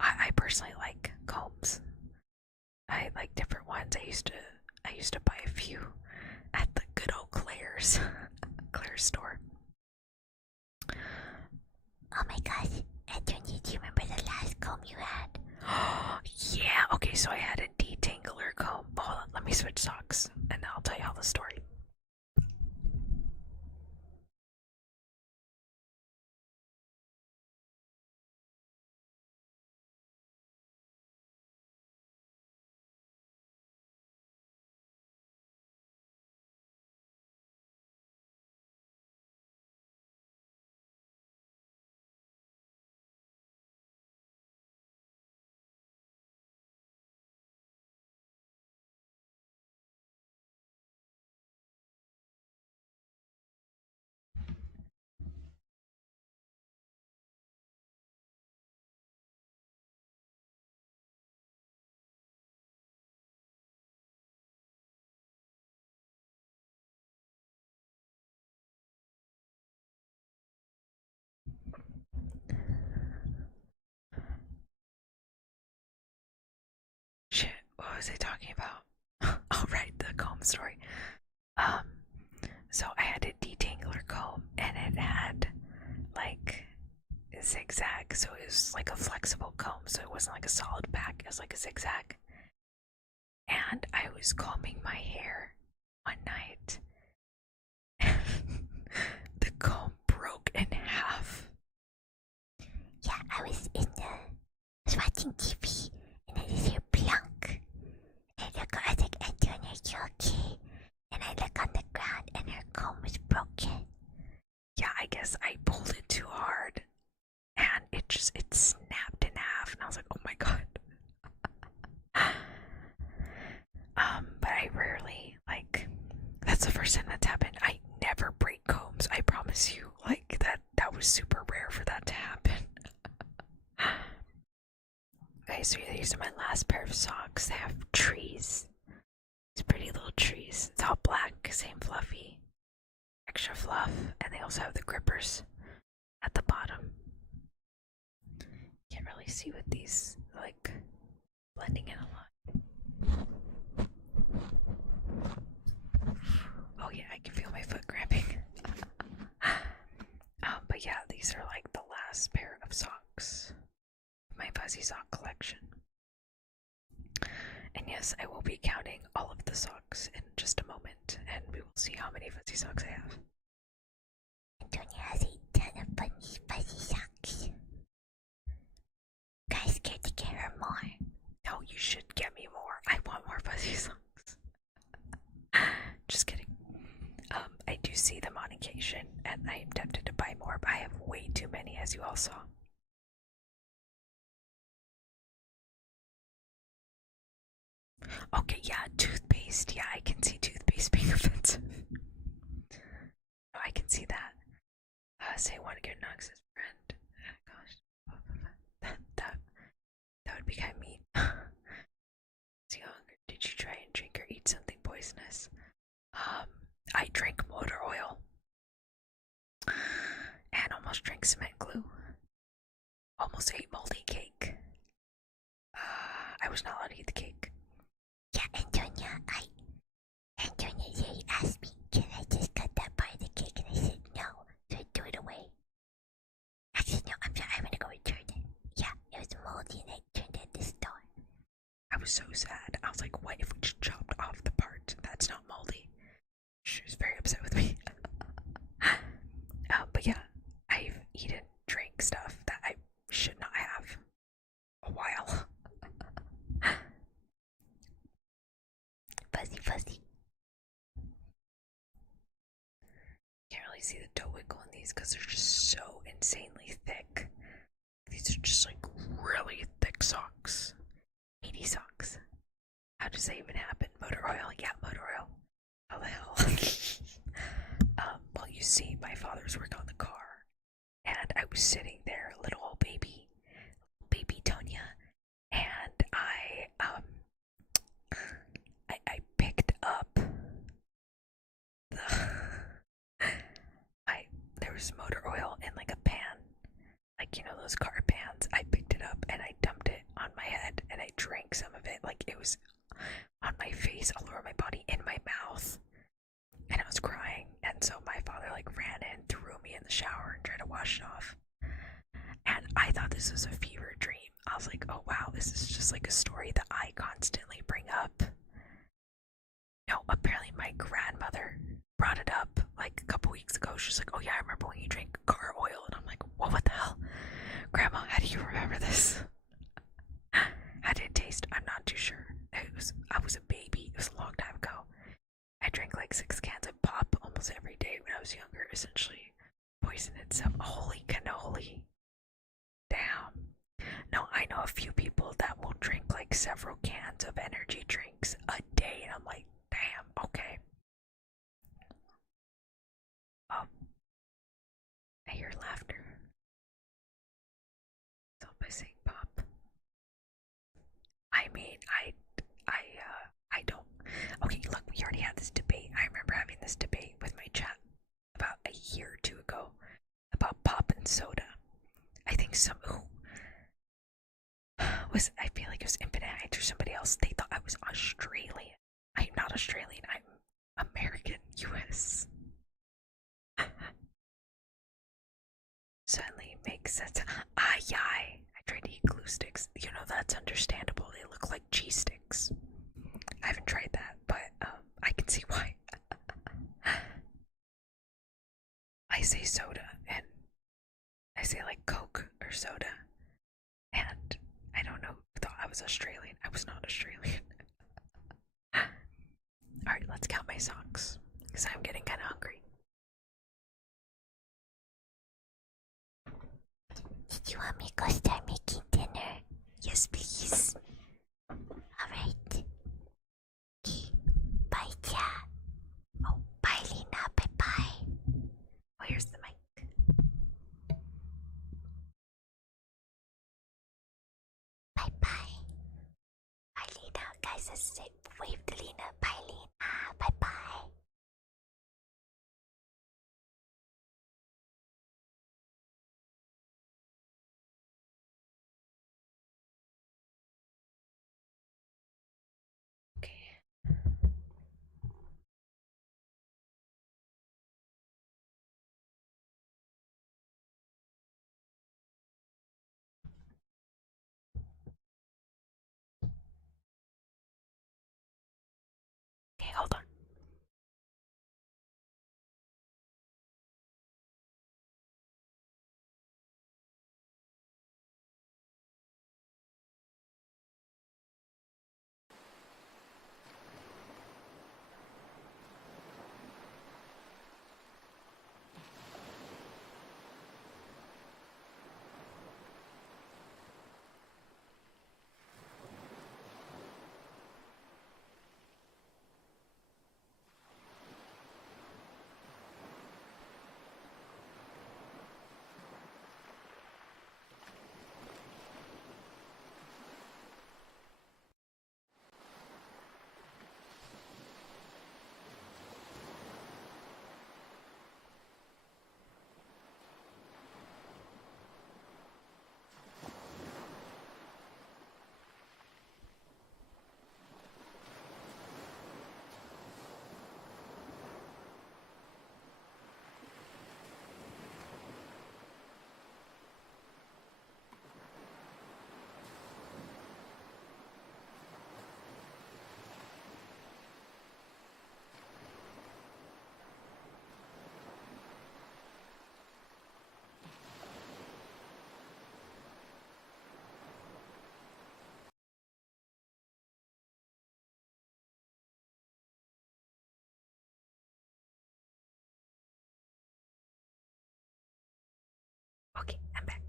I personally like combs. I like different ones. I used to buy a few at the good old Claire's Claire's store. Oh my gosh, Antonia, do you remember the last comb you had? Yeah, okay, so I had a detangler comb. Hold on, let me switch socks and I'll tell you all the story. Shit, what was I talking about? Oh, right, the comb story. Um, so I had a detangler comb and it had like a zigzag, so it was like a flexible comb, so it wasn't like a solid back, it was like a zigzag. And I was combing my hair one night, and the comb broke in half. Yeah, I was watching TV, and I just hear plunk. And I was like, Antonia, you okay? And I look on the ground, and her comb was broken. Yeah, I guess I pulled it too hard, and it snapped in half, and I was like, oh my god. But I rarely, like, that's the first time that's happened. I never break combs, I promise you. Like, that was super rare for that to happen. Okay, so these are my last pair of socks. They have trees. It's pretty little trees. It's all black, same fluffy, extra fluff, and they also have the grippers at the bottom. Can't really see with these, like, blending in a lot. Oh yeah, I can feel my foot cramping. But yeah, these are like the last pair of socks. My fuzzy sock collection. And yes, I will be counting all of the socks in just a moment, and we will see how many fuzzy socks I have. Antonia has a ton of fuzzy socks. Guys, scared to get her more. No, you should get me more. I want more fuzzy socks. Just kidding. I do see them on occasion, and I am tempted to buy more, but I have way too many, as you all saw. Okay, yeah, toothpaste. Yeah, I can see toothpaste being offensive. I can see that. Say I want to get Nox's friend. Oh, gosh, that would be kind of mean. See, did you try and drink or eat something poisonous? I drank motor oil and almost drank cement glue. Almost ate moldy cake. I was not allowed to eat the cake. Yeah, Antonia, they asked me, can I just cut that part of the cake? And I said no, so I threw it away. Actually, no, I'm gonna go return it. Yeah, it was moldy and I turned it at the store. I was so sad. I was like, what if we just chopped off the part that's not moldy? She was very upset with me. But yeah, eat and drink stuff that I should not have a while. Fuzzy, fuzzy. Can't really see the toe wiggle in these because they're just so insanely thick. These are just like really thick socks. Meaty socks. How does that even happen? Motor oil? Yeah, motor oil. How the hell? Well, you see, my father's working on the car, and I was sitting there, little old baby Tonya, and I picked up the I there was motor oil in like a pan, like you know those car pans. I picked it up and I dumped it on my head and I drank some of it. Like it was on my face, all over my body, in my mouth, and I was crying. And so my father like ran in, threw me in the shower, and tried to wash it off. And I thought this was a fever dream. I was like, oh wow, this is just like a story that I constantly bring up. No, apparently my grandmother brought it up like a couple weeks ago. She's like, oh yeah, I remember when you drank car oil. And I'm like, well, what the hell? Grandma, how do you remember this? How did it taste? I'm not too sure. I was a baby. It was a long time ago. I drank like 6 cans of pop almost every day when I was younger, essentially poison itself. Holy cannoli. Damn. No, I know a few people that will drink like several cans of energy drinks a day, and I'm like, damn, okay. Oh, I hear laughter. Stop by saying pop. I mean, I don't. Okay, look, we already had this debate. I remember having this debate with my chat about a year or two ago about pop and soda. I think some who was, I feel like it was Infinite Heights or somebody else. They thought I was Australian. I'm not Australian. I'm American, U.S. Suddenly makes sense. Aye, aye. I tried to eat glue sticks. You know, that's understandable. They look like cheese sticks. I haven't tried that, but I can see why. I say soda, and I say like Coke or soda, and I don't know who thought I was Australian. I was not Australian. Alright, let's count my socks, because I'm getting kind of hungry. Did you want me to go start making dinner? Yes, please. Alright. Okay. Bye, chat. Oh, bye, Lena. Bye bye. Oh, here's the mic. Bye bye. Bye, Lena. Guys, let's say wave to Lena. Bye, Lena. Bye bye. Okay. Okay, hold on.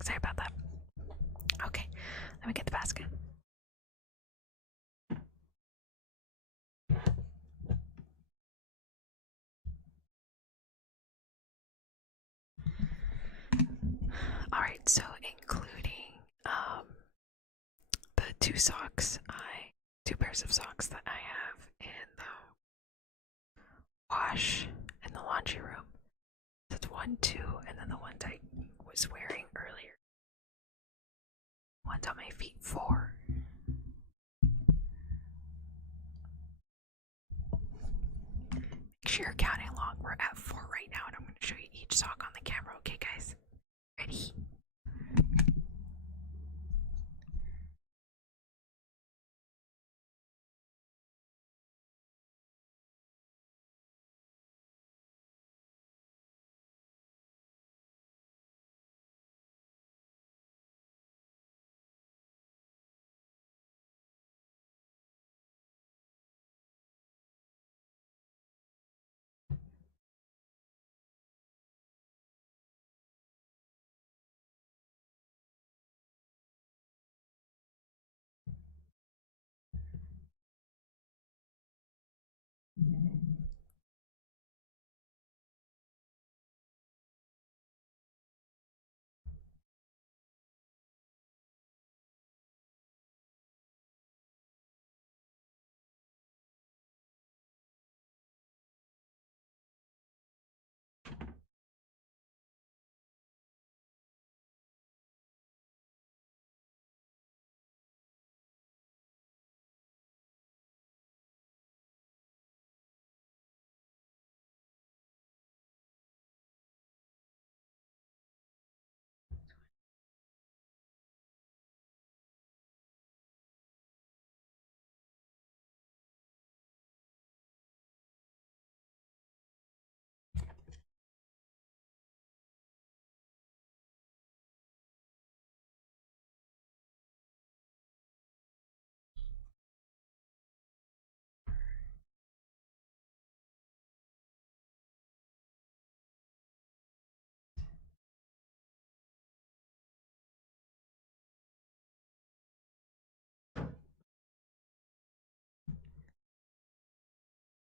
Sorry about that. Okay, let me get the basket. Alright, so including the two pairs of socks that I have in the wash in the laundry room. That's 1, 2, and then the ones I was wearing earlier. One's on my feet, 4. Make sure you're counting along. We're at 4 right now, and I'm going to show you each sock on the camera. Okay, guys? Ready?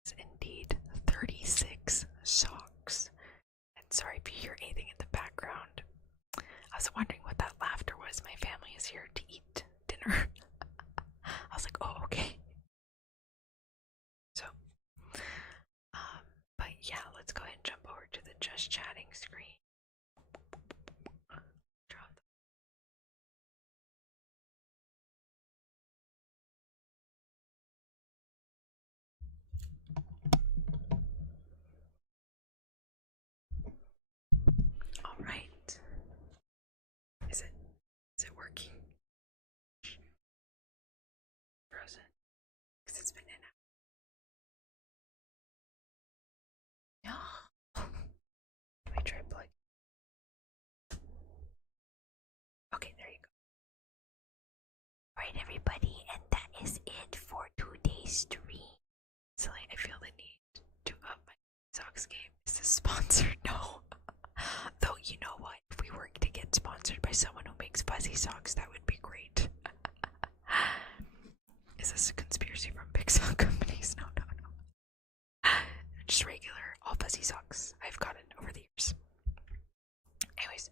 It's indeed 36 socks. And sorry if you hear anything in the background. I was wondering what that laughter was. My family is here to eat dinner. I was like, oh, okay. So, but yeah, let's go ahead and jump over to the just chatting screen. All right. Is it working? Frozen. Because it's been in and out. No. Let me try plug. Okay, there you go. Alright, everybody, and that is it for today's stream. Silly, I feel the need to up my socks game. Is this sponsored? No. Though, you know what? If we were to get sponsored by someone who makes fuzzy socks, that would be great. Is this a conspiracy from big sock companies? No. Just regular, all fuzzy socks I've gotten over the years. Anyways,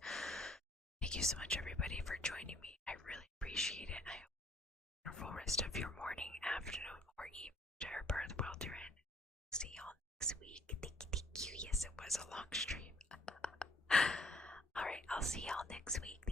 thank you so much, everybody, for joining me. I really appreciate it. I hope you have a wonderful rest of your morning, afternoon, or evening, whichever part of the world you're in. See y'all next week. Thank you. Yes, it was a long stream. Alright, I'll see y'all next week.